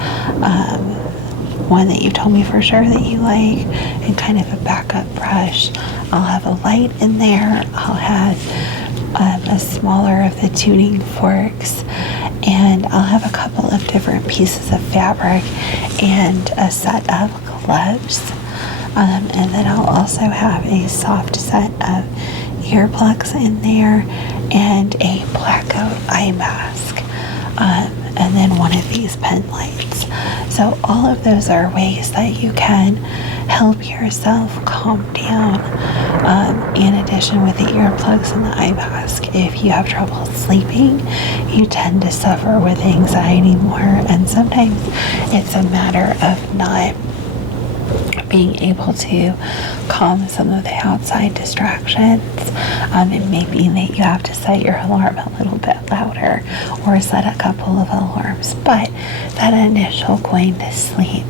one that you told me for sure that you like, and kind of a backup brush. I'll have a light in there. I'll have a smaller of the tuning forks, and I'll have a couple of different pieces of fabric and a set of gloves. And then I'll also have a soft set of earplugs in there and a blackout eye mask. And then one of these pen lights. So all of those are ways that you can help yourself calm down. In addition, with the earplugs and the eye mask, if you have trouble sleeping, you tend to suffer with anxiety more, and sometimes it's a matter of not being able to calm some of the outside distractions. It may mean that you have to set your alarm a little bit louder or set a couple of alarms, but that initial going to sleep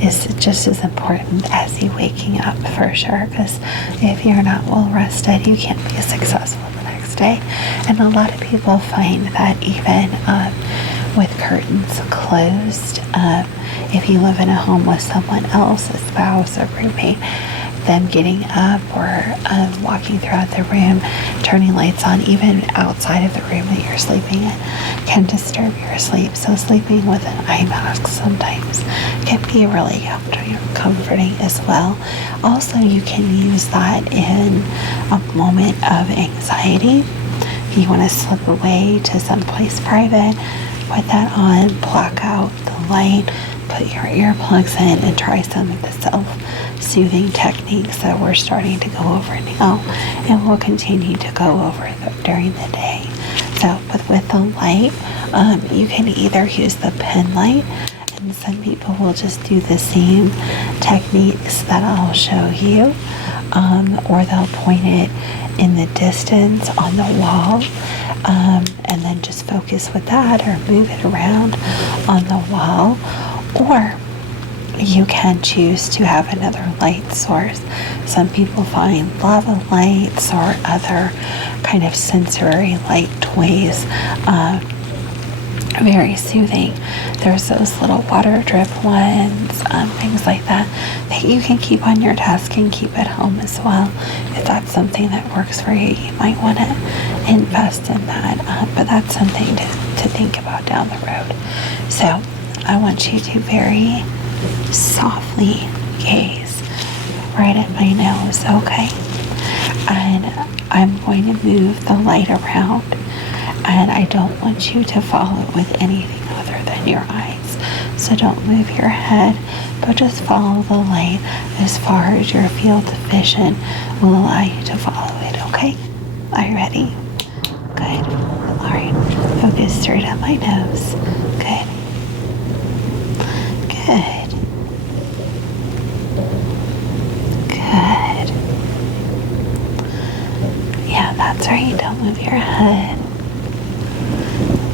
is just as important as you waking up, for sure, because if you're not well rested, you can't be successful the next day. And a lot of people find that even with curtains closed, if you live in a home with someone else, a spouse or roommate, them getting up or walking throughout the room, turning lights on, even outside of the room that you're sleeping in, can disturb your sleep. So sleeping with an eye mask sometimes can be really comforting as well. Also, you can use that in a moment of anxiety. If you want to slip away to someplace private, put that on, block out the light, put your earplugs in, and try some of the self-soothing techniques that we're starting to go over now, and we'll continue to go over during the day. So, but with the light, you can either use the pen light, and some people will just do the same techniques that I'll show you, or they'll point it in the distance on the wall, and then just focus with that, or move it around on the wall. Or you can choose to have another light source. Some people find lava lights or other kind of sensory light toys very soothing. There's those little water drip ones, things like that you can keep on your desk and keep at home as well. If that's something that works for you, you might want to invest in that, but that's something to think about down the road. So I want you to very softly gaze right at my nose, okay? And I'm going to move the light around, and I don't want you to follow it with anything other than your eyes. So don't move your head, but just follow the light as far as your field of vision will allow you to follow it, okay? Are you ready? Good. All right. Focus straight at my nose. Good. Good. Good. Yeah, that's right. Don't move your head.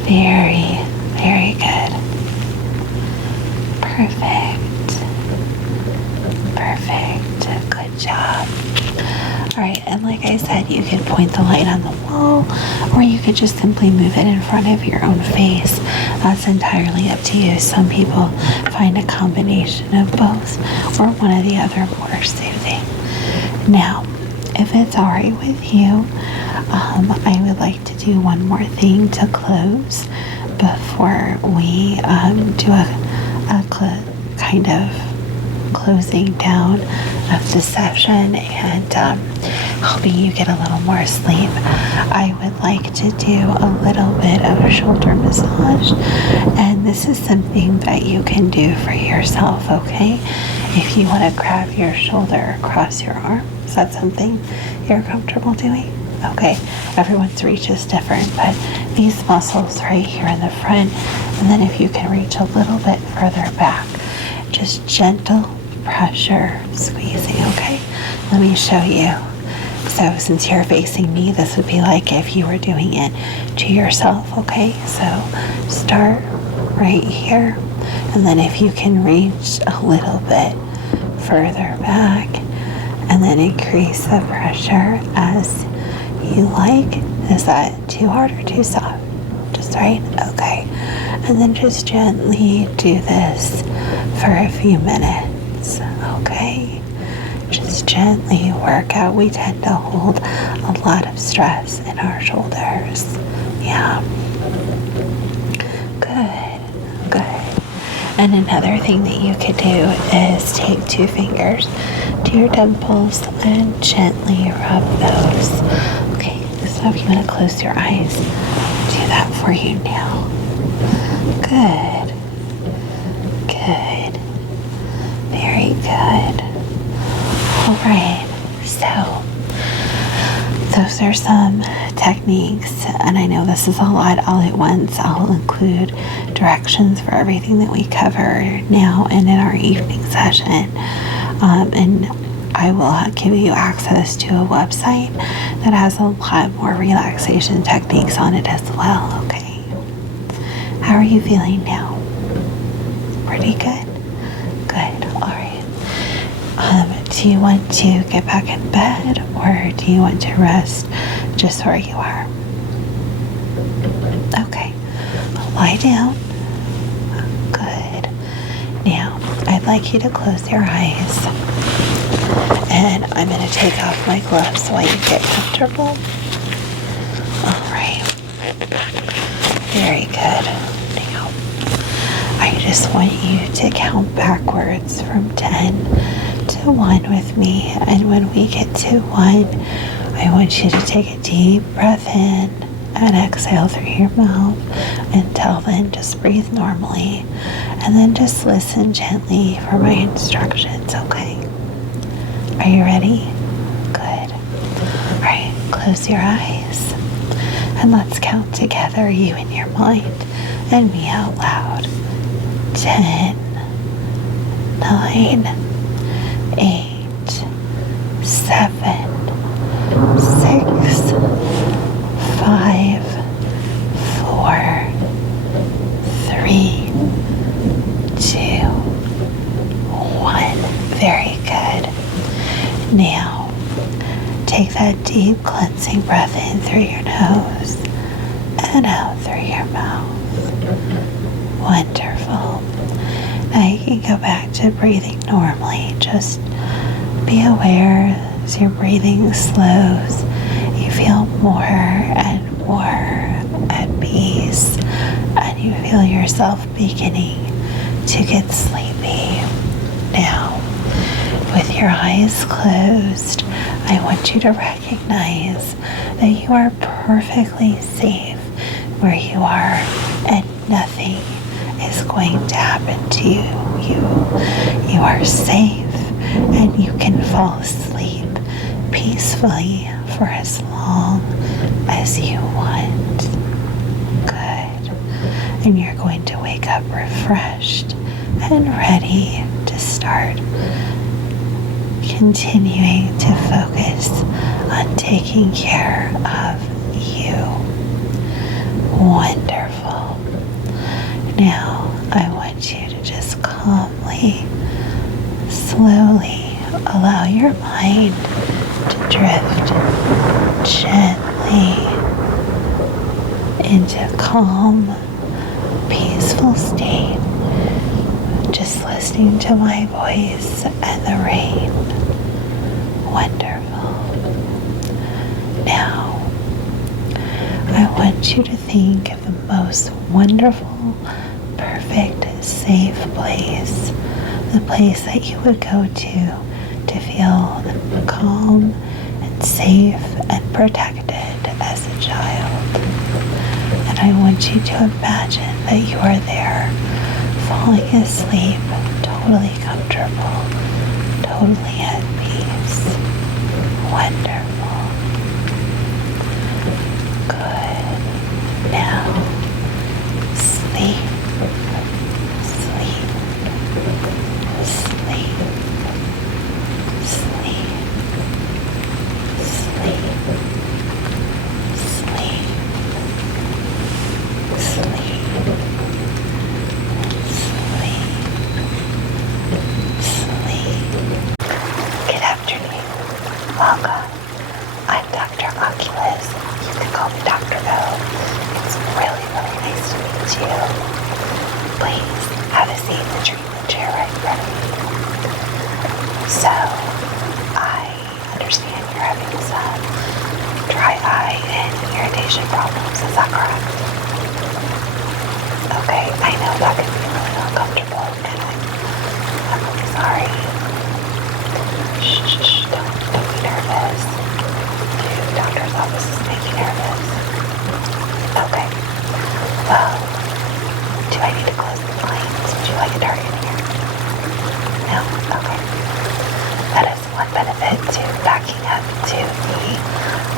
Very, very good. Perfect. Perfect. Good job. Alright, and like I said, you could point the light on the wall, or you could just simply move it in front of your own face. That's entirely up to you. Some people find a combination of both, or one or the other more soothing. Now, if it's alright with you, I would like to do one more thing to close before we do a kind of closing down of the session and helping you get a little more sleep. I would like to do a little bit of a shoulder massage, and this is something that you can do for yourself, okay? If you want to grab your shoulder across your arm, is that something you're comfortable doing? okay? Everyone's reach is different, but these muscles right here in the front, and then if you can reach a little bit further back, just gentle pressure squeezing, okay? Let me show you. So since you're facing me, this would be like if you were doing it to yourself, okay? So start right here, and then if you can reach a little bit further back, and then increase the pressure as you like. Is that too hard or too soft? Just right? Okay. And then just gently do this for a few minutes, okay? Just gently work out. We tend to hold a lot of stress in our shoulders. Yeah. Good, good. And another thing that you could do is take 2 fingers to your temples and gently rub those. Okay, so if you want to close your eyes, I'll do that for you now. Good. Good. Very good. All right, so those are some techniques, and I know this is a lot all at once. I'll include directions for everything that we cover now and in our evening session. And I will give you access to a website that has a lot more relaxation techniques on it as well, okay? How are you feeling now? Pretty good? Good, all right. Do you want to get back in bed, or do you want to rest just where you are? Okay, well, lie down. Good. Now, I'd like you to close your eyes, and I'm going to take off my gloves while you get comfortable. All right. Very good. Now, I just want you to count backwards from 10 to 1 with me, and when we get to 1, I want you to take a deep breath in and exhale through your mouth. Until then, just breathe normally, and then just listen gently for my instructions, okay? Are you ready? Good. All right, close your eyes, and let's count together, you in your mind and me out loud. 10, 9, 8, 7, 6, 5, 4, 3, 2, 1. Very good. Now, take that deep cleansing breath in through your nose and out through your mouth. Wonderful. Now you can go back to breathing normally. Just be aware as your breathing slows, you feel more and more at peace, and you feel yourself beginning to get sleepy. Now, with your eyes closed, I want you to recognize that you are perfectly safe where you are, and nothing is going to happen to you. You are safe, and you can fall asleep peacefully for as long as you want. Good. And you're going to wake up refreshed and ready to start continuing to focus on taking care of you. Wonderful. Now, I want you to just calmly, slowly allow your mind to drift gently into calm, peaceful state, just listening to my voice and the rain. Wonderful. Now, I want you to think of the most wonderful, perfect, safe place, the place that you would go to feel calm and safe and protected as a child. And I want you to imagine that you are there, falling asleep, totally comfortable, totally at peace. Wonderful. Oculus. You can call me Dr. though. It's really, really nice to meet you. Please have a seat in the treatment chair right in front of me. So, I understand you're having some dry eye and irritation problems, is that correct? Okay, I know that can be really uncomfortable, and I'm really sorry. Shh, don't be nervous. The doctor's office is making nervous. Okay, well, do I need to close the blinds? Would you like a dark in here? No? Okay. That is one benefit to backing up to the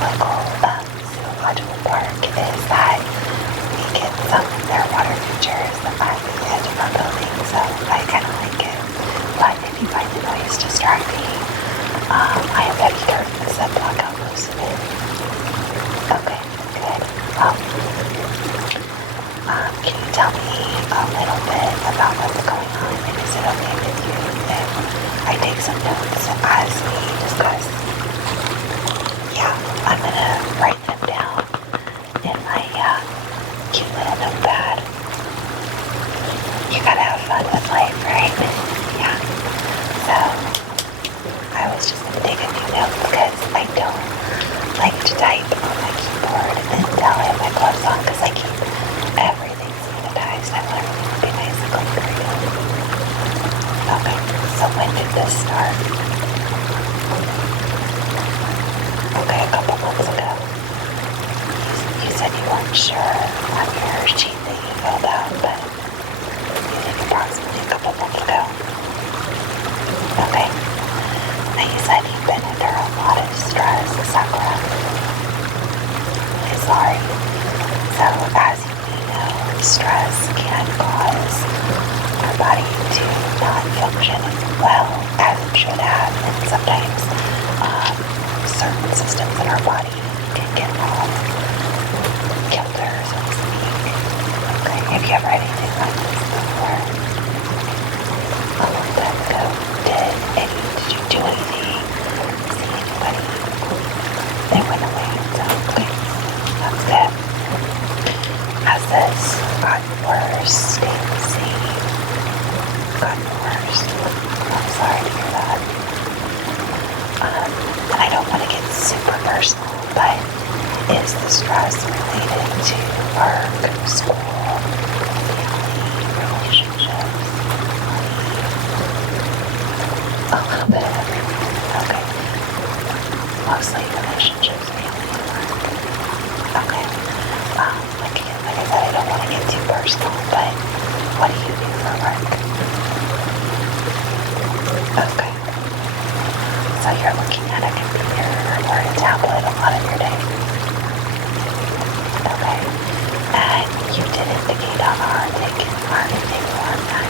local zoological park is that we get some of their water features at the edge of our building, so I kind of like it. But if you find the noise distracting, I have heavy curtains that block out most of it. Okay, good. Can you tell me a little bit about what's going on, and is it okay with you if I take some notes as we discuss? Yeah, I'm gonna write them down in my cute little notepad. You gotta have fun with life, right? Yeah. So, I was just gonna take a few notes because I don't like to type on my keyboard until I have my gloves on because I keep everything sanitized. I want everything to be nice and clean for you. Okay, so when did this start? Okay, a couple months ago. You said you weren't sure on your sheet that you filled out, but you think approximately a couple months ago. Okay. Now you said you've been under a lot of stress, is that correct? I'm sorry. So as you may know, stress can cause our body to not function as well as it should have, and sometimes certain systems in our body can get off kilter, so to speak. Okay, have you ever had anything like this before? A long time ago. Did you do anything? See anybody? They went away, so okay, that's good. Has this gotten worse? Stayed the same? Gotten worse? I'm sorry to hear that. And I don't want to get super personal, but is the stress related to work, school, family, relationships, money? A little bit of everything. Okay. Mostly relationships, family, and work. Okay. Like I said, I don't want to get too personal, but what do you do for work? Okay. So you're looking at a computer or a tablet a lot of your day. Okay. And you did indicate on our intake form that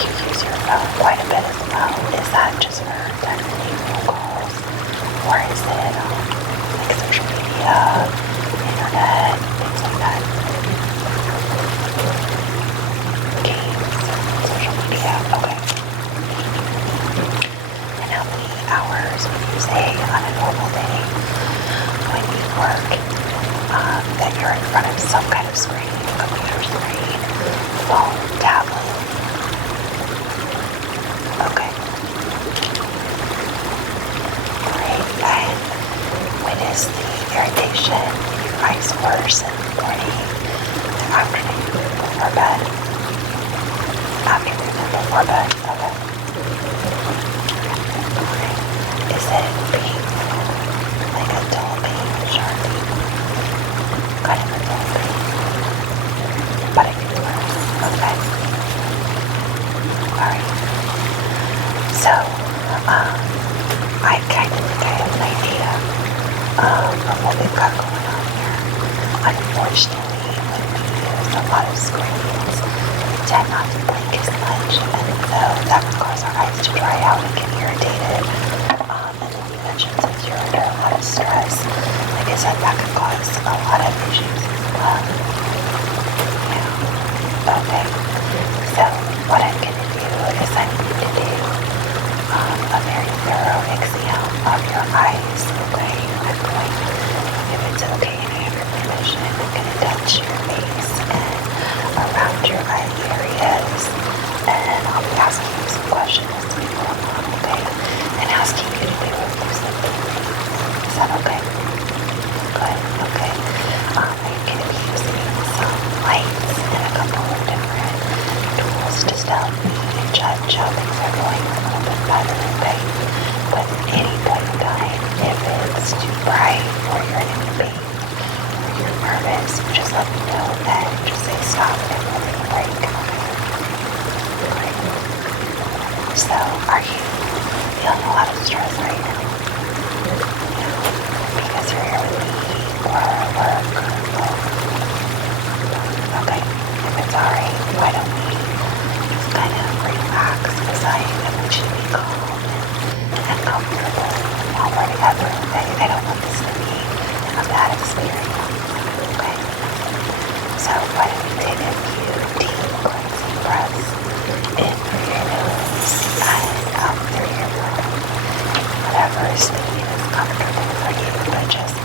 you use your phone quite a bit as well. Is that just for texting, phone calls? Or is it like social media, internet, things like that? Games, social media, okay. And how many hours would you say on a normal day when you work that you're in front of some kind of screen, computer screen, phone, tablet? Okay. Great. And when is the irritation in your eyes worse, in the morning, the afternoon, before bed? Afternoon and before bed. Okay. Okay. Is it painful? Like a dull pain, sharp pain? Kind of a dull pain. But it gets worse. Okay. Alright. So, I kind of think I have an idea of what we've got going on here. Unfortunately, when we use a lot of screens, we tend not to blink as much, and so that can cause our eyes to dry out and get irritated. And then you mentioned since you're under a lot of stress, like I said, that can cause a lot of issues as well. Yeah. Okay. So what I'm going to do is I'm going to do a very thorough exam of your eyes. Okay. I'm going to give it's okay and I have your permission. I'm going to touch your face and around your eye areas, and I'll be asking you some questions as we go along, okay? And asking you to do a few simple things. Is that okay? Good, okay. I'm going to be using some lights and a couple of different tools just to help me judge how things are going a little bit better, okay? But at any point in time, if it's too bright or you're in any pain or you're nervous, just let me know and just say stop and we'll take a break. Great. So, are you feeling a lot of stress right now? Yeah. Because you're here with me or work or both? Okay. If it's alright, why don't we just kind of relax because I want you to be calm and comfortable while we're together, okay? I don't want this to be a bad experience, okay? So why don't we take a few deep cleansing breaths in through your nose and out through your mouth. Whatever is comfortable for you, but just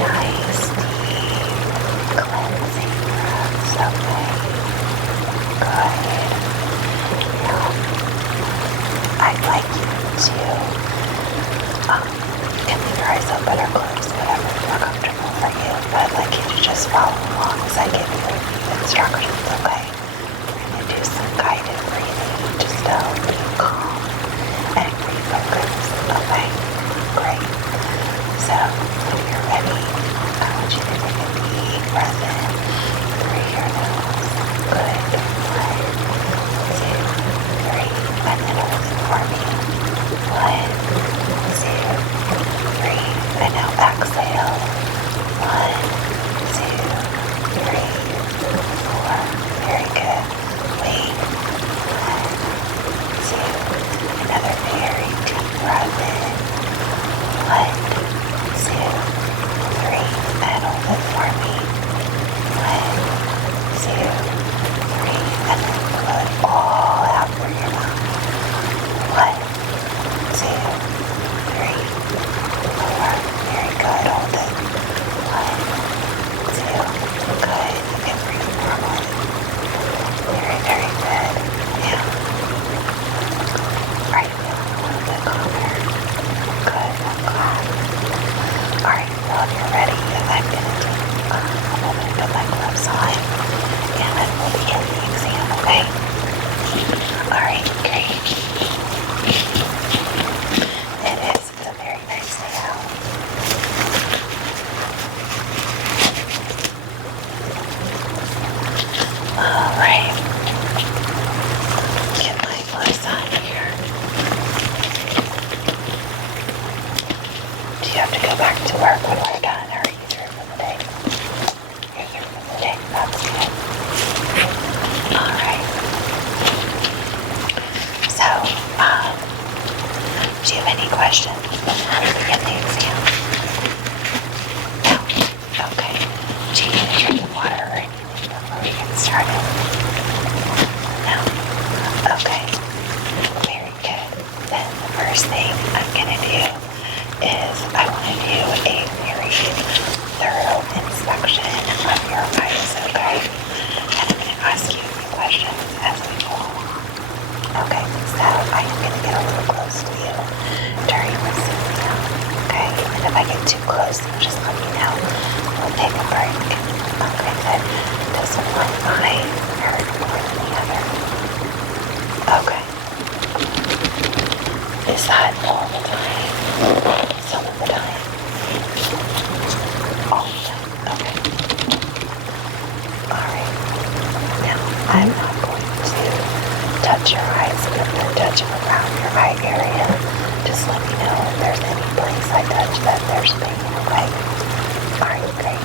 nice, deep, cleansing breaths, okay? Good. Now, I'd like you to you can leave your eyes open or closed, whatever is more comfortable for you, but I'd like you to just follow along as I give you a few instructions, okay? We're going to do some guided breathing just to help you calm and refocus, okay? Great. So, when you're ready, I want you to take a deep breath in through your nose. Good. 1, 2, 3, and then hold it for me. 1, 2, 3, and now exhale. 1, 2, 3, 4. Very good. Wait. 1, 2. Another very deep breath in. 1, 2, 3, and hold it for me. 1, 2, 3, and then blow it all out through your mouth. 1, 2, 3, 4. Very good. Hold it. 1, 2. Good. You can breathe normally. Very, very good. Now, are you feeling a little bit calmer? Good. I'm glad. Alright, well, if you're ready, I'm going to take a moment to put my gloves on, and then we'll begin the exam, okay? Alright, great. It is. It's a very nice day out. Alright. Get my gloves on here. Do you have to go back to work when we're done, or are you through for the day? You're through for the day. That's good. Alright. So, do you have any questions before we begin the exam? No? Okay. Do you need a drink of water or anything before we get started? No? Okay. Very good. Then the first thing I'm going to do is I want to do a very thorough inspection of your eyes, okay? And I'm going to ask you a few questions as we go along. Okay, so I am going to get a little close to you during this exam, okay? And if I get too close, just let me know. We'll take a break. Okay, good. Does one eye hurt more than the other? Okay. Is that all the time? Some of the time? All the time? Okay. Alright. Now, I'm not going to touch your eyes, but I'm going to touch around your eye area. Just let me know if there's any place I touch that there's pain, okay? Alright, great.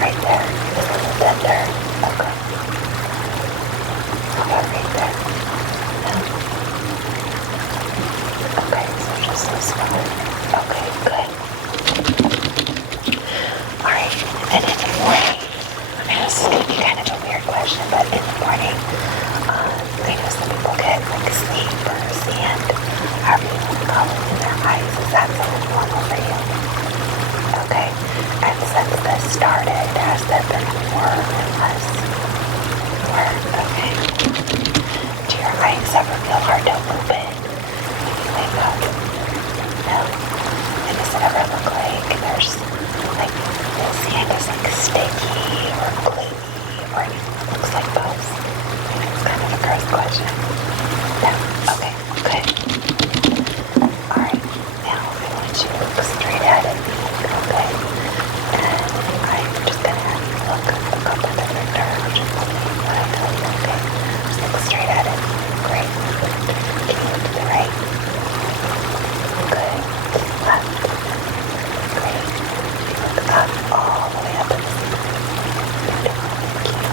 Right there. Is legs ever feel hard to open when you wake up? No? And does it ever look like there's like this hand is like sticky or gluey or anything that looks like pus? It's kind of a gross question. No? Okay, good. Alright, now I want you to look straight ahead at me, okay? And I'm just gonna have you look a couple different directions when I tell you, okay? Just look straight at it. Great. Can you look to the right? Good. Left. Great. You look up, all the way up at the ceiling. Beautiful. Thank you.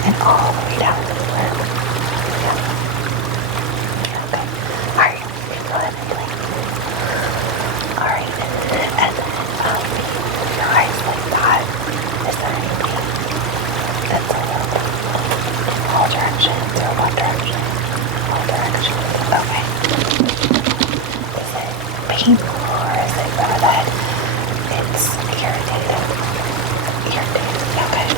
And all the way down to the floor. Yeah. Okay. Alright. You can go ahead and blink. Alright. And then your eyes like that. Is there anything that's a little bit in all directions or one direction? All directions. Okay. Is it painful or is it more that it's irritating? Irritating. Okay.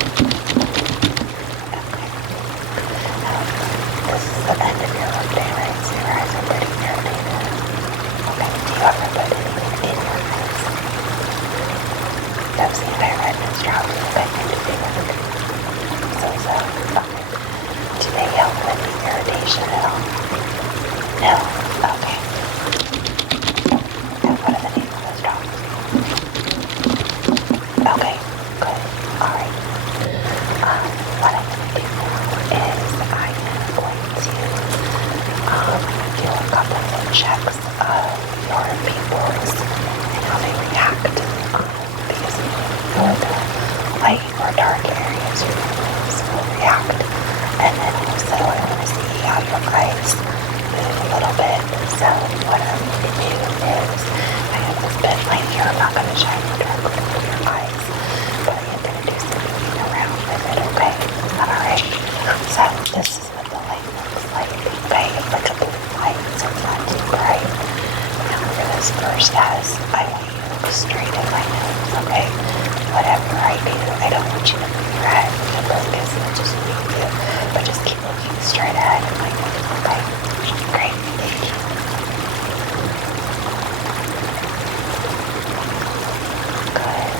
Okay. Now, this is the end of your workday, right? So your eyes are pretty irritated. Okay. Do you ever put anything in your eyes? That's the anti-redness drops that can do the work. So, okay. Do they help with the irritation at all? No? Okay. And what are the name of those drops? Okay, good. Alright. What I'm going to do now is I am going to do a couple of checks of your pupils and how they react because for the light or dark areas your pupils will react. And then also I want to see how your eyes move a little bit. So what I'm going to do is I have this pen light here. I'm not going to shine it directly into your eyes, but I am going to do some moving around with it, okay? Is that alright? So this is what the light looks like, okay? It's like a blue light, so it's not too bright. Now for this first test, I want you to look straight at my nose, okay? Whatever I do, I don't want you to move your head to focus and just move you, but just keep looking straight ahead at my nose, okay? Great, thank you. Good.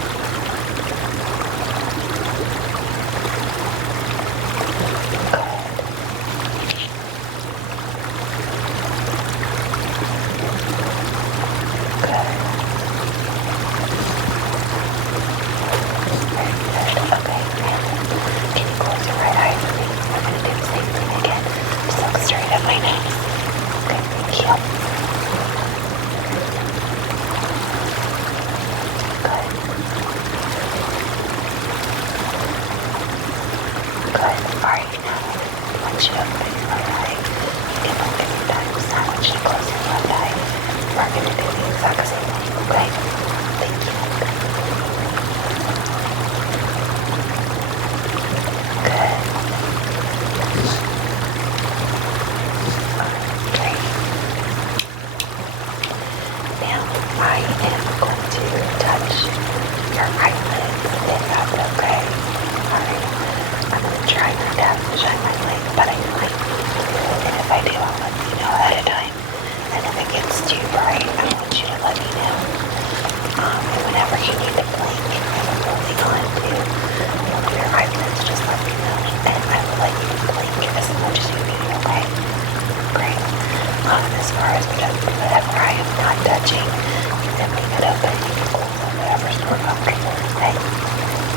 As far as whatever I am not touching, you can leave it open. You can close it, whatever's more comfortable. Okay?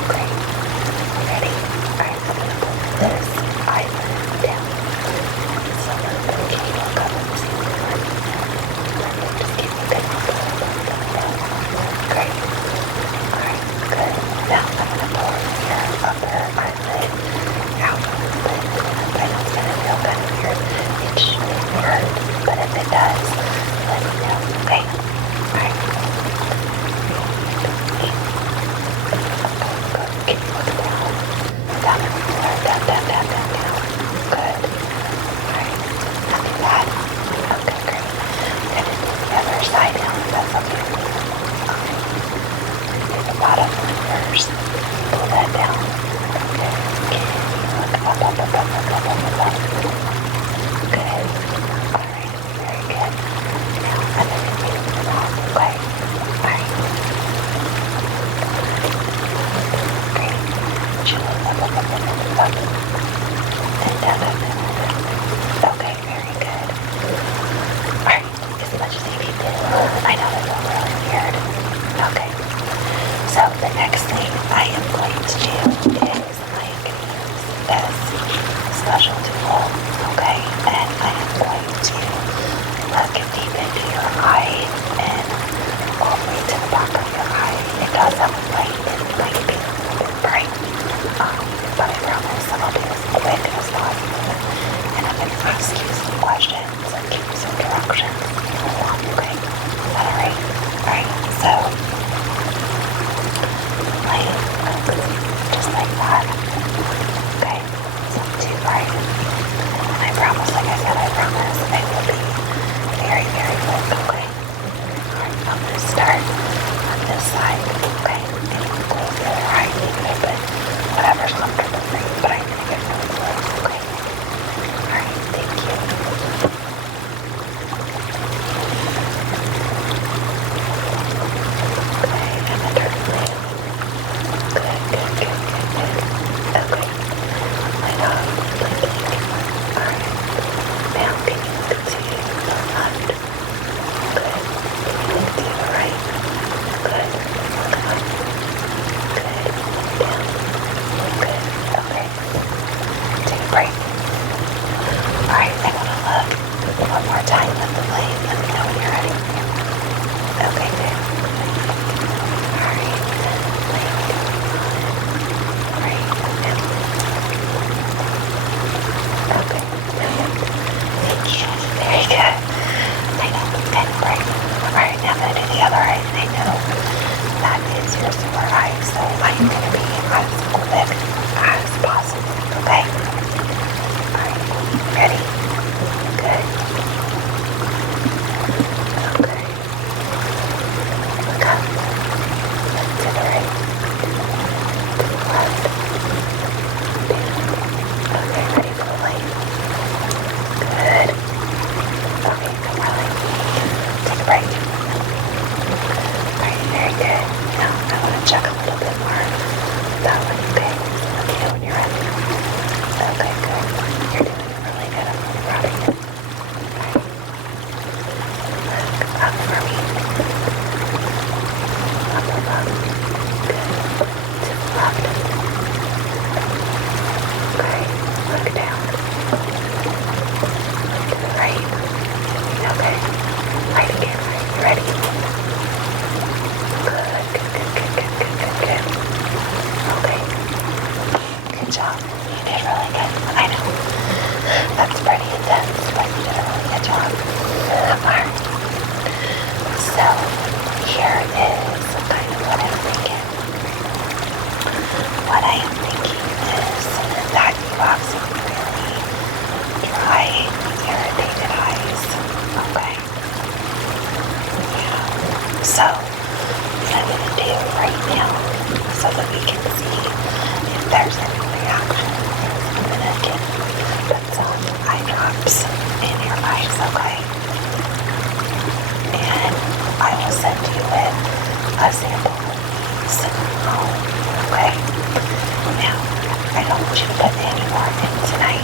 Great. Ready? Alright, I'm going to pull this eyelid down. And so I'm going to look up and see what you're doing. Perfect. Just keep looking up and down. Great. Alright, good. Now I'm going to pull your upper eyelid out a little bit. I know it's going to feel kind of weird. It shouldn't hurt, but if it does, let me know, okay? Alright. I am going to look deep into your eye and all the way to the back of your eye. It does have a light. It might be a little bit bright, but I promise I'll be as quick as possible. And I'm going to ask you some questions and give you some directions along the way. Is that alright? Alright, so light just like that. Okay, it's not too bright. And I promise, like I said, I promise I will be very, very quick, okay? Alright, I'm going to start on this side, okay? And I'm going to close the other eye, leave it open, whatever's comfortable for you, but I'm going to get really close, okay? Alright, thank you. Okay, and the turn blade. Good, good, good, good, good. Okay. Light up, blinking. Alright. Now can you look to the left? Good. Can you look to the right? Good. Look up. Good. Down. Good. Okay. Take a break. Alright, I want to look one more time at the light. Let me know when you're ready. Okay, good. Alright. Blink. Right. Down. Okay. Brilliant. Thank you. Very good. I know it's kind of bright. Alright, now I'm going to do the other eye. I know that is your sore eye, so I'm going to be as quick as possible. Okay? Alright. Ready? Good. Okay. Look up. Look to the right. To the left. Down. Okay, ready for the light. Good. Okay, come on, light. Take a break. Alright, very good. Now, I want to check a little bit more that one, okay? Let me know when you're ready. Okay, good. You're doing really good. I'm really proud of you. Alright. Look up for me. Up, up, up. Good. To the left. Okay. Look down. Look to the right. Okay. Right again. Right. You ready? Good. Good, good, good, good, good, good, good. Okay. Good job. You did really good. I know. That's pretty intense, but you did a really good job. Alright. So, here is kind of what I'm thinking. What I am thinking is that you have some really dry, irritated eyes. Okay? Yeah. So, what I'm going to do right now, so that we can see if there's any reaction, I'm going to put some eye drops in your eyes, okay? And I will send you in a sample of these home, okay? Now, I don't want you to put any more in tonight.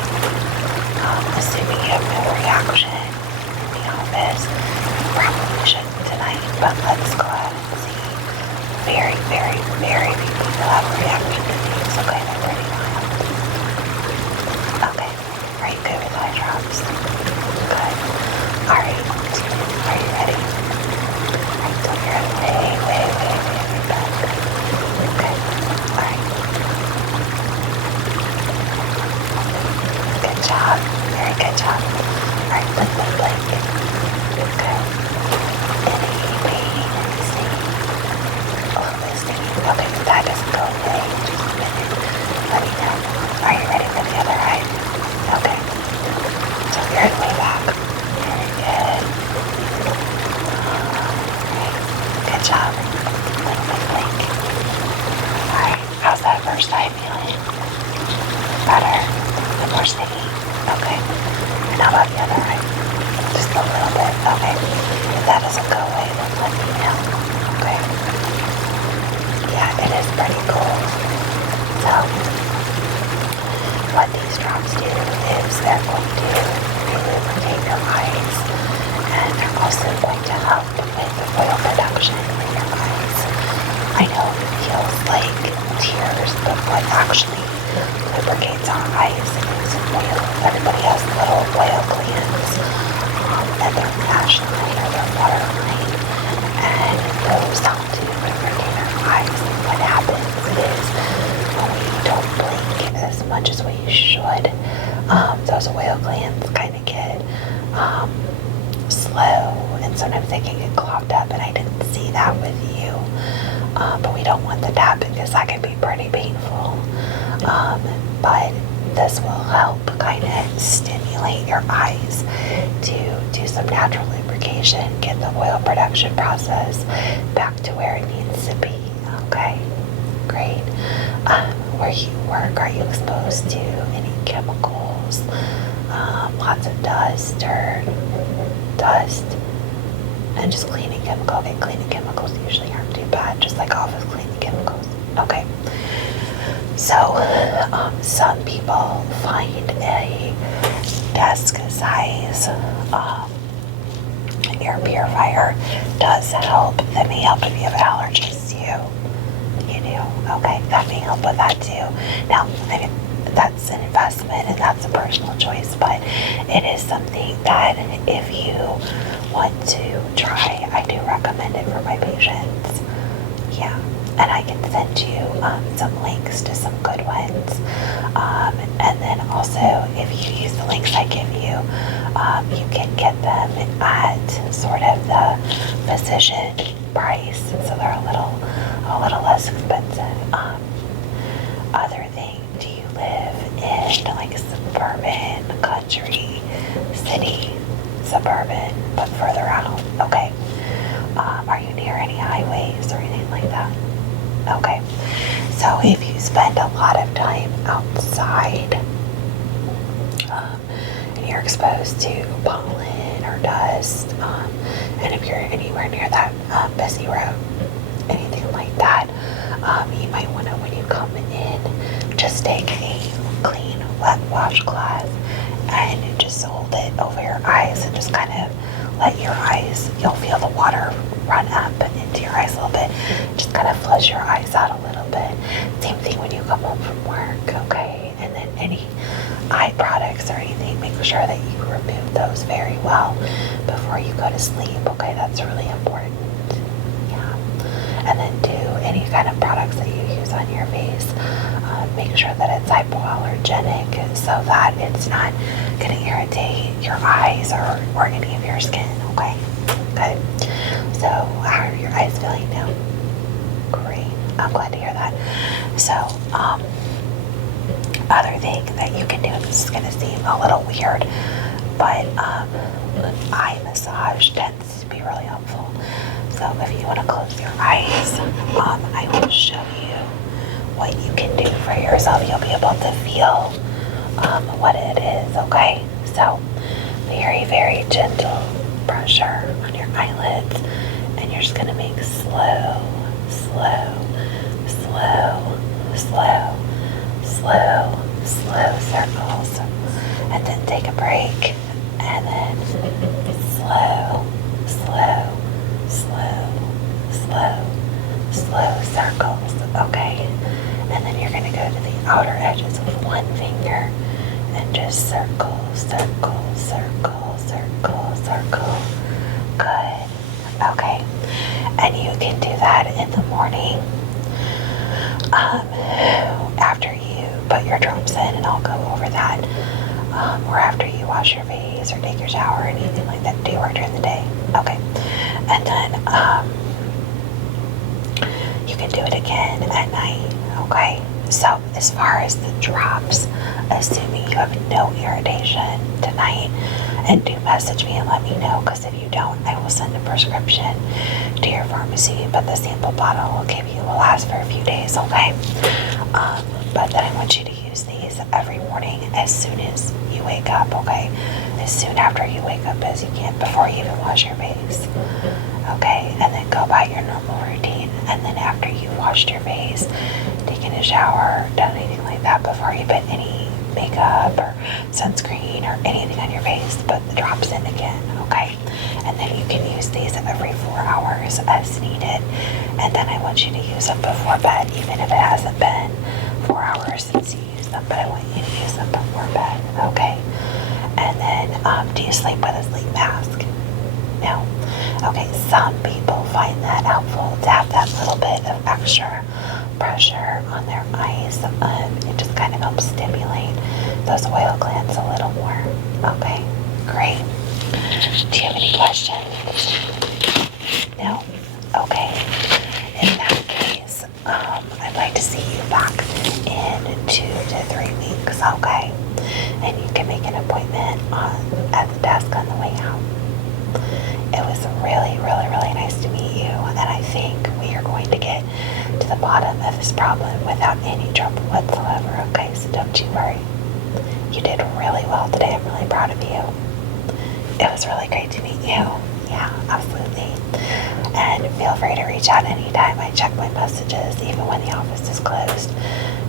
Assuming you have no reaction in the office, you probably shouldn't tonight, but let's go ahead and see. Very, very, very few people have a reaction to these, okay? They're pretty mild. Okay, are you good with eye drops? Good. Alright, are you ready? Alright, so you're way back. Okay, alright. Good job, very good job. Alright, blink. Okay. Any pain, any stinging? A little bit stinging. Okay, if that doesn't go away, just a minute. Let me know. Are you ready for the other eye? Okay. So you're way back. Very good. Alright. Good job. Blink. Alright, how's that first eye feeling? Better? The more stinging? Okay. And how about the other eye? Just a little bit. Okay. If that doesn't go away, then let me know. Okay. Yeah, it is pretty cool. So, what these drops do is they're going to lubricate your eyes, and they're also going to help with the oil production in your eyes. I know it feels like tears, but what actually lubricates our eyes is oil. Everybody has little oil glands sometimes they can get clogged up, and I didn't see that with you. But we don't want the tapping because that can be pretty painful. But this will help kind of stimulate your eyes to do some natural lubrication, get the oil production process back to where it needs to be. Okay, great. Where you work, are you exposed to any chemicals? Lots of dust, dirt, and just cleaning chemicals. Okay, cleaning chemicals usually aren't too bad, just like office cleaning chemicals. Okay. So, some people find a desk size air purifier does help. That may help if you have allergies too. You do? Okay, that may help with that too. Now, I mean, that's an investment and that's a personal choice, but it is something that if you want to try, I do recommend it for my patients. Yeah. And I can send you some links to some good ones. And then also, if you use the links I give you, you can get them at sort of the physician price, so they're a little less expensive. Other thing, do you live in like suburban, country, city, suburban, but further out? Okay. Are you near any highways or anything like that? Okay, so if you spend a lot of time outside and you're exposed to pollen or dust, and if you're anywhere near that busy road, anything like that, you might want to, when you come in, just take a clean wet washcloth and just hold it over your eyes and just kind of let your eyes, you'll feel the water run up into your eyes a little bit. Just kind of flush your eyes out a little bit. Same thing when you come home from work, okay? And then any eye products or anything, make sure that you remove those very well before you go to sleep, okay? That's really important. Yeah. And then do any kind of products that you use on your face, make sure that it's hypoallergenic so that it's not going to irritate your eyes or any of your skin, okay? Good. So how are your eyes feeling now? Great. I'm glad to hear that. So, other thing that you can do, and this is going to seem a little weird, but eye massage tends to be really helpful. So if you want to close your eyes, I will show you what you can do for yourself. You'll be able to feel what it is, okay? So very, very gentle pressure on your eyelids, and you're just going to make slow, slow, slow, slow, slow, slow circles, and then take a break, and then slow, slow, slow, slow, slow circles, okay? And then you're going to go to the outer edges with one finger and just circle, circle, circle, circle, circle. Good. Okay. And you can do that in the morning after you put your drops in, and I'll go over that, or after you wash your face or take your shower or anything like that. Do you work during the day? Okay. And then you can do it again at night, okay? So as far as the drops, assuming you have no irritation tonight, and do message me and let me know, because if you don't, I will send a prescription to your pharmacy, but the sample bottle I'll give you will last for a few days, okay? But then I want you to use these every morning as soon as you wake up, okay? As soon after you wake up as you can, before you even wash your face, okay? And then go by your normal routine, and then after you've washed your face, taken a shower, done anything like that, before you put any makeup or sunscreen or anything on your face, put the drops in again, okay? And then you can use these every 4 hours as needed, and then I want you to use them before bed, even if it hasn't been 4 hours since you used them, but I want you to use them before bed, okay? And then, do you sleep with a sleep mask? No? Okay, some people find that helpful to have that little bit of extra pressure on their eyes. It just kind of helps stimulate those oil glands a little more. Okay, great. Do you have any questions? No? Okay. In that case, I'd like to see you back in 2 to 3 weeks, okay? And you can make an appointment at the desk on the way out. It was really, really, really nice to meet you, and I think we are going to get to the bottom of this problem without any trouble whatsoever, okay? So don't you worry. You did really well today. I'm really proud of you. It was really great to meet you. Yeah, absolutely. And feel free to reach out anytime. I check my messages, even when the office is closed.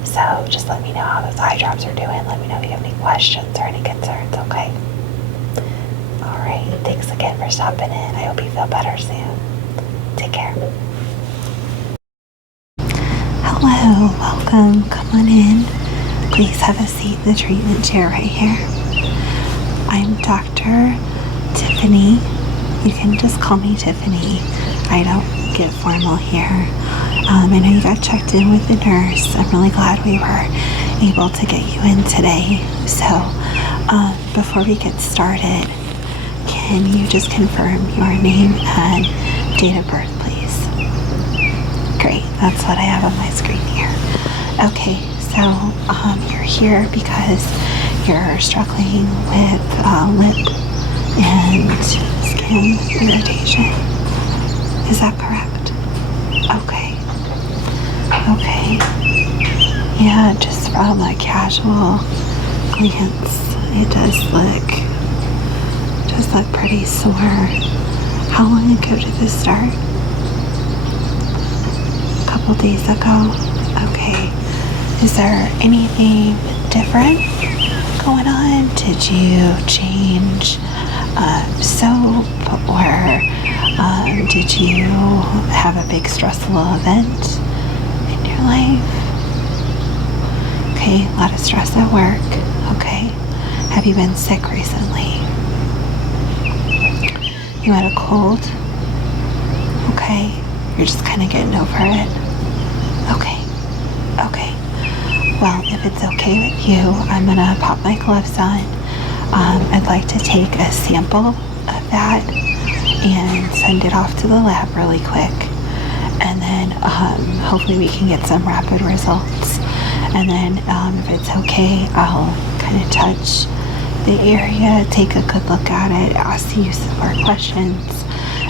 So just let me know how those eye drops are doing. Let me know if you have any questions or any concerns, okay? Alright, thanks again for stopping in. I hope you feel better soon. Take care. Hello, welcome. Come on in. Please have a seat in the treatment chair right here. I'm Dr. Tiffany. You can just call me Tiffany. I don't get formal here. I know you got checked in with the nurse. I'm really glad we were able to get you in today. So, before we get started, can you just confirm your name and date of birth, please? Great, that's what I have on my screen here. Okay, so you're here because you're struggling with lip and skin irritation. Is that correct? Okay. Okay. Yeah, just from a casual glance, it does look pretty sore. How long ago did this start? A couple days ago? Okay. Is there anything different going on? Did you change soap, or did you have a big stressful event in your life? Okay, a lot of stress at work. Okay. Have you been sick recently? You had a cold? Okay. You're just kind of getting over it? Okay. Okay. Well, if it's okay with you, I'm gonna pop my gloves on. I'd like to take a sample of that and send it off to the lab really quick. And then hopefully we can get some rapid results. And then if it's okay, I'll kind of touch the area, take a good look at it, ask you some more questions,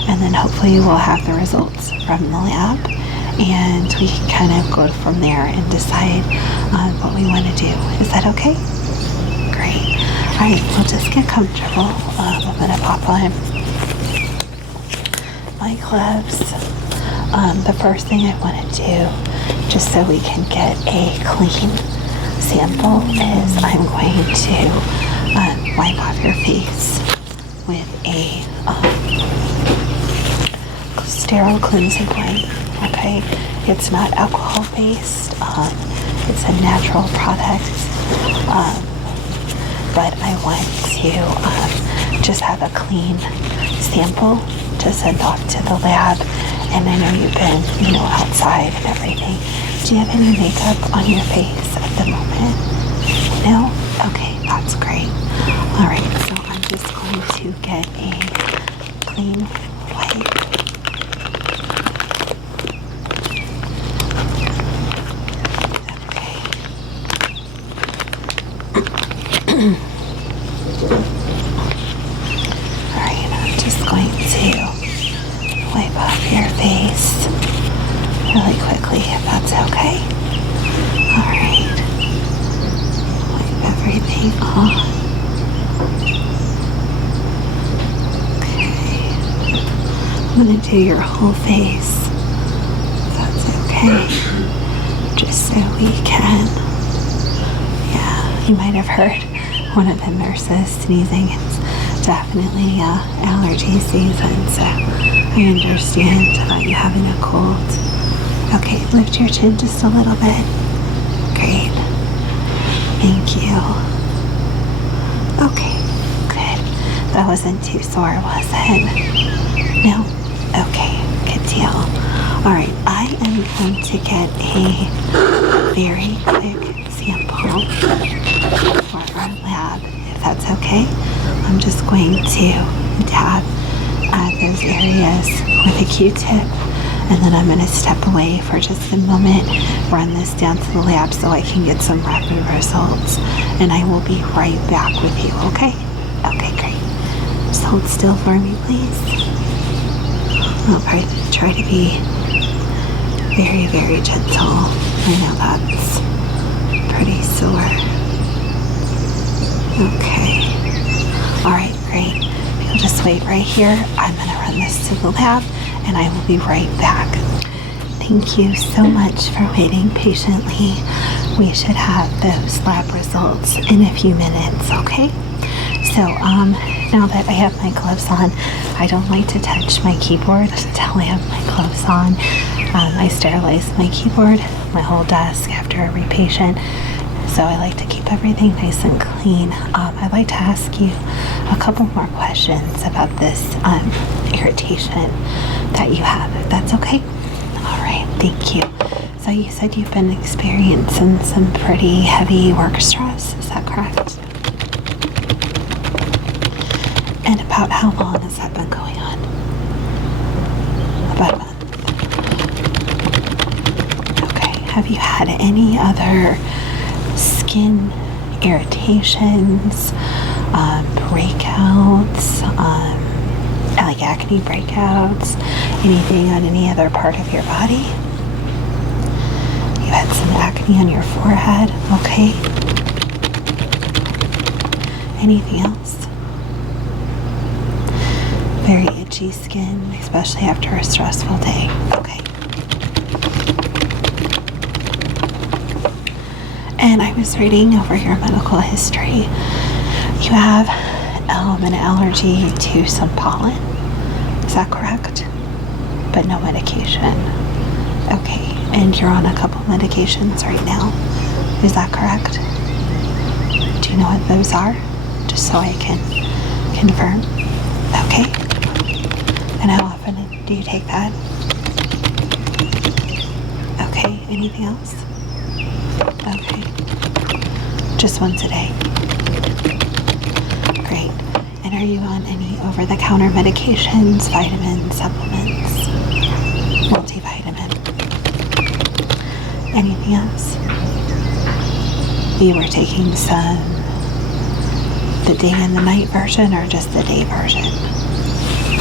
and then hopefully we'll have the results from the lab, and we can kind of go from there and decide what we want to do. Is that okay? Great. All right, we'll just get comfortable. I'm gonna pop on my gloves. The first thing I want to do, just so we can get a clean sample, is I'm going to wipe off your face with a sterile cleansing wipe. Okay, it's not alcohol based. It's a natural product, but I want to just have a clean sample to send off to the lab. And I know you've been, outside and everything. Do you have any makeup on your face at the moment? No? Okay, that's great. All right, so I'm just going to get a clean wipe. Okay. All right, I'm just going to wipe off your face really quickly, if that's okay. All right. Wipe everything off. Okay. I'm going to do your whole face, if that's okay. Just so we can. Yeah, you might have heard one of the nurses sneezing. It's definitely allergy season, so I understand about you having a cold. Okay, lift your chin just a little bit. Great. Thank you. Okay, good. That wasn't too sore, was it? No? Okay, good deal. Alright, I am going to get a very quick sample for our lab, if that's okay. I'm just going to dab at those areas with a Q-tip, and then I'm going to step away for just a moment, run this down to the lab so I can get some rapid results, and I will be right back with you, okay? Okay, great. Just hold still for me, please. I'll try to be very, very gentle. I know that's pretty sore. Okay. All right, great. You'll just wait right here. I'm going to run this to the lab, and I will be right back. Thank you so much for waiting patiently. We should have those lab results in a few minutes, okay? So, now that I have my gloves on, I don't like to touch my keyboard until I have my gloves on. I sterilize my keyboard, my whole desk after every patient, so I like to keep everything nice and clean. I'd like to ask you a couple more questions about this irritation that you have, if that's okay. All right, thank you. So you said you've been experiencing some pretty heavy work stress, is that correct? And about how long has that been going on? About a month. Okay, have you had any other skin irritations, breakouts, like acne breakouts, anything on any other part of your body? You had some acne on your forehead, okay. Anything else? Very itchy skin, especially after a stressful day, okay. And I was reading over your medical history. You have an allergy to some pollen. Is that correct? But no medication. Okay. And you're on a couple medications right now. Is that correct? Do you know what those are? Just so I can confirm. Okay. And how often do you take that? Okay. Anything else? Okay. Just once a day. Great. And are you on any over-the-counter medications, vitamins, supplements, multivitamin? Anything else? You were taking some, the day and the night version, or just the day version?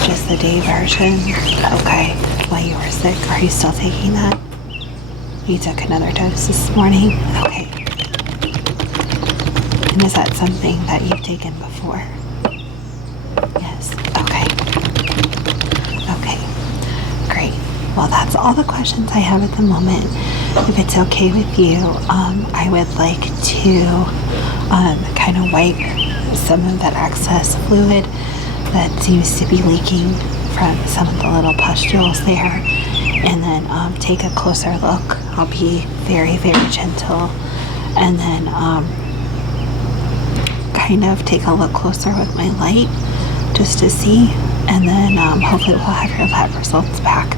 Just the day version? Okay. While you were sick, are you still taking that? You took another dose this morning? Okay. And is that something that you've taken before? Yes. Okay. Okay. Great. Well, that's all the questions I have at the moment. If it's okay with you, I would like to kind of wipe some of that excess fluid that seems to be leaking from some of the little pustules there, and then take a closer look. I'll be very, very gentle, and then kind of take a look closer with my light just to see, and then hopefully we'll have your lab results back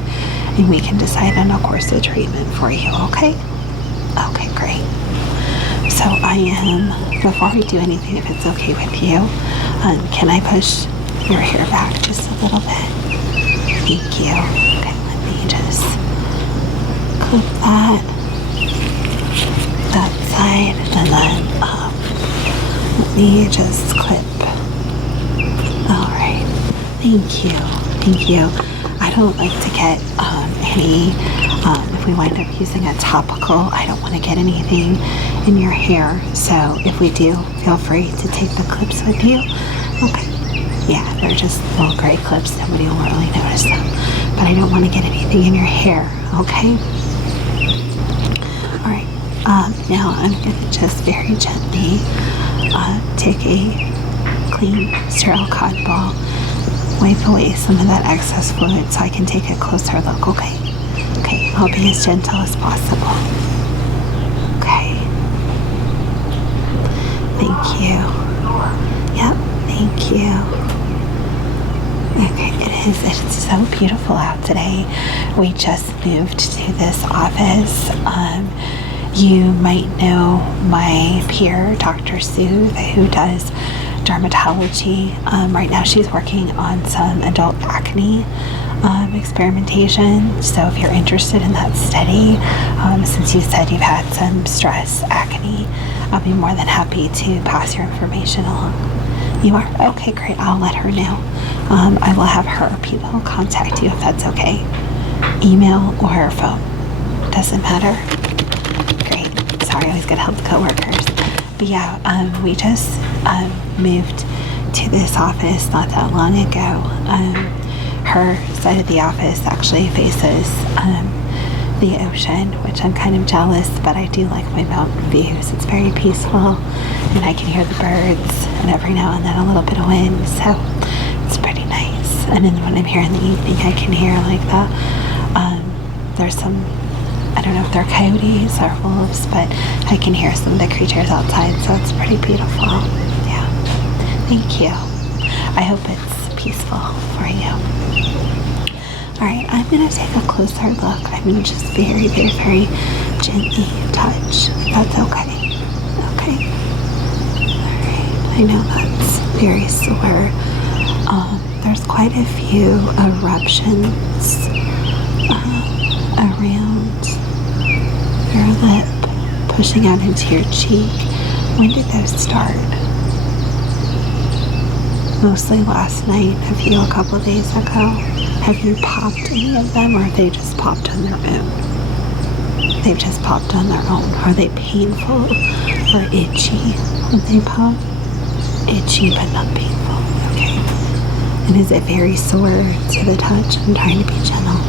and we can decide on a course of treatment for you, okay? Okay, great. So before we do anything, if it's okay with you, can I push your hair back just a little bit? Thank you. Okay, let me just clip that side, and then let me just clip. All right. Thank you. Thank you. I don't like to get if we wind up using a topical, I don't want to get anything in your hair. So if we do, feel free to take the clips with you. Okay. Yeah, they're just little gray clips. Nobody will really notice them. But I don't want to get anything in your hair. Okay. All right. Now I'm going to just very gently take a clean, sterile cotton ball, wipe away some of that excess fluid so I can take a closer look, okay? Okay, I'll be as gentle as possible. Okay. Thank you. Yep, thank you. Okay, it's so beautiful out today. We just moved to this office. You might know my peer, Dr. Sue, who does dermatology. Right now she's working on some adult acne experimentation. So if you're interested in that study, since you said you've had some stress acne, I'll be more than happy to pass your information along. You are? Okay, great. I'll let her know. I will have her people contact you if that's okay. Email or phone. Doesn't matter. Great. Sorry, I always gotta help the coworkers. But yeah, we just moved to this office not that long ago. Her side of the office actually faces the ocean, which I'm kind of jealous, but I do like my mountain views. It's very peaceful, and I can hear the birds, and every now and then a little bit of wind, so it's pretty nice. And then when I'm here in the evening, I can hear like there's some, I don't know if they're coyotes or wolves, but I can hear some of the creatures outside, so it's pretty beautiful. Yeah, thank you. I hope it's peaceful for you. Alright, I'm going to take a closer look. I'm going to just very, very, very gently touch, if that's okay. Okay. Alright, I know that's very sore. There's quite a few eruptions around your lip, pushing out into your cheek. When did those start? Mostly last night, a couple days ago. Have you popped any of them, or have they just popped on their own? They've just popped on their own. Are they painful or itchy when they pop? Itchy but not painful. Okay. And is it very sore to the touch? I'm trying to be gentle.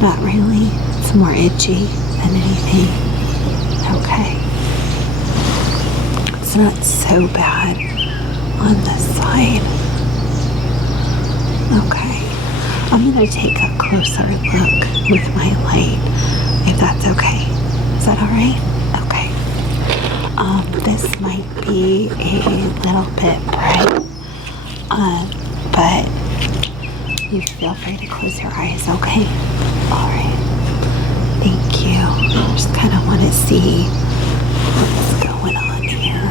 Not really. It's more itchy than anything. Okay. It's not so bad on this side. Okay. I'm going to take a closer look with my light, if that's okay. Is that alright? Okay. This might be a little bit bright, but you feel free to close your eyes, okay? Alright. Thank you. Just kind of want to see what's going on here.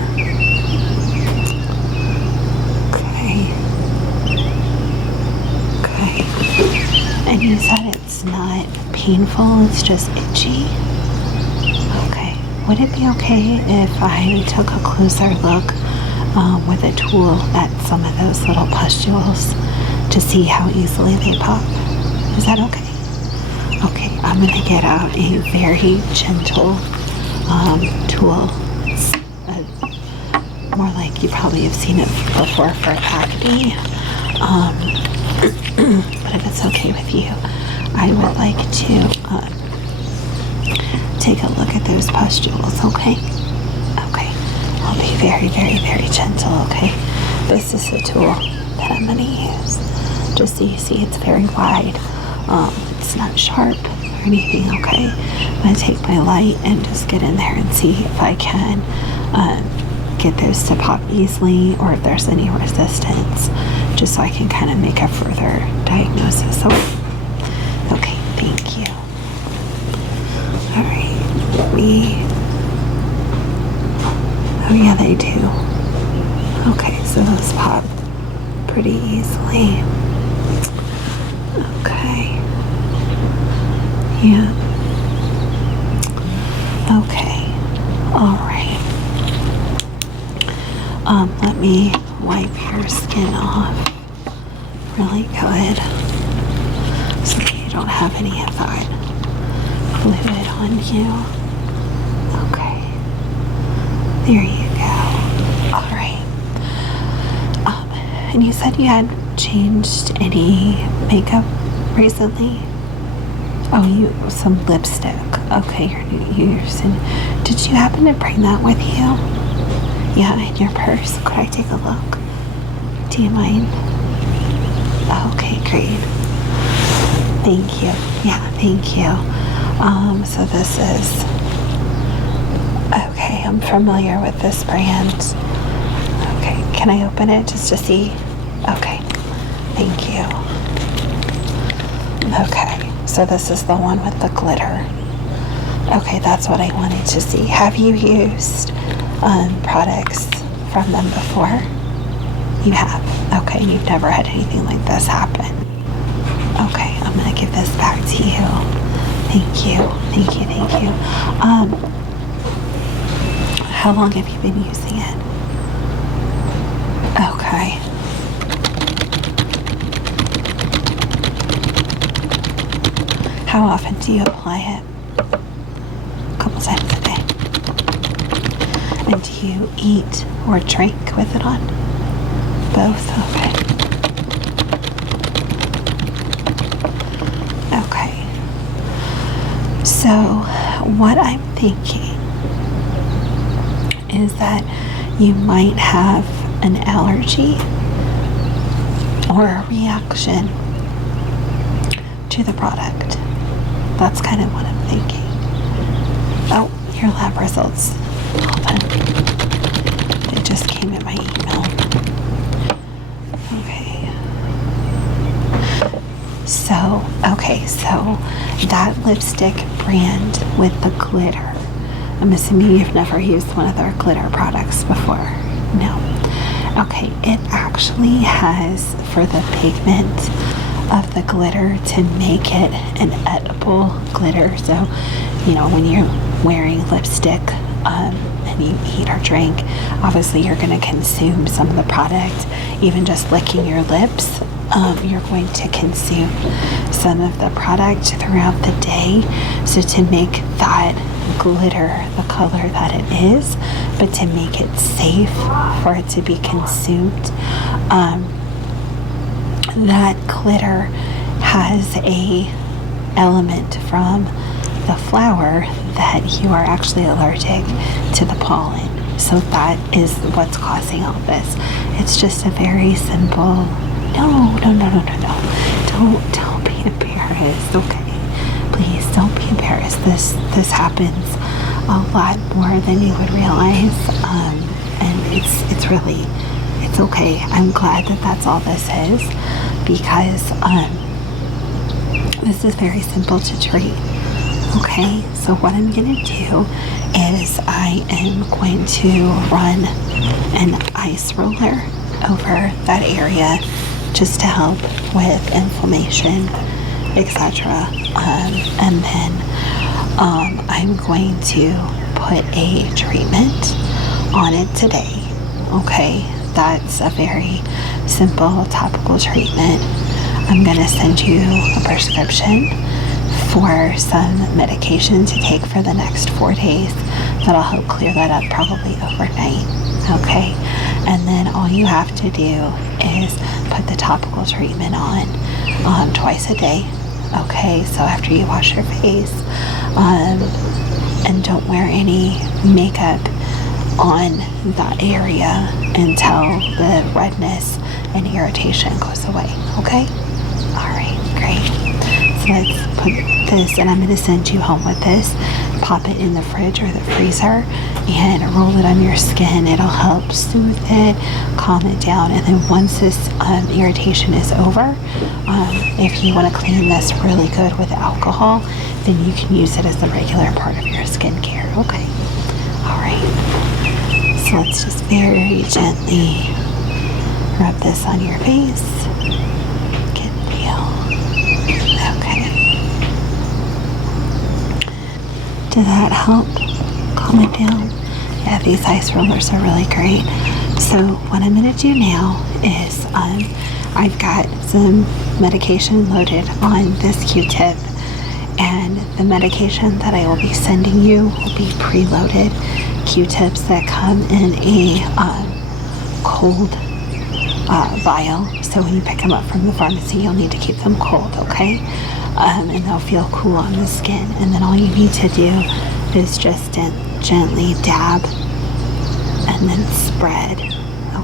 And you said it's not painful, it's just itchy? Okay. Would it be okay if I took a closer look with a tool at some of those little pustules to see how easily they pop? Is that okay? Okay, I'm going to get out a very gentle tool. It's more like you probably have seen it before for acne. But if it's okay with you, I would like to take a look at those pustules, okay? Okay. I'll be very, very, very gentle, okay? This is the tool that I'm going to use. Just so you see, it's very wide. It's not sharp or anything, okay? I'm going to take my light and just get in there and see if I can get those to pop easily, or if there's any resistance, just so I can kind of make a further diagnosis. Okay, thank you. Alright, oh yeah, they do. Okay, so those pop pretty easily. Okay. Yeah. Okay. Alright. Let me wipe your skin off really good so that you don't have any of that fluid on you. Okay. There you go. Alright. And you said you had changed any makeup recently? Oh, some lipstick. Okay, you're using. Did you happen to bring that with you? Yeah, in your purse. Could I take a look? Do you mind? Okay, great. Thank you. Yeah, thank you. So this is... Okay, I'm familiar with this brand. Okay, can I open it just to see? Okay, thank you. Okay, so this is the one with the glitter. Okay, that's what I wanted to see. Have you used products from them before? You have. Okay, and you've never had anything like this happen. Okay, I'm gonna give this back to you. Thank you. Thank you. Thank you. How long have you been using it? Okay. How often do you apply it? A couple times a day. And do you eat or drink with it on? Both? Okay. Okay. So, what I'm thinking is that you might have an allergy or a reaction to the product. That's kind of what I'm thinking. Oh, your lab results. Hold on. They just came in my email. So that lipstick brand with the glitter, I'm assuming you've never used one of their glitter products before. No. Okay, it actually has, for the pigment of the glitter, to make it an edible glitter. So, when you're wearing lipstick and you eat or drink, obviously you're going to consume some of the product. Even just licking your lips, you're going to consume some of the product throughout the day. So to make that glitter the color that it is, but to make it safe for it to be consumed, that glitter has a element from the flower that you are actually allergic to the pollen. So that is what's causing all this. It's just a very simple, no. Don't be embarrassed, okay? Please don't be embarrassed. This happens a lot more than you would realize. And it's okay. I'm glad that that's all this is, because this is very simple to treat. Okay, so what I'm going to do is I am going to run an ice roller over that area just to help with inflammation, etc. And then I'm going to put a treatment on it today. Okay, that's a very simple topical treatment. I'm going to send you a prescription for some medication to take for the next 4 days. That'll help clear that up probably overnight. Okay, and then all you have to do is put the topical treatment on twice a day. Okay, so after you wash your face, and don't wear any makeup on that area until the redness and irritation goes away. Okay, all right, great. So let's put this, and I'm going to send you home with this. Pop it in the fridge or the freezer and roll it on your skin. It'll help soothe it, calm it down, and then once this irritation is over, if you want to clean this really good with alcohol, then you can use it as a regular part of your skincare. Okay, all right. So let's just very gently rub this on your face. Good deal. Okay. Did that help calm it down? Yeah, these ice rollers are really great. So what I'm going to do now is I've got some medication loaded on this Q-tip, and the medication that I will be sending you will be preloaded Q-tips that come in a cold vial. So when you pick them up from the pharmacy, you'll need to keep them cold, okay? And they'll feel cool on the skin. And then all you need to do is just gently dab and then spread,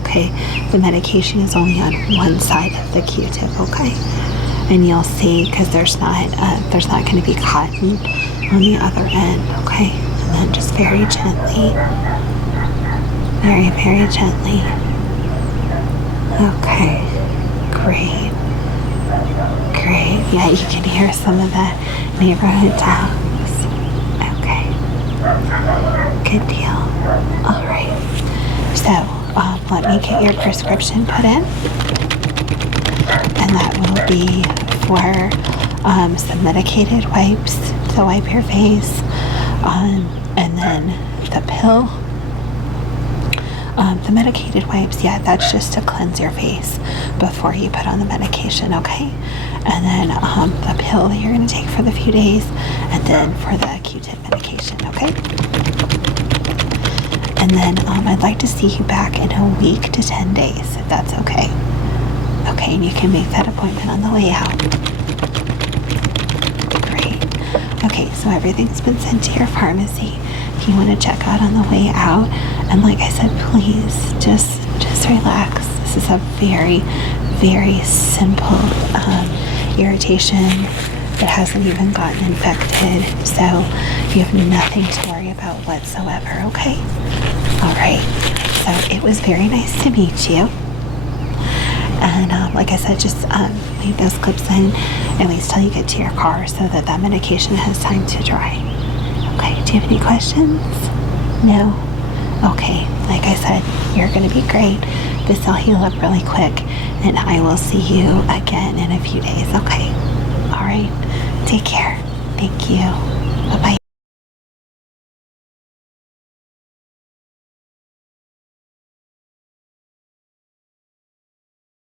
okay? The medication is only on one side of the Q-tip, okay? And you'll see, because there's not going to be cotton on the other end, okay? And then just very gently, very, very gently. Okay, great. Great. Yeah, you can hear some of that neighborhood dogs. Okay. Good deal. All right. So let me get your prescription put in, and that will be for some medicated wipes to wipe your face, and then the pill. The medicated wipes, yeah, that's just to cleanse your face before you put on the medication, okay? And then the pill that you're going to take for the few days, and then for the Q-tip medication, okay? And then I'd like to see you back in a week to 10 days, if that's okay. Okay, and you can make that appointment on the way out. Great. Okay, so everything's been sent to your pharmacy. If you want to check out on the way out, and like I said, please just relax. This is a very, very simple irritation. It hasn't even gotten infected, so you have nothing to worry about whatsoever, okay? All right, so it was very nice to meet you. And like I said, just leave those clips in at least till you get to your car so that that medication has time to dry. Okay, do you have any questions? No? Okay, like I said, you're going to be great. This will heal up really quick, and I will see you again in a few days, okay? All right, take care. Thank you. Bye-bye.